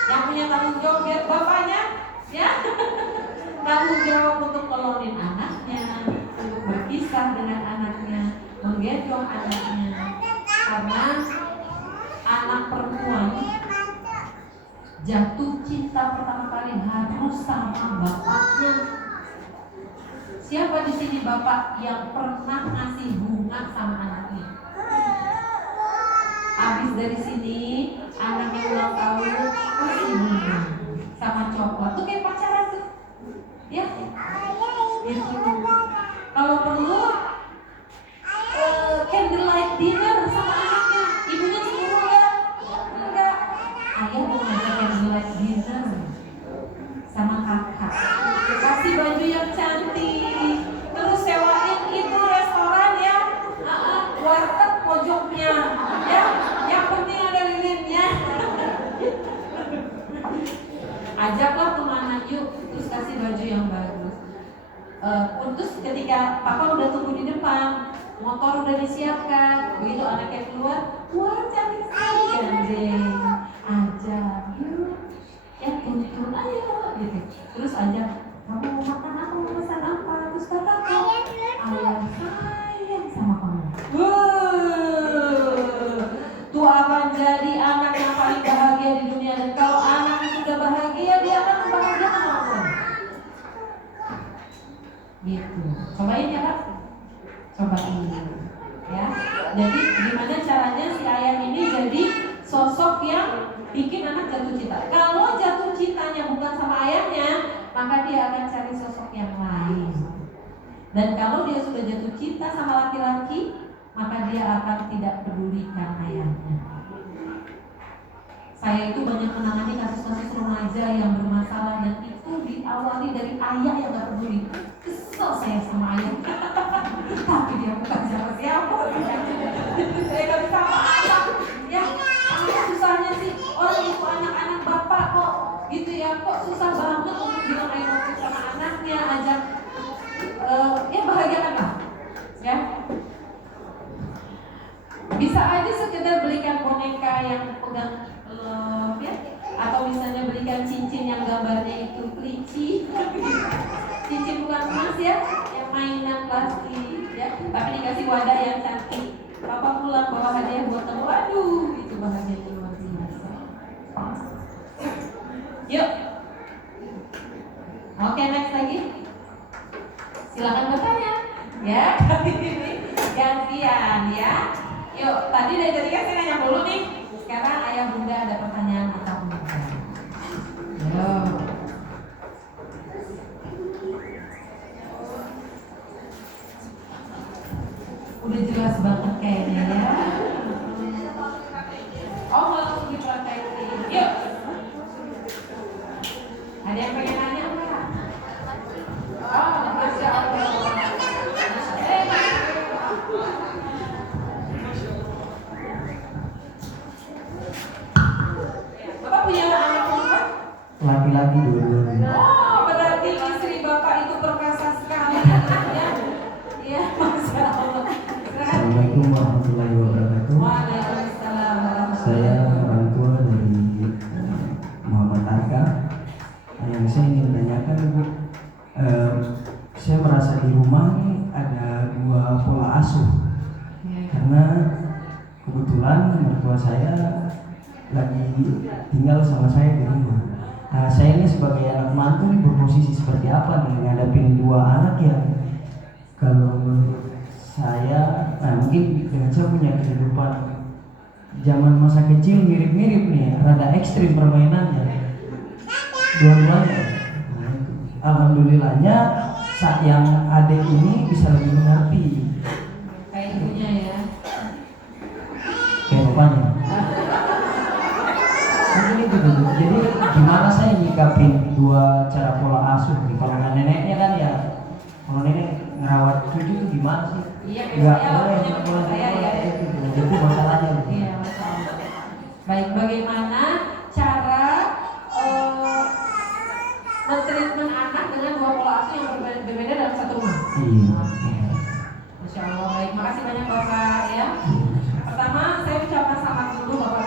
Yang punya tanggung jawab biar bapaknya, ya, tanggung jawab untuk nolongin anaknya, untuk berpisah dengan anaknya, menggendong anaknya. Karena anak perempuan jatuh cinta pertama kali harus sama bapaknya. Siapa di sini bapak yang pernah ngasih bunga sama anaknya? Habis dari sini anaknya ulang tahun kasih bunga sama coklat tuh kayak pacaran tuh, ya. Gitu. Kalau perlu candlelight dinner sama anaknya, ibunya cemburu nggak? Enggak. Ayah mau ngajak candlelight dinner sama kakak, kasih baju yang cantik, terus sewain itu restoran ya, warteg pojoknya, ya, yang penting ada lilinnya. Ajaklah kemana yuk, terus kasih baju yang bagus. Terus ketika papa udah tunggu di depan, motor udah disiapkan, begitu anaknya keluar, wah cantik sekali gandeng, ajak yuk, ya tuntun ayo gitu. Terus ajak, kamu mau makan apa, mau pesan apa, terus katakan ayah sayang sama kamu. Tuh akan jadi anak yang paling bahagia di dunia. Dan kalau anak itu sudah bahagia, dia akan membahagiakan orang lain. Gitu. Cobain ya Pak. Cobain ya. Jadi gimana caranya si ayah ini jadi sosok yang bikin anak jatuh cinta. Kalau jatuh cintanya bukan sama ayahnya, maka dia akan cari sosok yang lain. Dan kalau dia sudah jatuh cinta sama laki-laki, maka dia akan tidak pedulikan ayahnya. Saya itu banyak menangani kasus-kasus remaja yang bermasalah, dan itu diawali dari ayah yang gak peduli. Kesel saya sama ayah, tapi dia bukan siapa-siapa. Saya gak bisa apa-apa. Ya, apa susahnya sih orang itu anak-anak bapak kok, gitu ya, kok susah banget untuk bilang ayah waktu sama anaknya, ajak, ya bahagiakanlah, ya. Bisa aja sekedar belikan boneka yang pegang ya, atau misalnya belikan cincin yang gambarnya itu kelinci. Cincin bukan emas ya, yang mainan plastik ya, tapi dikasih wadah yang cantik. Papa pulang bawa hadiah buat kamu, waduh itu bahagianya luar biasa. Yuk, oke, next lagi. Silakan bertanya ya, kali ini gantian ya. Yuk, tadi dari kan saya nanya dulu nih. Sekarang ayah bunda ada pertanyaan atau enggak? Yuk. Udah jelas banget kayaknya ya. Oh, mau langsung dipraktekin. Yuk. Ada yang pengen nanya enggak? Oh, Masya Allah. Bapak punya anak perempuan? Laki-laki dua-duanya. Oh, berarti istri bapak itu perkasa sekali ya. Iya, Masya Allah. Assalamualaikum warahmatullahi wabarakatuh. Waalaikumsalam warahmatullahi Saya orang tua dari Muhammad Arka. Yang saya ingin tanyakan, Bu, saya merasa di rumah nih ada dua pola asuh. Karena kebetulan mertua saya lagi tinggal sama saya di rumah. Nah, saya ini sebagai anak mantu nih berposisi seperti apa nih ngadapin dua anak yang kalau menurut saya, mungkin dengan saya punya kehidupan zaman masa kecil mirip-mirip nih, rada ekstrim permainannya dua-duanya. Alhamdulillahnya saat yang adik ini bisa lebih mengerti kayak ibunya ya. kayak bapaknya. Mungkin itu dulu. Jadi gimana saya nyikapin dua cara pola asuh nih? Kalau neneknya kan ya, kalau nenek ngerawat cucu tuh gimana sih? Iya, Nggak saya boleh, punya nggak boleh, saya ya. itu masalahnya. Iya, Masya Allah. Baik, bagaimana cara men-treatment anak dengan dua pola asuh yang berbeda dalam satu rumah? Iya. Masya Allah, baik, makasih banyak Bapak ya. Pertama, saya ucapkan selamat dulu Bapak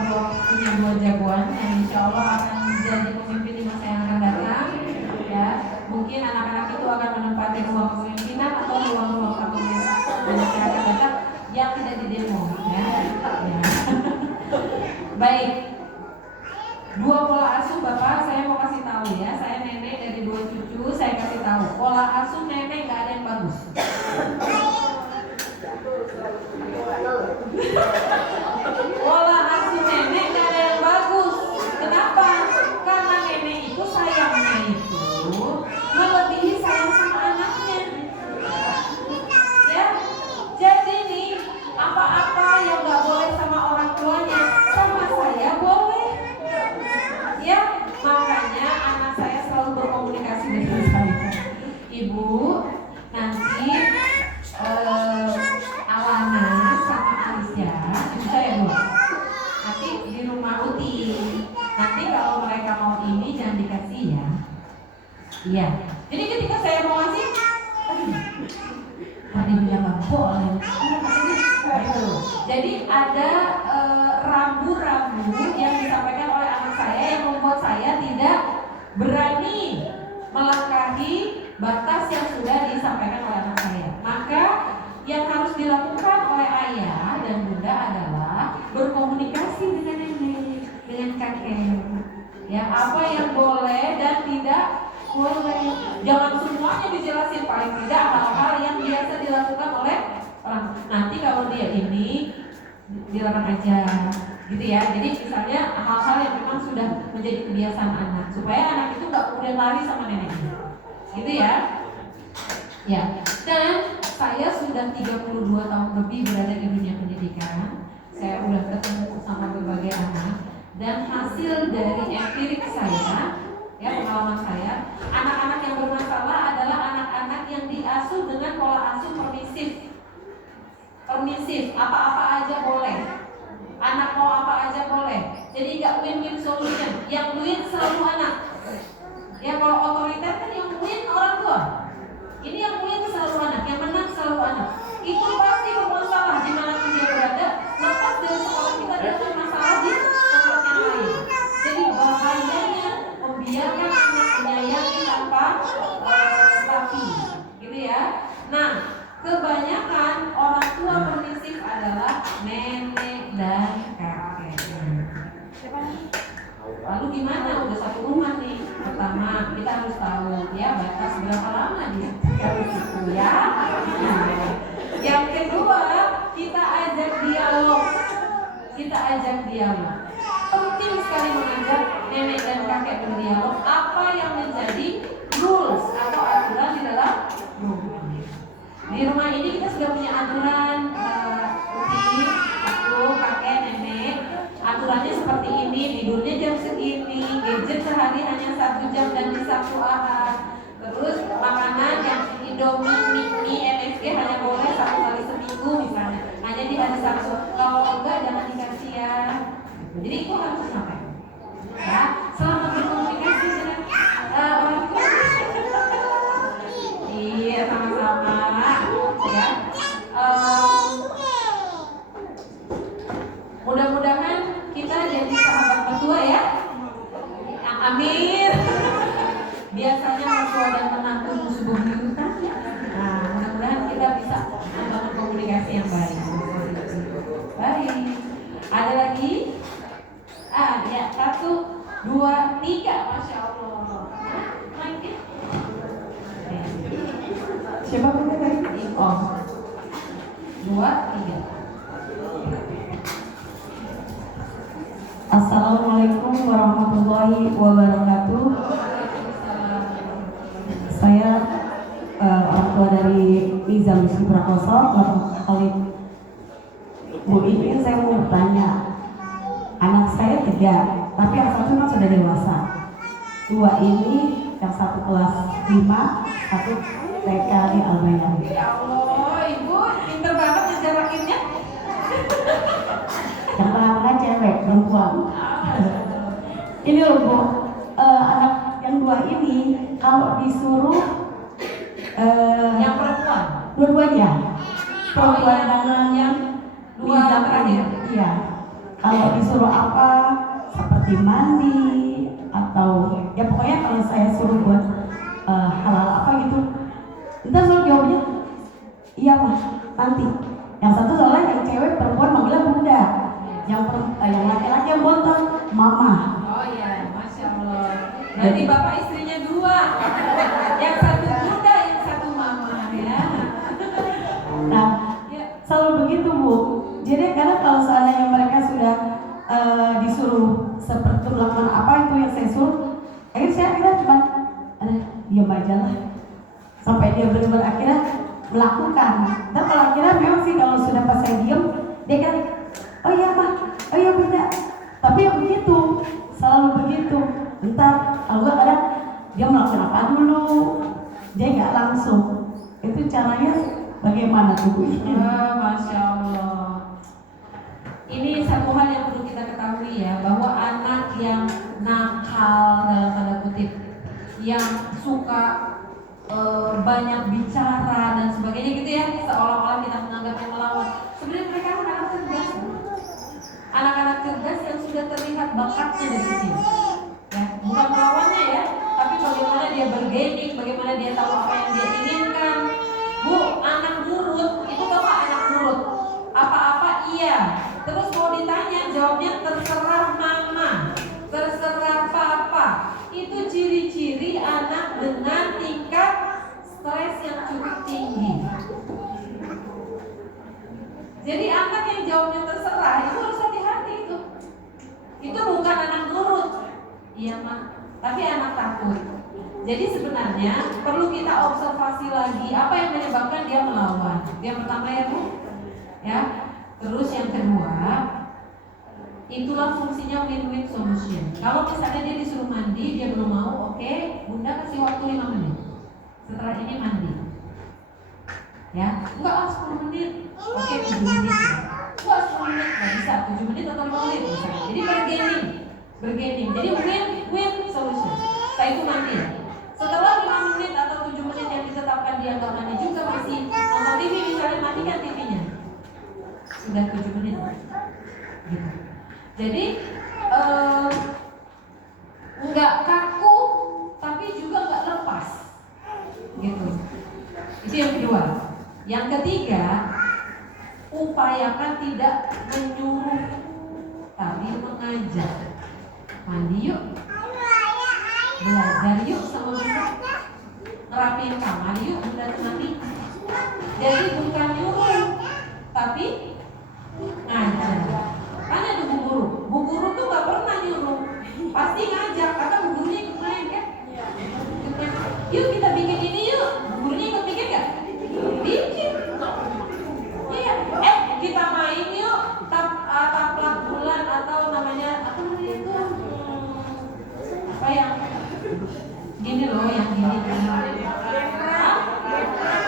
punya dua jagoan yang insya Allah akan menjadi pemimpin di masa yang akan datang ya. Mungkin anak-anak itu akan menempati ruang kepemimpinan atau ruang-ruang kepemimpinan yang akan datang. yang tidak didemo ya. Ya. Baik. Dua pola asuh Bapak, saya mau kasih tahu ya. Saya nenek dari 2 cucu, saya kasih tahu. Pola asuh nenek nggak ada yang bagus. Pola asuh nenek nggak ada yang bagus. Kenapa? Karena nenek itu sayangnya itu melebihi sayang sama anaknya. Ya, jadi nih apa-apa yang nggak boleh sama orang tuanya, sama saya boleh. Ya, makanya anak saya selalu berkomunikasi dengan saya. Ibu, nanti Alana sama Alicia, ibu saya dua. Nanti di rumah Uti. Nanti kalau mereka mau ini jangan dikasih ya. Iya. Jadi ketika saya mau ngasih, tadi bilang nggak boleh. Gitu. Jadi ada rambu-rambu yang disampaikan oleh anak saya yang membuat saya tidak berani melangkahi batas yang sudah disampaikan oleh anak saya. Maka yang harus dilakukan oleh ayah dan bunda adalah berkomunikasi dengan nenek, dengan kakek. Ya, apa yang boleh dan tidak boleh. Jangan semuanya dijelasin, paling tidak hal-hal yang biasa dilakukan oleh orang. Nanti kalau dia ini dilarang aja, gitu ya. Jadi misalnya hal-hal yang memang sudah menjadi kebiasaan anak, supaya anak itu nggak kemudian lari sama neneknya, gitu ya. Ya. Dan saya sudah 32 tahun lebih berada di dunia pendidikan. Saya udah ketemu sama berbagai anak, dan hasil dari empirik saya, ya pengalaman saya, anak-anak yang bermasalah adalah anak-anak yang diasuh dengan pola asuh permisif. Permisif, apa-apa aja boleh. Anak mau apa aja boleh. Jadi nggak win-win solution. Yang win selalu anak. Ya kalau otoriter kan yang win orang tua. Ini yang win selalu anak, yang menang selalu anak. Itu pasti bermasalah dimanapun dia berada. Lepas dari sekolah kita dia akan masalah di tempat yang lain. Jadi bahayanya membiarkan anak menyayangi tanpa tapi, gitu ya. Nah, kebanyakan orang tua permisif adalah nenek dan kakek. Lalu gimana? Udah satu rumah nih. Pertama, kita harus tahu ya batas berapa lama dia harus itu ya. Yang kedua, kita ajak dialog. Kita ajak dialog. Penting sekali mengajak nenek dan kakek berdialog. Apa yang menjadi rules atau aturan di dalam rumah. Di rumah ini kita sudah punya aturan, Uti, aku, kakek, nenek. Aturannya seperti ini, tidurnya jam segini, gadget sehari hanya 1 jam dan di satu arah. Terus makanan yang Indomie, mie, MSG hanya boleh 1 kali seminggu misalnya, hanya di hari Sabtu. Kalau enggak jangan dikasih ya. Jadi itu harus sampai. Ya, selama berkomunikasi dengan orang tua. Iya, sama-sama. Ya. Mudah-mudahan kita jadi sahabat mertua ya. Yang amin. Biasanya mertua dan menantu musuh bebuyutan. Nah, mudah-mudahan kita bisa membangun komunikasi yang baik. Baik. Ada lagi? Ya, 1, 2, 3. Masya Allah. Lagi. Siapa punya tadi? Oh. 2, 3. Assalamualaikum warahmatullahi wabarakatuh. Saya orang tua dari Nizam Rizky Prakoso, Khalid. Bu, ini saya mau bertanya. Anak saya 3, tapi yang satu memang sudah dewasa. 2 ini, yang satu kelas 5, satu TK di Albayan. Ya Allah, Ibu pinter banget ngejarakinnya. Yang tengah-tengah cewek, perempuan. Ini loh Bu, anak yang 2 ini kalau disuruh Yang perempuan. dua-duanya perempuan yang dan yang 2 terakhir. Iya. Kalau disuruh apa seperti mandi atau ya pokoknya kalau saya suruh buat halal apa gitu, entar selalu jawabnya iya Mas nanti. Yang satu soalnya cewek perempuan manggilnya bunda, yang laki-laki yang bontot mama. Oh iya, Masya Allah. Berarti bapak istrinya 2, yang satu bunda, yang satu mama ya. Nah, selalu begitu Bu. Jadi karena kalau seandainya mereka sudah disuruh seperti melakukan apa itu yang saya suruh, akhirnya cuma diam aja lah sampai dia benar-benar akhirnya melakukan. Dan kalau akhirnya memang sih kalau sudah pas saya diam, dia kan oh iya mah, oh iya bunda. Tapi ya begitu, selalu begitu. Entar kalau nggak kadang dia melakukan apa dulu, dia nggak langsung. Itu caranya bagaimana tuh Bu? Masya Allah. Ini satu hal yang perlu kita ketahui ya, bahwa anak yang nakal dalam tanda kutip, yang suka banyak bicara dan sebagainya gitu ya, seolah-olah kita menganggapnya melawan. Sebenarnya mereka anak-anak cerdas, anak-anak cerdas yang sudah terlihat bakatnya dari kecil. Ya, bukan melawannya ya, tapi bagaimana dia bergaining, bagaimana dia tahu apa yang dia inginkan. Bu, anak nurut itu apa? Anak nurut apa-apa iya. Terus mau ditanya jawabnya terserah mama, terserah papa. Itu ciri-ciri anak dengan tingkat stres yang cukup tinggi. Jadi anak yang jawabnya terserah itu harus hati-hati itu. Itu bukan anak nurut, iya mah, tapi anak takut. Jadi sebenarnya perlu kita observasi lagi apa yang menyebabkan dia melawan. Yang pertama ya Bu, ya. Terus yang kedua, itulah fungsinya win-win solution. Kalau misalnya dia disuruh mandi, dia belum mau, oke, bunda kasih waktu 5 menit. Setelah ini mandi. Ya, enggak 10 menit. Oke, 7 menit. Enggak 10 menit, enggak bisa 7 menit atau 5 menit misalnya. Jadi bergaining. Jadi win-win solution. Setelah itu mandi. Setelah 5 menit atau 7 menit yang ditetapkan dia enggak mandi juga masih nonton TV misalnya, matikan TV-nya. Sudah 7 menit. Gitu. Jadi enggak kaku tapi juga enggak lepas. Gitu. Itu yang kedua. Yang ketiga, upayakan tidak menyuruh tapi mengajak. Mandi yuk, belajar yuk sama bunda, ngerapiin kamar yuk bunda mandi. Jadi bukan nyuruh tapi ngajak. Kan ada bu guru tuh gak pernah nyuruh, pasti ngajak karena bu gurunya ikut main kan. Yuk kita bikin ini yuk, bu gurunya ikut bikin gak? Bikin. Iya, kita main yuk taplak bulan atau namanya apa namanya itu? Apa yang gini loh, yang gini.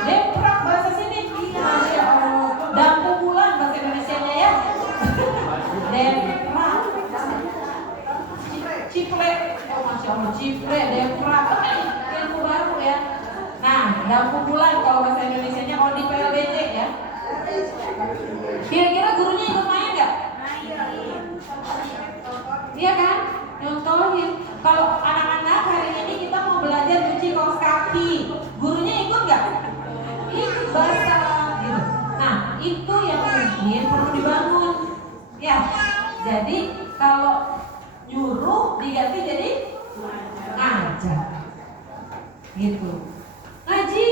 Deprak bahasa sini. Masya Allah. Dampu bulan bahasa Indonesianya ya. Deprak. Ciplek. Oh Masya Allah, ciplek, deprak. Ilmu baru ya. Nah, dampu bulan kalau bahasa Indonesianya kalau di PLBJ ya. Kira-kira gurunya ikut main nggak? Iya kan? Nyontohin. Kalau anak-anak hari ini kita mau belajar cuci kaos kaki, gurunya ikut nggak? Ikut basah gitu. Nah, itu yang mungkin perlu dibangun. Ya, jadi kalau nyuruh diganti jadi ngajak. Gitu. Ngaji.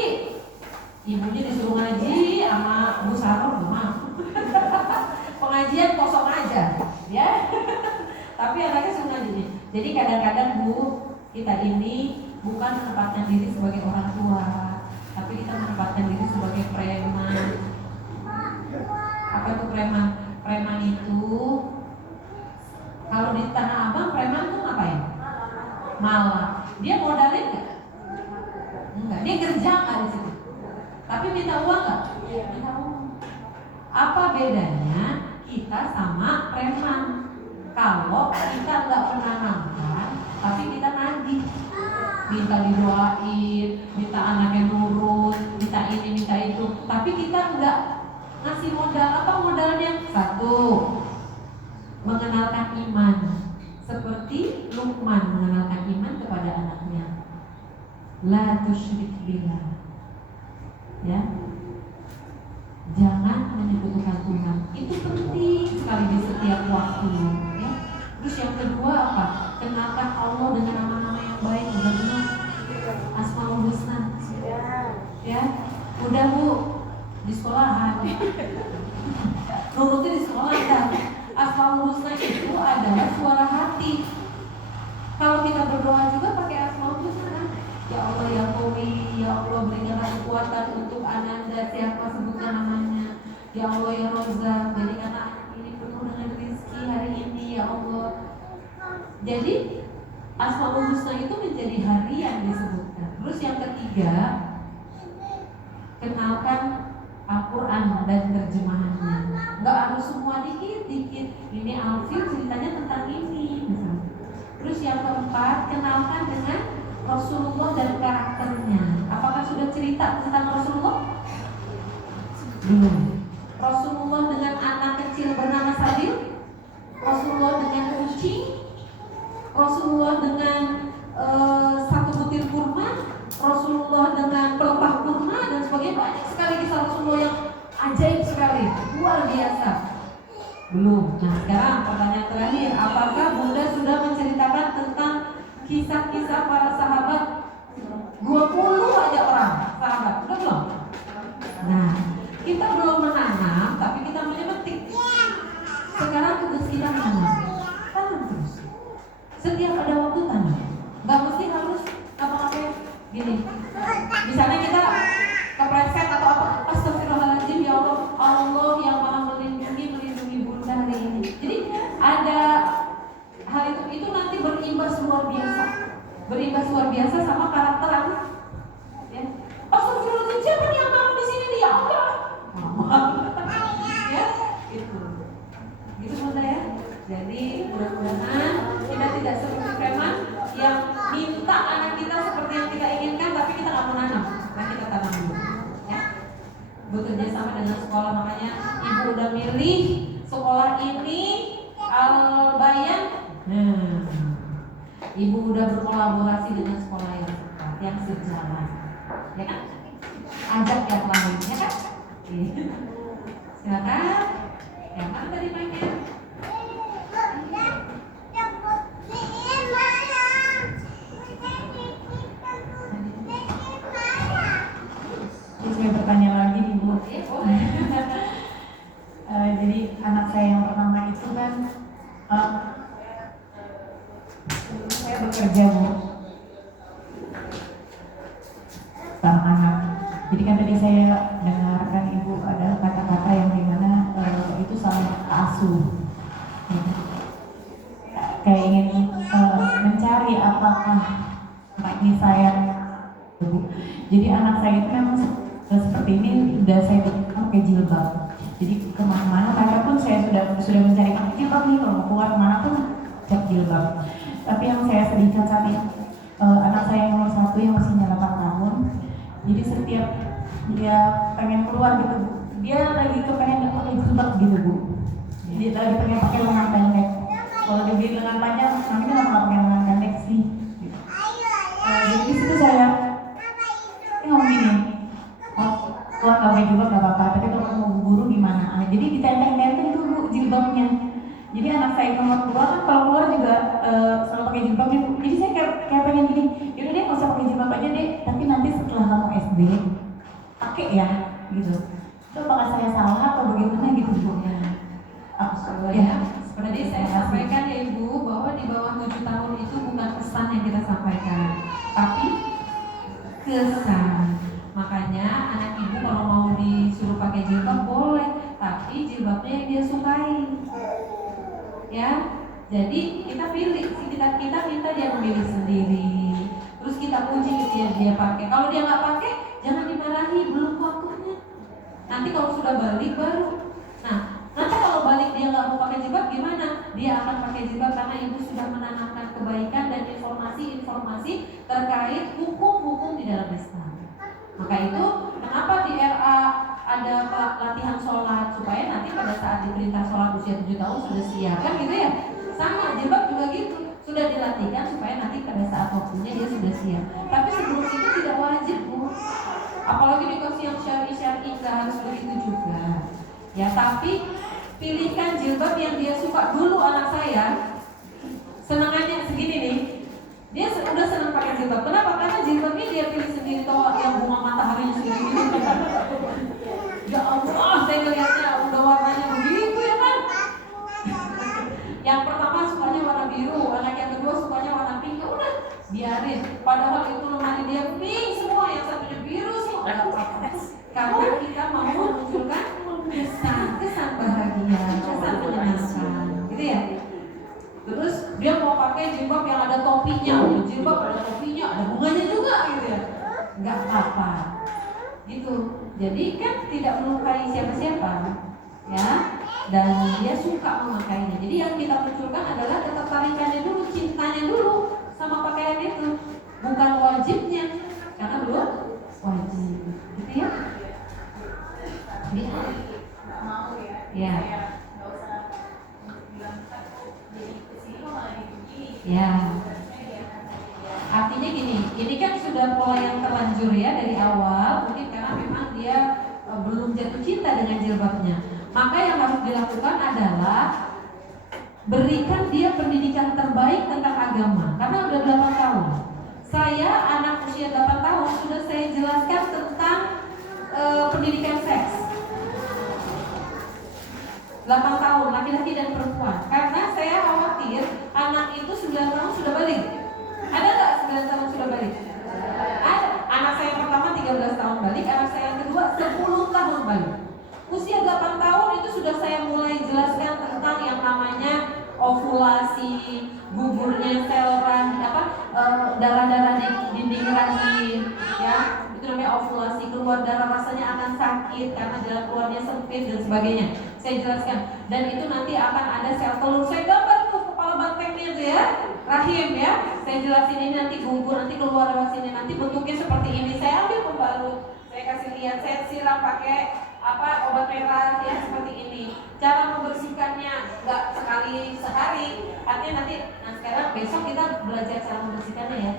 Ibunya disuruh ngaji sama Bu Sarul belum mau. Pengajian kosong aja, ya. Tapi anaknya suruh ngaji. Jadi kadang-kadang Bu, kita ini bukan menempatkan diri sebagai orang tua, tapi kita menempatkan diri sebagai preman. Apa itu preman? Preman itu kalau di Tanah Abang preman tuh ngapain? Malah. Dia modalin nggak? Enggak. Dia kerja nggak di situ? Tapi minta uang nggak? Minta uang. Apa bedanya kita sama preman? Kalau kita nggak pernah nangkap, tapi kita nagih, minta didoain, minta anaknya nurut, minta ini, minta itu, tapi kita nggak ngasih modal. Apa modalnya? Satu, mengenalkan iman, seperti Luqman mengenalkan iman kepada anaknya. La tusyrik billah. Ya, jangan menyebutkan Tuhan. Itu yang kedua apa? Kenalkan Allah dengan nama-nama yang baik. Udah belum? Asmaul Husna. Ya, udah Bu, di sekolahan. Nurutin di sekolah kan. Asmaul Husna itu adalah suara hati. Kalau kita berdoa juga pakai Asmaul Husna kan? Ya Allah ya Qawi, ya Allah berikanlah kekuatan untuk Ananda, siapa sebutkan namanya. Ya Allah ya Rozak, jadikan ini penuh dengan rezeki hari ini ya Allah. Jadi Asmaul Husna itu menjadi harian disebutkan. Terus yang ketiga, kenalkan Al-Quran dan terjemahannya. Nggak harus semua, dikit-dikit. Ini Alfil ceritanya tentang ini misalnya. Terus yang keempat, kenalkan dengan Rasulullah dan karakternya. Apakah sudah cerita tentang Rasulullah? Belum. Rasulullah dengan anak kecil bernama Sabil, Rasulullah dengan kucing, Rasulullah dengan satu butir kurma, Rasulullah dengan pelepah kurma dan sebagainya. Banyak sekali kisah Rasulullah yang ajaib sekali, luar biasa. Belum. Nah sekarang pertanyaan terakhir, apakah Bunda sudah menceritakan tentang kisah-kisah para sahabat? 20 aja orang sahabat, udah belum? Nah, kita belum menanam, tapi kita menyemetik. Sekarang tugas kita menanam, tanam terus. Setiap ada waktu tanam. Gak mesti harus apa-apa gini. Misalnya kita kepleset atau apa, astagfirullahaladzim ya Allah, Allah yang maha melindungi Bunda hari ini. Jadi ada hal itu nanti berimbas luar biasa sama karakter anak. Ya, astagfirullahaladzim, siapa nih yang bangun di sini dia? Ya, itu Bunda ya. Jadi mudah-mudahan kita tidak seperti preman yang minta anak kita seperti yang kita inginkan, tapi kita nggak menanam. Nah kita tanam dulu. Ya. Bekerja sama dengan sekolah, makanya ibu udah milih sekolah ini Al-Bayan. Ibu udah berkolaborasi dengan sekolah yang sejalan, ya kan? Ajak yang lain, ya kan? Silakan. Yang mana tadi pengen? Saya bertanya lagi nih Bu. Jadi anak saya yang pertama itu kan saya bekerja Bu sama anak. Jadi kan tadi saya dengarkan Ibu ada kata-kata yang dimana itu salah asuh. Kayak ingin mencari apakah ini saya Bu. Jadi anak saya itu memang seperti ini udah saya pakai jilbab. Jadi kemana-mana mereka pun saya sudah mencari pakai jilbab nih, kalau mau keluar kemana pun cek jilbab. Tapi yang saya sedihkan saat ini anak saya yang nomor 1 yang usianya 8 tahun. Jadi setiap dia pengen keluar gitu, dia lagi kepengen pakai jilbab gitu Bu. Dia lagi pengen pakai lengan pendek. Kalau dia beli lengan panjang, namanya nggak pakai lengan pendek sih. Gitu. Jadi di situ saya ngomong gini, keluar nggak pakai jilbab nggak apa-apa, tapi kalau mau guru gimana? Jadi ditenteng-tenteng itu Bu jilbabnya. Jadi anak saya nomor 2 kan kalau keluar juga selalu pakai jilbab Bu. Jadi saya kayak pengen gini, yaudah deh nggak usah pakai jilbab aja deh, tapi nanti setelah kamu SD pakai ya, gitu. Itu apakah saya salah atau bagaimana gitu Bu? Ya, seperti saya sampaikan ya Ibu, bahwa di bawah 7 tahun itu bukan pesan yang kita sampaikan, tapi kesan. Makanya anak Ibu kalau mau disuruh pakai jilbab boleh, tapi jilbabnya yang dia sukai. Ya, jadi kita pilih, kita minta dia memilih sendiri. Terus kita puji dia pakai. Kalau dia nggak pakai, jangan dimarahi, belum waktunya. Nanti kalau sudah balik baru. Nah, nanti kalau balik dia nggak mau pakai jilbab gimana? Dia akan pakai jilbab karena Ibu sudah menanamkan kebaikan dan informasi-informasi terkait hukum-hukum di dalam Islam. Maka itu kenapa di RA ada latihan sholat, supaya nanti pada saat diperintah sholat usia 7 tahun sudah siap, kan gitu ya? Sama, jilbab juga gitu, sudah dilatihkan supaya nanti pada saat waktunya dia sudah siap. Tapi sebelum itu tidak wajib Bu. Apalagi dikasih yang syar'i nggak harus begitu juga. Ya, tapi pilihkan jilbab yang dia suka dulu. Anak saya jilbab. Kenapa? Karena jilbabnya dia pilih sendiri, tahu yang bunga mataharinya sendiri. Ya Allah, saya ngeliatnya udah warnanya begitu ya kan. Yang pertama sukanya warna biru, anak yang kedua sukanya warna pink. Ya udah, biarin. Padahal itu lemari dia pink semua, yang satunya biru semua. Nggak apa-apa. Karena kita mau menunjukkan kesan bahagia, kesan menyenangkan, gitu ya. Terus dia mau pakai jilbab yang ada topinya, jilbab ada topinya, ada bunganya juga, gitu ya. Nggak apa-apa, gitu. Jadi kan tidak melukai siapa-siapa, ya. Dan dia suka memakainya. Jadi yang kita munculkan adalah ketertarikannya dulu, cintanya dulu sama pakaian itu, bukan wajibnya, karena belum wajib, gitu ya. Ya. Ya. Artinya gini, ini kan sudah pola yang terlanjur ya dari awal, mungkin karena memang dia belum jatuh cinta dengan jilbabnya. Maka yang harus dilakukan adalah berikan dia pendidikan terbaik tentang agama. Karena udah 8 tahun. Saya anak usia 8 tahun sudah saya jelaskan tentang pendidikan seks. 8 tahun, laki-laki dan perempuan. Karena saya khawatir anak itu 9 tahun sudah balik. Ada nggak 9 tahun sudah balik? Ada. Anak saya yang pertama 13 tahun balik, anak saya yang kedua 10 tahun balik. Usia 8 tahun itu sudah saya mulai jelaskan tentang yang namanya ovulasi, gugurnya sel rahim, darah-darah di dinding rahim, ya. Itu namanya ovulasi, keluar darah rasanya akan sakit karena jalan keluarnya sempit dan sebagainya. Saya jelaskan, dan itu nanti akan ada sel telur. Saya gambar tuh kepala bantengnya tuh ya, rahim ya. Saya jelasin ini nanti gugur, nanti keluar lewat sini, nanti bentuknya seperti ini. Saya ambil pembalut, saya kasih lihat, saya siram pakai obat merah ya seperti ini. Cara membersihkannya nggak sekali sehari, artinya nanti. Nah sekarang besok kita belajar cara membersihkannya ya.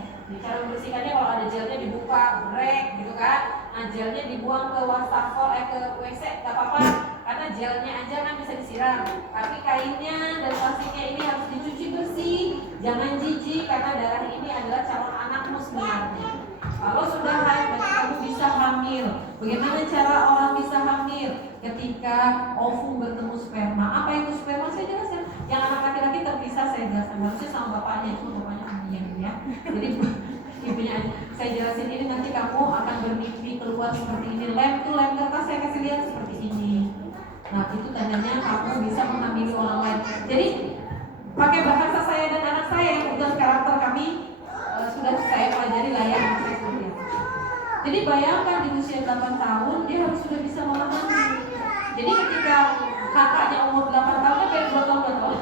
Cara membersihkannya kalau ada gelnya dibuka, brek gitu kan. Nah gelnya dibuang ke wastafel, ke WC nggak apa-apa, karena gelnya aja kan bisa disiram. Tapi kainnya dan plastiknya ini harus dicuci bersih, jangan jijik karena darah ini adalah calon anakmu sebenarnya. Kalau sudah haid, berarti kamu bisa hamil. Bagaimana cara orang bisa hamil? Ketika ovum bertemu sperma. Apa itu sperma? Saya jelaskan. Yang anak laki-laki terpisah saya jelaskan. Harusnya sama bapaknya, itu bapaknya hamil ya. Jadi ibunya aja. Saya jelasin ini nanti kamu akan bermimpi keluar seperti ini. Lem kertas saya kasih lihat seperti ini. Nah itu tandanya kamu bisa menghamili orang lain. Jadi pakai bahasa saya dan anak saya yang kemudian karakter kami sudah saya pelajari lah ya. Jadi bayangkan di usia 8 tahun dia harus sudah bisa memahami. Jadi ketika kakaknya umur 8 tahun kan kayak 2 tahun 2 tahun.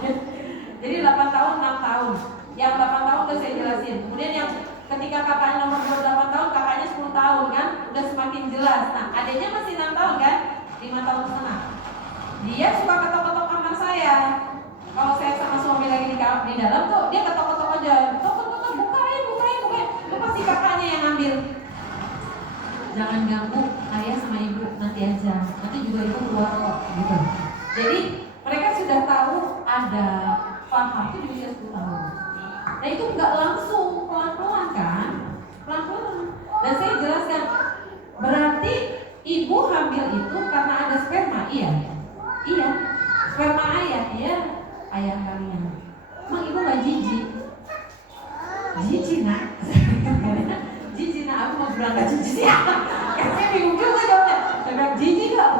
Jadi 8 tahun 6 tahun. Yang 8 tahun udah saya jelasin. Kemudian yang ketika kakaknya nomor 28 tahun, kakaknya 10 tahun kan, udah semakin jelas. Nah adiknya masih 6 tahun kan, 5 tahun setengah. Dia suka ketok-ketok kamar saya. Kalau saya sama suami lagi di dalam tuh, dia ketok-ketok aja. Ketok-ketok, bukain. Itu pasti kakaknya yang ngambil. Jangan ganggu ayah sama ibu, nanti aja. Nanti juga ibu keluar kok, gitu. Jadi mereka sudah tahu ada paham itu di usia 10 tahun. Nah itu nggak langsung, pelan-pelan kan? Pelan-pelan. Dan saya jelaskan, berarti ibu hamil itu karena ada sperma, iya. Sperma ayah, iya. Ayah kalian. Emang ibu nggak jijik? Jijik nak. Jijik nak, aku mau berangkat jijik ya. Saya bingung juga jawabnya. Saya bilang jijik gak?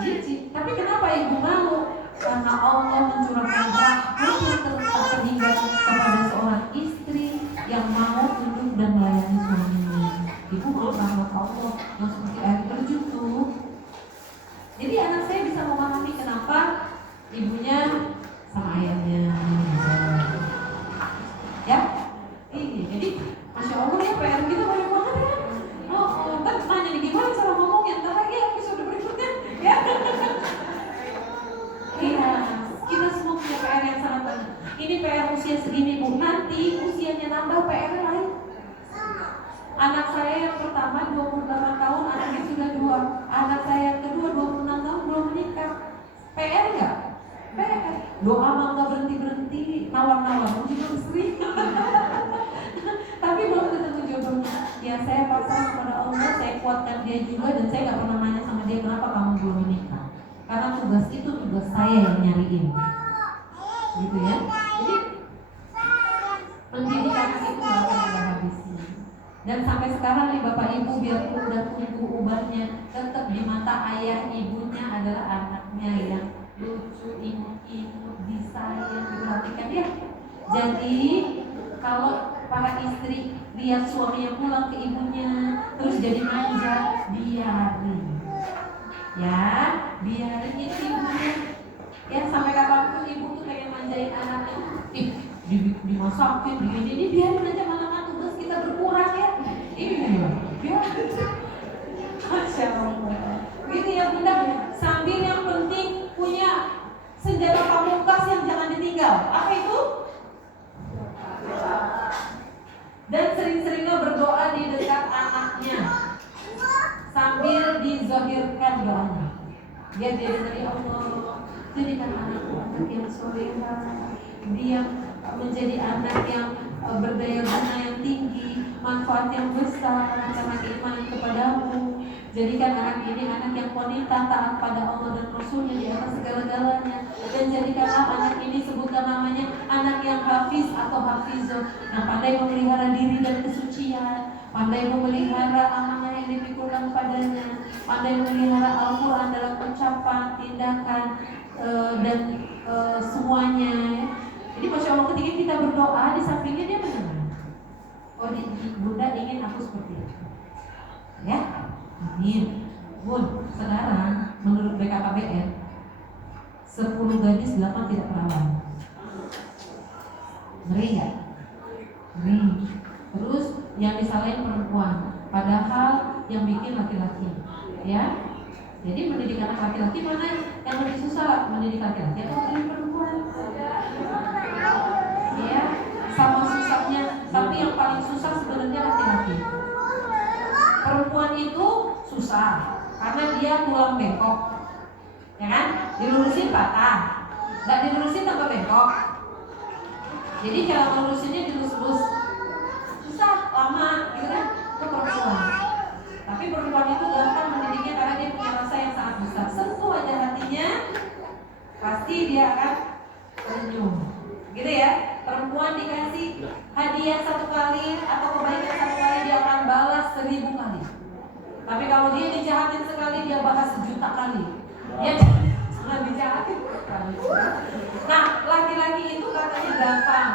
Jijik. Tapi kenapa ibu malu? Karena Allah mencurahkan rahmat yang tak terhingga kepada seorang istri yang mau tunduk dan melayani suaminya. Ibu mau rahmat Allah yang seperti air terjun tuh. Jadi anak saya bisa memahami kenapa ibunya sama ayahnya. Ya? Jadi Masya Allah ya PR kita banyak banget ya. Ntar tanya nih gimana cara ngomongnya, ntar lagi episode berikutnya ya. Iya, kita semua punya PR yang sangat banyak. Ini PR usia segini bu, nanti usianya nambah PR lain. Anak saya yang pertama 28 tahun, anaknya sudah 2. Anak saya yang kedua 26 tahun belum menikah. PR nggak? PR. Doa mah nggak berhenti-berhenti. dia juga, dan saya nggak pernah nanya sama dia kenapa kamu belum menikah, karena tugas itu tugas saya yang nyariin, gitu ya. Jadi pendidikan itu nggak akan ada habisnya. Dan sampai sekarang nih Bapak Ibu, biarpun udah tumbuh ubahnya, tetap di mata ayah ibunya adalah anaknya yang lucu, imut-imut, disayang, diperhatikan ya. Jadi kalau para istri lihat suaminya pulang ke ibunya terus jadi manja, biarin ya, biarin itu ibunya ya, sampai kapanpun ibu tuh pengen manjain anaknya, dimasakin begini, biarin aja, malah kan tugas kita berkurang ya. Iya, Masya Allah. Gitu ya Bunda, sambil yang penting punya senjata pamungkas yang jangan ditinggal. Apa itu? Dan sering-seringlah berdoa di dekat anaknya sambil dizahirkan doanya. Dia dari Allah, jadikan anakku anak yang soleha, dia menjadi anak yang berdaya guna yang tinggi, manfaat yang besar karena keimanan kepadamu. Jadikan anak ini anak yang wanita, taat pada Allah dan Rasulnya di atas segala-galanya. Dan jadikanlah anak ini, sebutkan namanya, anak yang hafiz atau hafizoh, yang pandai memelihara diri dan kesucian, pandai memelihara amanah yang dipikulkan padanya, pandai memelihara Al-Quran dalam ucapan, tindakan, dan semuanya. Jadi Masya Allah, ketika kita berdoa, di sampingnya dia mendengar. Oh, Bunda ingin aku seperti itu, ya. Amin. Bun, sekarang menurut BKKBN 10 gadis 8 tidak perawan. Ngeri nggak? Ngeri. Terus yang disalahin perempuan, padahal yang bikin laki-laki, ya. Jadi mendidik anak laki-laki mana yang lebih susah, mendidik laki-laki atau mendidik perempuan? Ya, sama susahnya. Tapi yang paling susah sebenarnya laki-laki. Perempuan itu susah karena dia tulang bengkok, ya kan? Dilurusin patah, nggak dilurusin tambah bengkok. Jadi cara melurusinnya dilus-lus, susah, lama, gitu kan? Itu perempuan. Tapi perempuan itu gampang mendidiknya karena dia punya rasa yang sangat besar. Sentuh aja hatinya, pasti dia akan tersenyum, gitu ya. Perempuan dikasih hadiah 1 kali atau kebaikan 1 kali, dia akan balas 1000 kali. Tapi kalau dia dijahatin sekali, dia balas 1.000.000 kali. Dia jangan dijahatin sekali. Nah, laki-laki itu katanya gampang.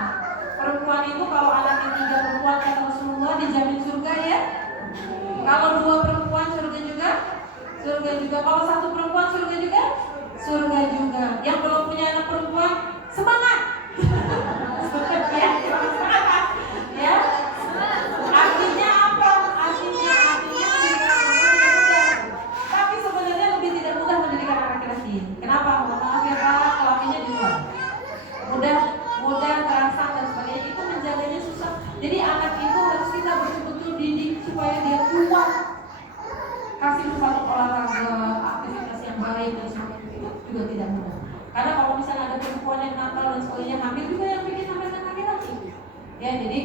Perempuan itu kalau anaknya 3 perempuan kata Rasulullah dijamin surga ya. Kalau 2 perempuan surga juga, surga juga. Kalau 1 perempuan surga juga, surga juga. Yang belum punya anak perempuan, semangat. Ya, artinya apa? Artinya tapi sebenarnya lebih tidak mudah mendidik anak laki-laki. Kenapa? Maaf ya Pak, kelaminnya di luar. Mudah terangsang dan sebagainya, itu menjaganya susah. Jadi anak itu harus kita betul-betul didik supaya dia kuat. Kasih suatu olahraga, aktivitas yang baik dan sebagainya, itu juga tidak mudah. Karena kalau misalnya ada perempuan yang nakal dan sebagainya, hamil juga yang bikin hamil kan laki-laki. Ya, jadi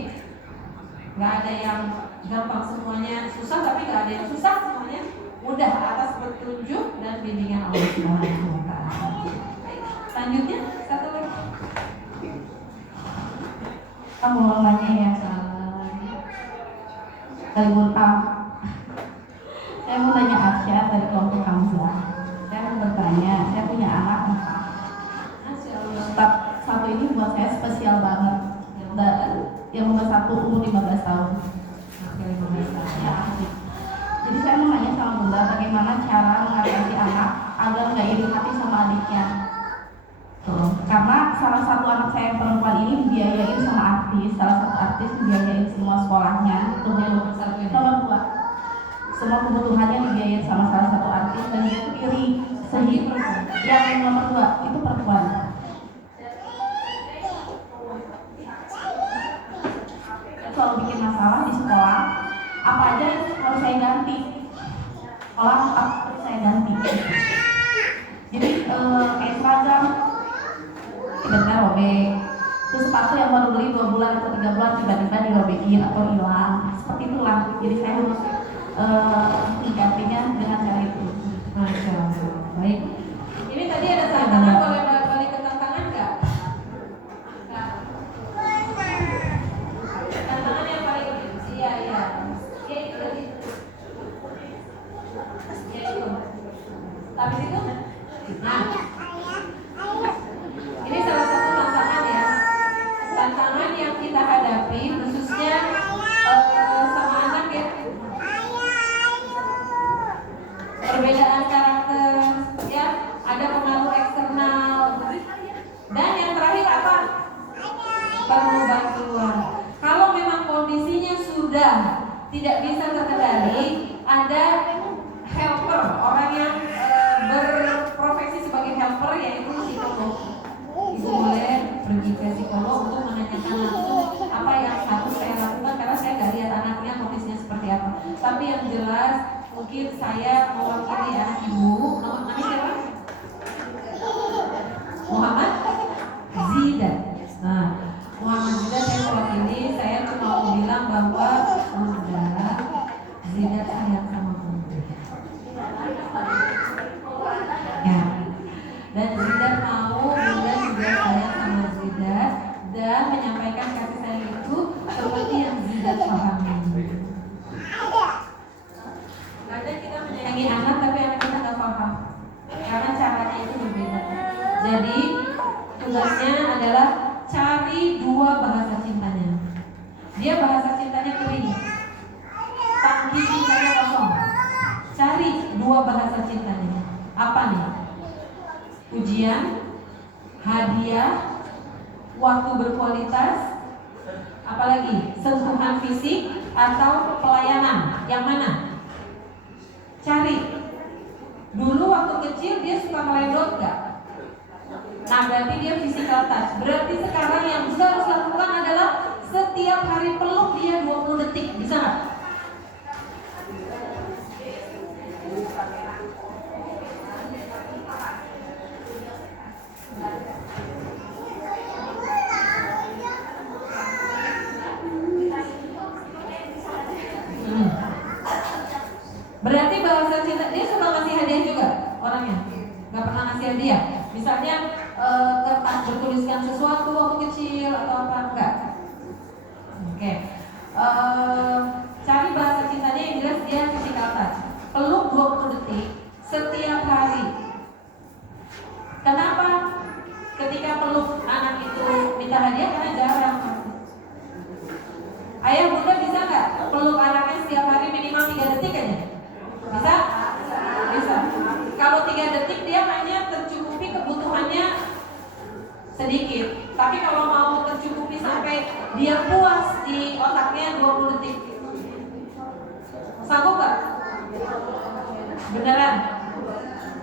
nggak ada yang gampang, semuanya susah, tapi nggak ada yang susah, semuanya mudah atas petunjuk dan bimbingan Allah Subhanahu wa Ta'ala. Selanjutnya, satu lagi. Kamu mau nanya ya, Kalibun saya mau nanya Asya dari kelompok Hamzah. Saya mau bertanya, saya punya anak 4. Satu ini buat saya spesial banget. Yang nomor 1 umur 15 tahun. Ya, jadi saya mau nanya sama Bunda, bagaimana cara mengatasi anak agar nggak iri hati sama adiknya. Tuh. Karena salah satu anak saya yang perempuan ini dibiayain sama artis, salah satu artis dibiayain semua sekolahnya. Nomor 2, semua kebutuhannya dibiayain sama salah satu artis dan dia tuh iri. Sehingga yang nomor 2 itu perempuan. Selalu bikin masalah di sekolah, apa aja harus saya ganti, sekolah apa harus saya ganti. Jadi kayak seragam tiba-tiba robek, terus sepatu yang baru beli 2 bulan atau 3 bulan tiba-tiba dirobekin atau hilang, seperti itulah. Jadi saya harus menyikapinya dengan cara itu. Masya Allah. Baik. Ini tadi ada tantangan, boleh balik ke tantangan nggak? Nggak. Tantangan yang paling iya. Ya itu tadi. Ya itu. Habis itu? Nah. Ini salah satu tantangan ya. Tantangan yang kita hadapi khususnya sama anak ya. Perbedaan karakter ya, ada pengaruh eksternal. Dan yang terakhir apa? Perlu bantuan. Kalau memang kondisinya sudah tidak bisa terkendali, ada helper, orang yang berprofesi sebagai helper, yaitu psikolog. Ibu boleh pergi ke psikolog untuk menanyakan langsung apa yang harus saya lakukan, karena saya nggak lihat anaknya kondisinya seperti apa. Tapi yang jelas mungkin saya mewakili anak ibu. Nama siapa? Muhammad Zidan. Nah, Muhammad Zidan saya mewakili. Saya cuma mau bilang bahwa udah Zidan sayang sama bunda. Ya. Dan Zidan mau bunda juga sayang sama Zidan dan menyampaikan kasih sayang itu seperti yang Zidan pahami. Kadang kita menyayangi anak tapi anak kita nggak paham karena caranya itu berbeda. Jadi tugasnya adalah cari dua bahasa cintanya. Dia bahasa cintanya kering, tangki cintanya kosong. Cari dua bahasa cintanya. Apa nih? Ujian, hadiah, waktu berkualitas, apalagi sentuhan fisik atau pelayanan. Yang mana? Cari. Dulu waktu kecil dia suka meledot gak? Nah berarti dia physical touch. Berarti sekarang yang bisa harus lakukan adalah setiap hari peluk dia 20 detik. Bisa gak? Berarti bahasa cinta, dia suka ngasih hadiah juga orangnya? Gak pernah ngasih hadiah? Misalnya kertas bertuliskan sesuatu waktu kecil atau apa? Enggak? Oke. Cari bahasa cintanya yang jelas dia physical touch. Peluk 20 detik setiap hari. Kenapa ketika peluk anak itu minta hadiah? Karena jarang. Ayah bunda bisa nggak peluk anaknya setiap hari minimal 3 detik aja? Bisa? Bisa. Kalau 3 detik dia hanya tercukupi kebutuhannya sedikit. Tapi kalau mau tercukupi sampai dia puas di otaknya 20 detik. Sanggup gak? Beneran?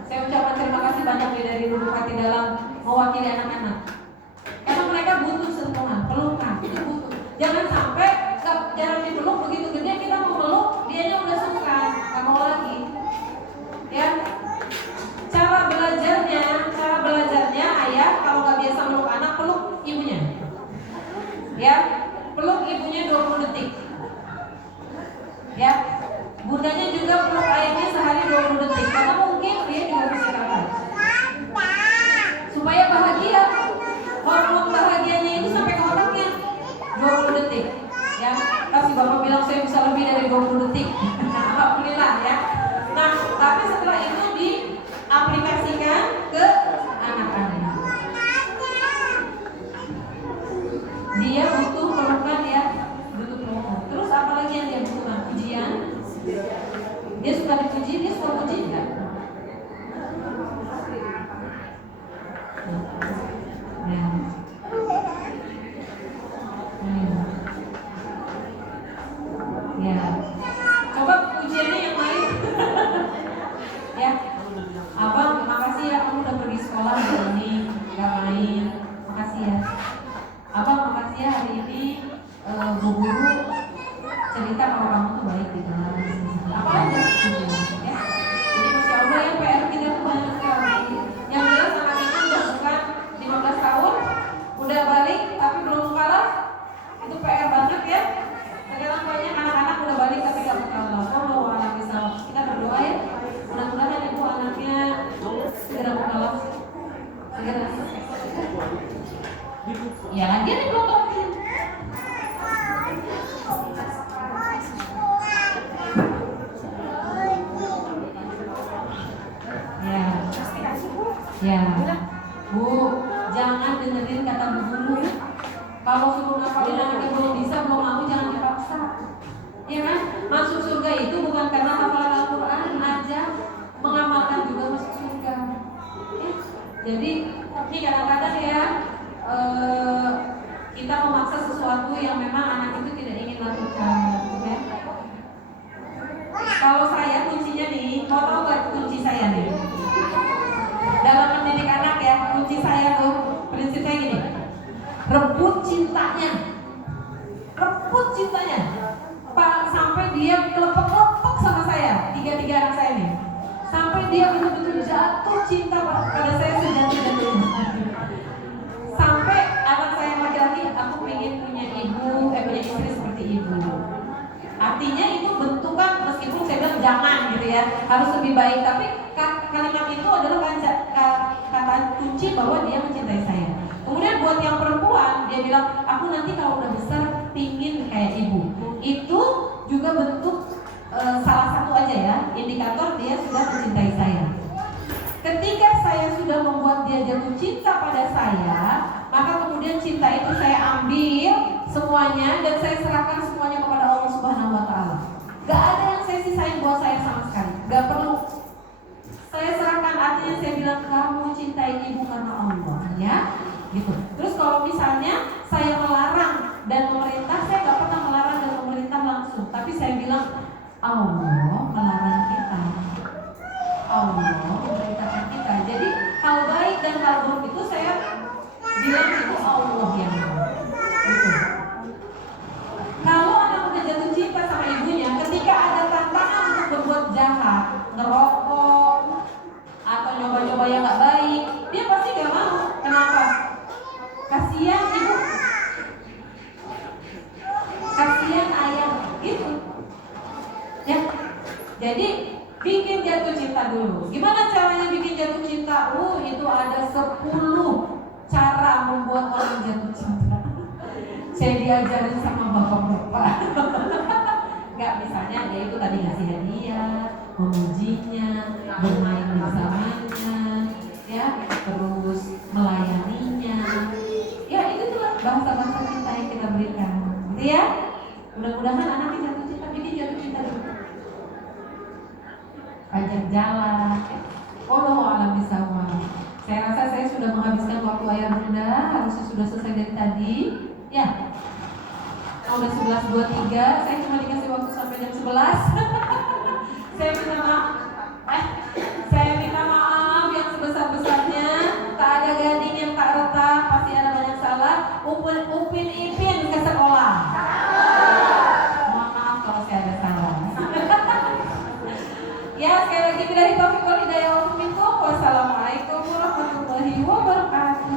Saya ucapkan terima kasih banyak dari lubuk hati dalam mewakili anak-anak. Karena mereka butuh sentuhan, pelukan, itu butuh. Jangan sampai jarang dipeluk, begitu gede kita mau peluk, dianya udah suka, gak mau lagi. Ya, cara belajarnya ayah kalau nggak biasa meluk anak, peluk ibunya. Ya, peluk ibunya 20 detik. Ya, bundanya juga peluk ayahnya sehari 20 detik. Karena mungkin dia juga bisa kalah. Supaya bahagia, hormon bahagianya itu sampai ke otaknya 20 detik. Ya, kasih bapak bilang saya bisa lebih dari 20 detik. Alhamdulillah ya. Nah, tapi setelah itu diaplikasikan ke anak-anak. Dia butuh pelukan ya, butuh pelukan. Terus apa lagi yang dia butuhkan? Pujian. Dia suka dipuji, dia suka puji enggak? Ya. Ya. Coba pujiannya yang lain. Ya. Abang, makasih ya kamu udah pergi sekolah hari ini, gak main. Makasih ya. Abang, makasih ya hari ini Bu Guru cerita kalau kamu tuh baik di kelas. Apa aja pujian ya. Ya, Bu, jangan dengerin kata bu guru. Kalau suruh ngapalin anaknya belum bisa, belum mau, jangan dipaksa. Ya kan? Masuk surga itu bukan karena hafalan Al-Quran aja, mengamalkan juga masuk surga. Ya. Jadi ini kadang-kadang ya kita memaksa sesuatu yang memang anak itu tidak ingin lakukan. Ya. Kalau saya kuncinya nih, mau tahu gak kunci saya nih? Dalam mendidik anak ya, kunci saya tuh prinsipnya gini: rebut cintanya, sampai dia kelepek-kelepek sama saya. Tiga anak saya nih, sampai dia betul-betul jatuh cinta pada saya sejati-jatinya. Sampai anak saya laki-laki, aku pengen punya punya istri seperti ibu. Artinya itu bentukan, meskipun saya bilang jangan gitu ya, harus lebih baik, tapi kalimat itu adalah kata kunci bahwa dia mencintai saya. Kemudian buat yang perempuan, dia bilang aku nanti kalau udah besar pingin kayak ibu. Itu juga bentuk salah satu aja ya, indikator dia sudah mencintai saya. Ketika saya sudah membuat dia jatuh cinta pada saya, maka kemudian cinta itu saya ambil semuanya dan saya serahkan semuanya kepada Allah Subhanahu wa Ta'ala. Gak ada yang saya sisain buat saya sama sekali, gak perlu. Saya serahkan, artinya saya bilang kamu cintai ibu karena Allah, ya, gitu. Terus kalau misalnya saya melarang dan memerintah, saya gak pernah melarang dan memerintah langsung, tapi saya bilang Allah melarang kita, Allah memerintahkan kita. Jadi hal baik dan hal buruk itu saya bilang itu Allah yang gitu. Kalau anak udah jatuh cinta sama ibunya, ketika ada tantangan untuk berbuat jahat, ngerokok atau nyoba-nyoba yang gak baik, dia pasti gak mau. Kenapa? Kasihan ibu, kasihan ayah, gitu. Ya, jadi bikin jatuh cinta dulu. Gimana caranya bikin jatuh cinta? Itu ada 10 cara membuat orang jatuh cinta. Saya diajarin sama bapak-bapak. Gak, misalnya ya itu tadi ngasih hadiah, memujinya, bermain bersamanya, ya, terus melayaninya. Ya itu tuh bahasa-bahasa cinta yang kita berikan, gitu ya. Mudah-mudahan anaknya jatuh cinta, bikin jatuh cinta dulu. Ajak jalan. Wallahu a'lam bishawab. Saya rasa saya sudah menghabiskan waktu ayah bunda, harusnya sudah selesai dari tadi. Ya, udah 11.23, saya cuma dikasih waktu sampai jam 11. Saya minta maaf yang sebesar-besarnya. Tak ada gading yang tak retak, pasti ada banyak salah. Upin ipin ke sekolah. Mohon maaf kalau saya ada salah. Ya, sekali lagi billahi taufiq wal hidayah. Wassalamualaikum warahmatullahi wabarakatuh.